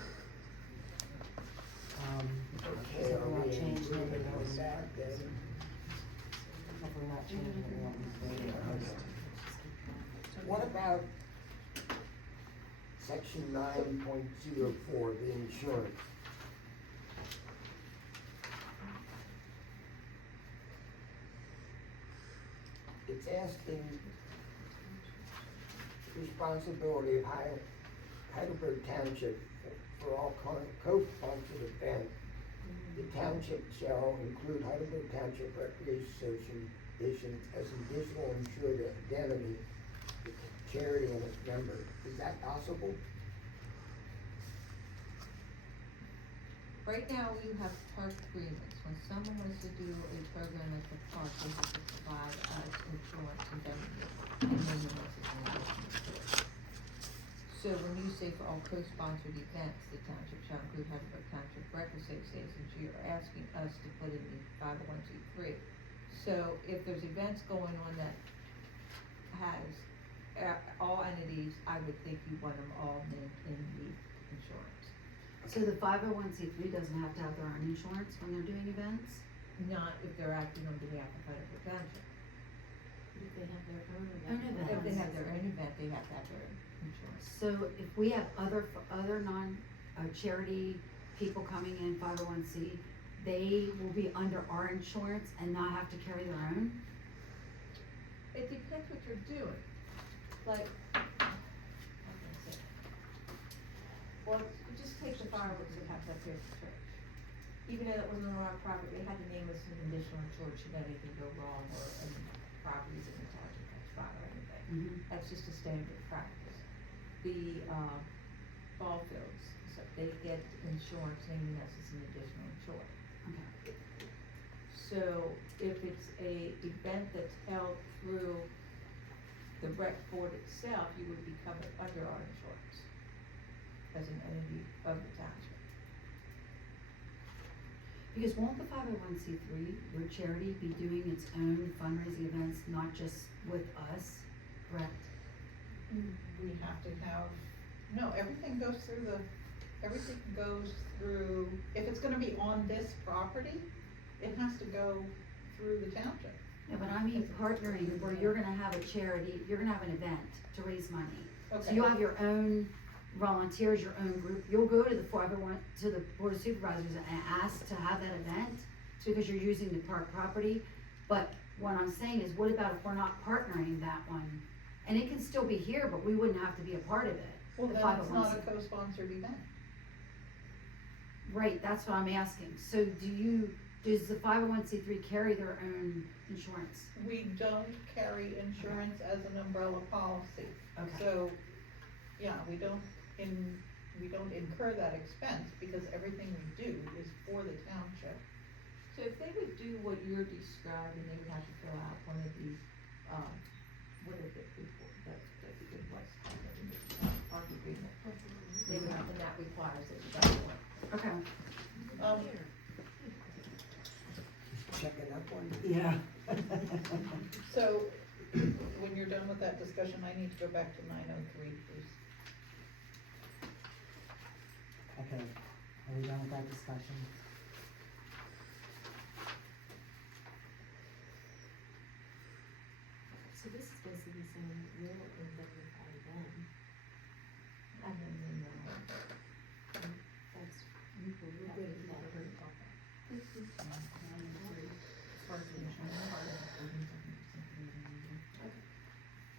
Okay, are we in agreement on that then? If we're not changing it, we don't need to vote on it. What about section 9.04, the insurance? It's asking responsibility of Heidelberg Township for all co-sponsored event. The township shall include Heidelberg Township Recreation Association as an additional insured identity, the charity and its member. Is that possible? Right now, we have park agreements. When someone wants to do a program at the park, they have to provide us insurance and indemnity, and then the rest is insurance. So when you say for all co-sponsored events, the township shall include Heidelberg Township Rec Association, you're asking us to put in the 501(c)(3). So if there's events going on that has all entities, I would think you want them all named in the insurance. So the 501(c)(3) doesn't have to have their own insurance when they're doing events? Not if they're acting on behalf of Heidelberg Township. If they have their own Own event. event. If they have their own event, they have to have their own insurance. So if we have other non, charity people coming in 501(c), they will be under our insurance and not have to carry their own? It depends what you're doing, like, how can I say? Well, just take the fireworks that happened up here at the church. Even though it wasn't on our property, they had to name us an additional insured should anything go wrong or any properties in the township catch fire or anything. Mm-hmm. That's just a standard practice. The, ball fields, so they get insurance naming us as an additional insured. Okay. So if it's a event that's held through the rec board itself, you would be covered under our insurance as an entity of the township. Because won't the 501(c)(3), your charity, be doing its own fundraising events, not just with us, correct? We have to have, no, everything goes through if it's gonna be on this property, it has to go through the township. Yeah, but I mean partnering where you're gonna have a charity, you're gonna have an event to raise money. So Okay. you'll have your own volunteers, your own group, you'll go to the 501, to the board of supervisors and ask to have that event, because you're using the park property. But what I'm saying is, what about if we're not partnering that one? And it can still be here, but we wouldn't have to be a part of it. Well, the then it's not a 501(c). co-sponsored event. Right, that's what I'm asking. So does the 501(c)(3) carry their own insurance? We don't carry insurance as an umbrella policy. Okay. So, yeah, we don't incur that expense because everything we do is for the township. So if they would do what you're describing, they would have to fill out one of these, what is it, that's it was, our agreement. They would have, and that requires it, that's what. Okay. Checking up on? Yeah. So, when you're done with that discussion, I need to go back to 903, please. Okay, are we done with that discussion? So this is basically saying we'll indemnify them. And then, That's, we're good with that. As far as the insurance part of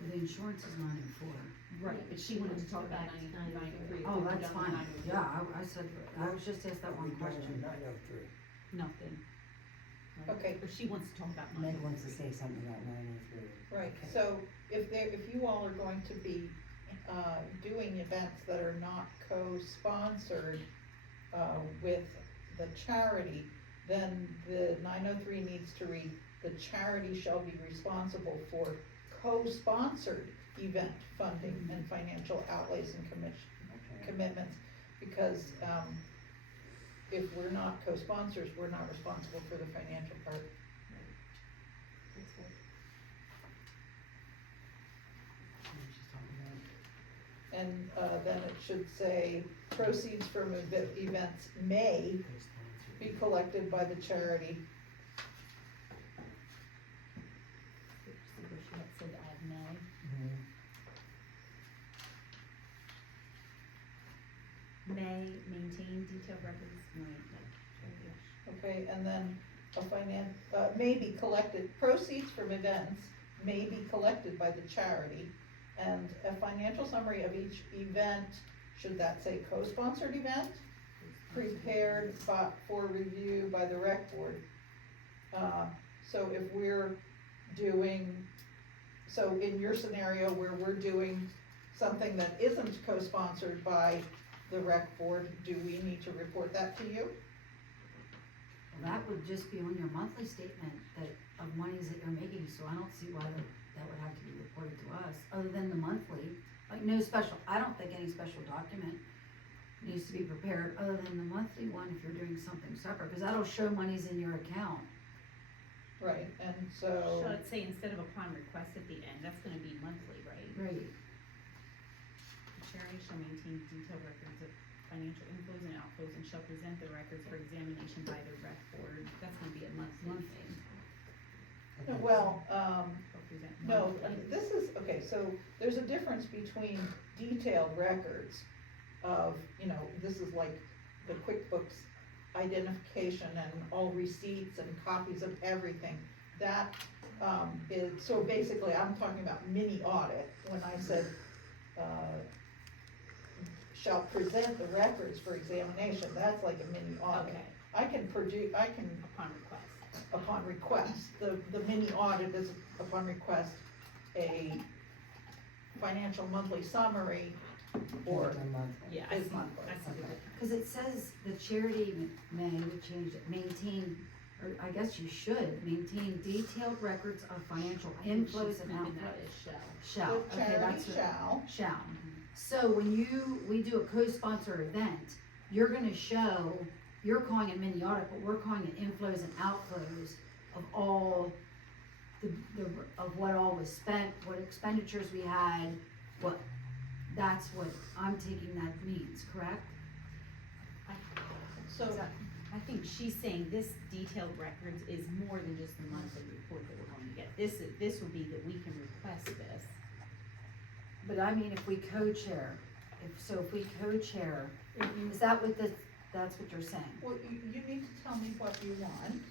Well, the insurance is 904. right, but she wanted to talk about 993. Oh, that's fine. Yeah, I said, I was just asked that one We done question. 903. Nothing. Right. Okay. But she wants to talk about Meg 993. wants to say something about 903. Right, Okay. so if you all are going to be, doing events that are not co-sponsored, with the charity, then the 903 needs to read, the charity shall be responsible for co-sponsored event funding and financial outlays and Okay. commitments, because, if we're not co-sponsors, we're not responsible for the financial part. That's good. She's talking about And, then it should say proceeds from events may be collected by the charity. See where she had said add May. May maintain detailed records, no, Okay, and then may be collected, proceeds from events may be collected by the charity. And a financial summary of each event, should that say co-sponsored event? Prepared for review by the rec board. So if we're doing, so in your scenario where we're doing something that isn't co-sponsored by the rec board, do we need to report that to you? Well, that would just be on your monthly statement of monies that you're making, so I don't see why that would have to be reported to us, other than the monthly. Like no special, I don't think any special document needs to be prepared, other than the monthly one if you're doing something separate, because that'll show monies in your account. Right, and so. Shall it say instead of upon request at the end, that's gonna be monthly, right? Right. The charity shall maintain detailed records of financial inflows and outflows and shall present the records for examination by the rec board, that's gonna be a monthly thing. No, well, Shall present no, monthly. this is, okay, so there's a difference between detailed records of, this is like the QuickBooks identification and all receipts and copies of everything. That, is, so basically, I'm talking about mini audit, when I said, shall present the records for examination, that's like a mini audit. Okay, I can upon request. upon request, the mini audit is upon request, a financial monthly summary, or A monthly. Yeah, I is see, monthly. I see the difference. Cause it says the charity may, we changed it, maintain, or I guess you should, maintain detailed records of financial inflows and Keeping that outflows. as shall. Shall, The okay, charity that's what. shall, Shall. So when we do a co-sponsor event, you're gonna show, you're calling it mini audit, but we're calling it inflows and outflows of all of what all was spent, what expenditures we had, that's what I'm taking that means, correct? so, I think she's saying this detailed records is more than just the monthly report that we're going to get. This would be that we can request this. But I mean, if we co-chair, if we co-chair, is that what that's what you're saying? well, you need to tell me what you want,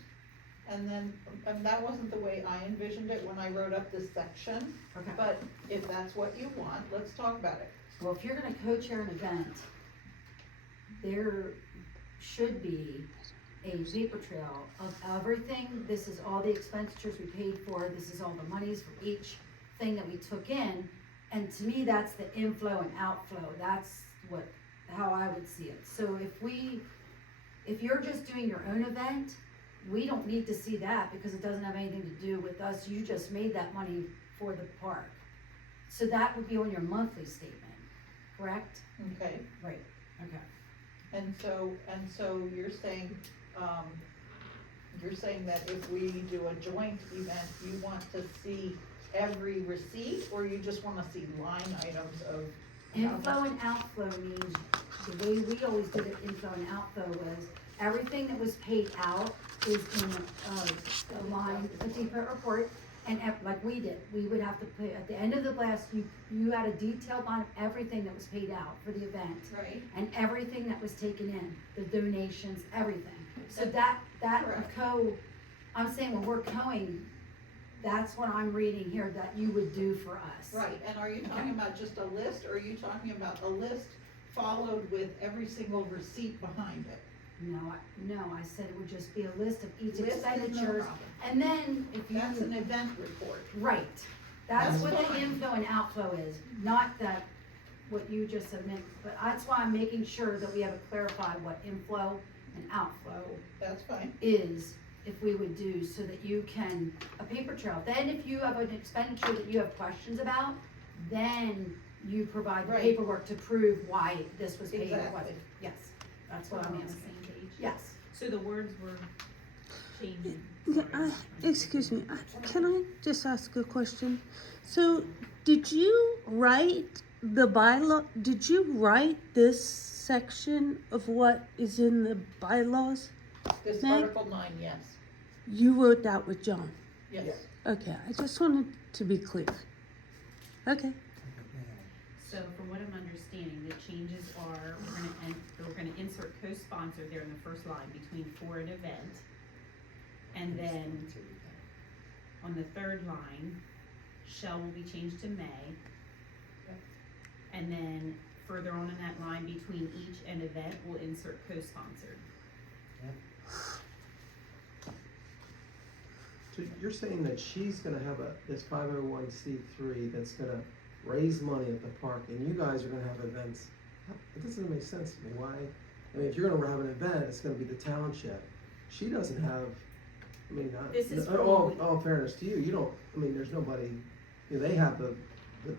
and then, and that wasn't the way I envisioned it when I wrote up this section, Okay. but if that's what you want, let's talk about it. Well, if you're gonna co-chair an event, there should be a paper trail of everything. This is all the expenditures we paid for, this is all the monies for each thing that we took in. And to me, that's the inflow and outflow, that's how I would see it. So if you're just doing your own event, we don't need to see that because it doesn't have anything to do with us, you just made that money for the park. So that would be on your monthly statement, correct? Okay, Right, okay. and so you're saying that if we do a joint event, you want to see every receipt, or you just wanna see line items of? Inflow and outflow means, the way we always did it, inflow and outflow was, everything that was paid out is in a line, a detailed report, and like we did, we would have to put, at the end of the blast, you had a detailed line of everything that was paid out for the event, Right. and everything that was taken in, the donations, everything. So that Correct. I'm saying when we're going, that's what I'm reading here, that you would do for us. Right, and are you talking about just a list, or are you talking about a list followed with every single receipt behind it? No, I said it would just be a list of each List is no expenditures, problem. and then if you. That's an event report. Right, that's That's what the fine. inflow and outflow is, not that, what you just submit, but that's why I'm making sure that we have it clarified what inflow and outflow That's fine. is, if we would do, so that you can, a paper trail. Then if you have an expenditure that you have questions about, then you provide the Right. paperwork to prove why this was paid or Exactly. wasn't. Yes, that's what We're I'm on the asking. same page? Yes. So the words were changed. Yeah, excuse me, can I just ask a question? So, did you write the bylaw, did you write this section of what is in the bylaws? This Meg? Article 9, yes, You wrote that with John. yes. Yeah. Okay, I just wanted to be clear. Okay. So from what I'm understanding, the changes are, we're gonna insert co-sponsor there in the first line between for an event. And then on the third line, shall will be changed to may. And then further on in that line, between each and event, we'll insert co-sponsored. So you're saying that she's gonna have this 501c3 that's gonna raise money at the park, and you guys are gonna have events? It doesn't make sense to me. Why? I mean, if you're gonna have an event, it's gonna be the township. She doesn't have, I mean, This is for all fairness to you, you don't, I mean, there's nobody, you know, they have the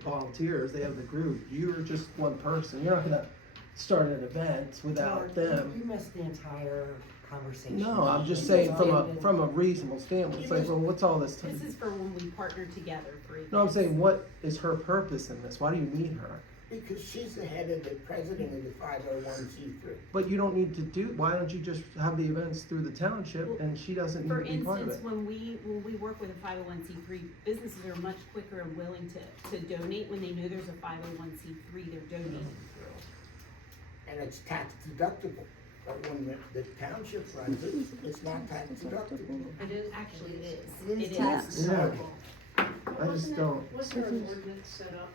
volunteers, they have the group. You're just one person. You're not gonna start an event without them. You missed the entire conversation. No, I'm just saying from a reasonable standpoint. It's like, well, what's all this? This is for when we partner together for events. No, I'm saying, what is her purpose in this? Why do you need her? Because she's the head of the president of the 501c3. But you don't need to do, why don't you just have the events through the township and she doesn't For need to be part of instance, it? when we work with a 501c3, businesses are much quicker and willing to donate when they know there's a 501c3 they're donating through. And it's tax deductible. But when the township runs it, it's not tax deductible. It is. Actually, it is. It is It tax is. Yeah. deductible. I just don't. Was there an ordinance set up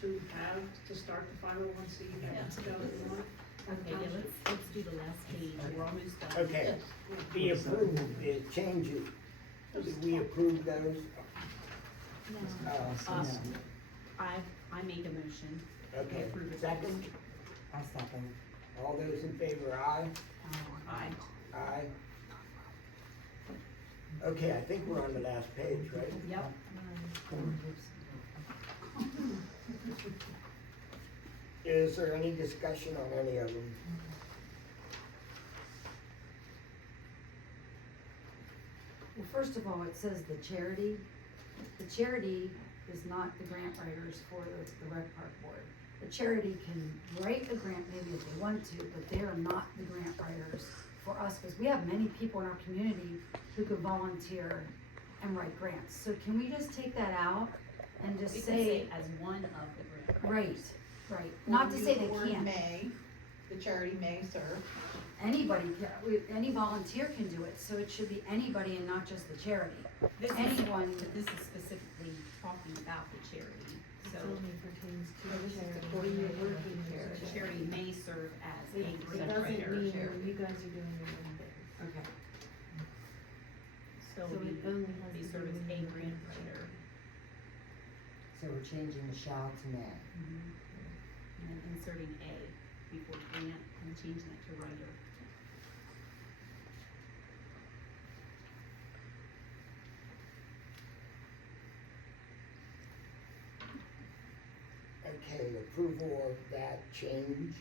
to have, to start the 501c? Okay, yeah, let's do the last page, we're almost done. Okay, the approval, the changes, did we approve those? I make a motion. Okay, Approve it. second, I'll second. all those in favor, aye? Aye. Aye. Okay, I think we're on the last page, right? Yep. Is there any discussion on any of them? Well, first of all, it says the charity. The charity is not the grant writers for the rec park board. The charity can write a grant maybe if they want to, but they are not the grant writers for us, because we have many people in our community who could volunteer and write grants. So can we just take that out and just We can say, say as one of the grant. right, not to say they Or can't. may, the charity may serve. Anybody can, any volunteer can do it, so it should be anybody and not just the charity. This is, Anyone. this is specifically talking about the charity, so It only pertains to So this is charity, the when you're coordinator. working the with charity may serve as a It grant doesn't writer. mean you guys are doing your own thing. Okay. So So we, it only has they to serve do as with a your grant own writer. So we're changing the shall to may. And then inserting a before grant and changing that to writer. Okay, approval of that change,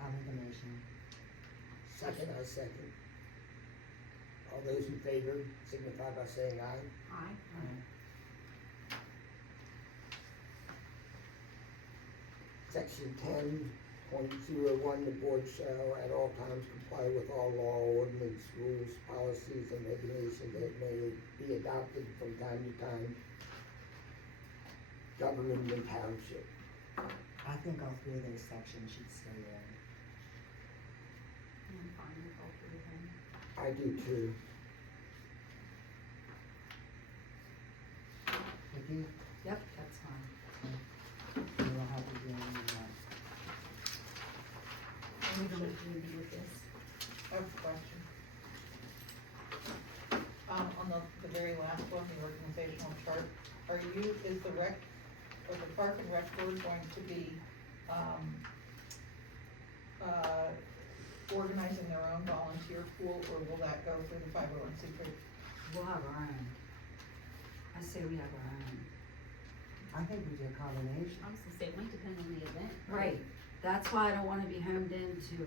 I'll make a motion. second, I second. All those in favor signify by saying aye. Aye. Section 10.01, the board shall at all times comply with all law, ordinance, rules, policies, and regulations that may be adopted from time to time governing the township. I think all three of those sections should stay in. I'm fine with all three of them. I do too. Vicky, Yep, that's fine. you will have to do any of that. And we don't have to do anything with this. I have a question. On the very last one, the organizational chart, is the rec, or the park and rec board going to be, organizing their own volunteer pool, or will that go through the 501c3? We'll have our own. I say we have our own. I think we do a combination. I was gonna say, it might depend on the event. Right, that's why I don't wanna be homed into,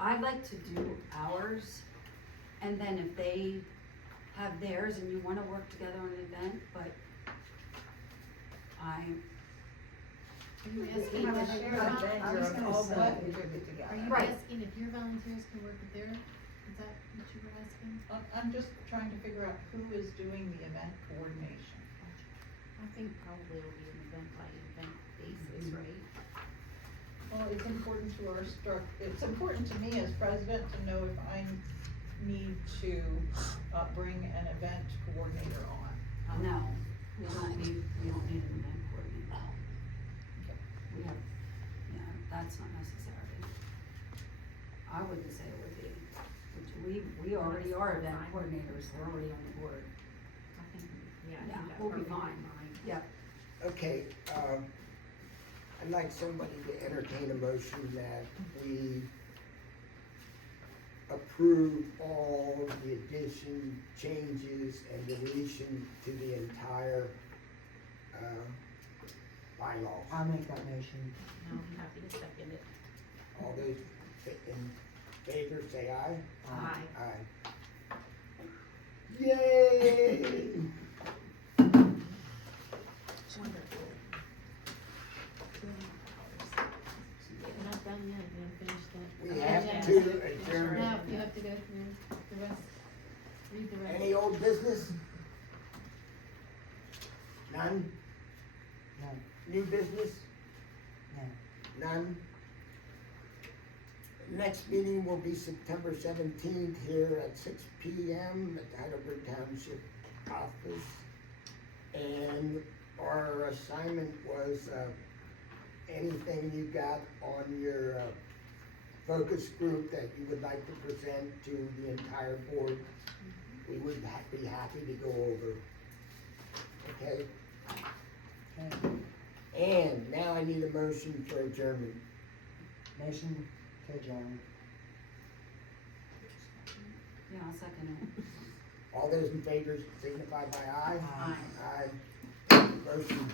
I'd like to do ours, and then if they have theirs and you wanna work together on an event, but Are you If asking you have a if shared your vol- event, I you're was gonna all say- gonna contribute together. Are you Right. asking if your volunteers can work with their, is that what you were asking? I'm just trying to figure out who is doing the event coordination. I think probably it'll be an event by event basis, right? Well, it's important to it's important to me as president to know if I need to, bring an event coordinator on. No, we don't need an event coordinator. We have, yeah, that's not necessary. I wouldn't say it would be, which we already are event coordinators, we're already on the board. I think, yeah, I Yeah, think that we'll be perfectly fine. Yep. Okay, I'd like somebody to entertain a motion that we approve all the addition, changes, and deletion to the entire, bylaws. I'll make that motion. No, I'm happy to second it. All those in favor, say aye. Aye. Aye. Yay! Wonderful. We're not done yet, you haven't finished that. We Oh, have yeah. to adjourn. No, you have to go through the rest, read the rest. Any old business? None? No, New business? no. None? Next meeting will be September 17th here at 6 p.m. at the Heidelberg Township office. And our assignment was, anything you got on your, focus group that you would like to present to the entire board, we would be happy to go over. Okay? Okay. And now I need a motion for adjournment. Motion to adjourn. Yeah, I'll second it. All those in favor signify by aye. Aye. Aye. Motion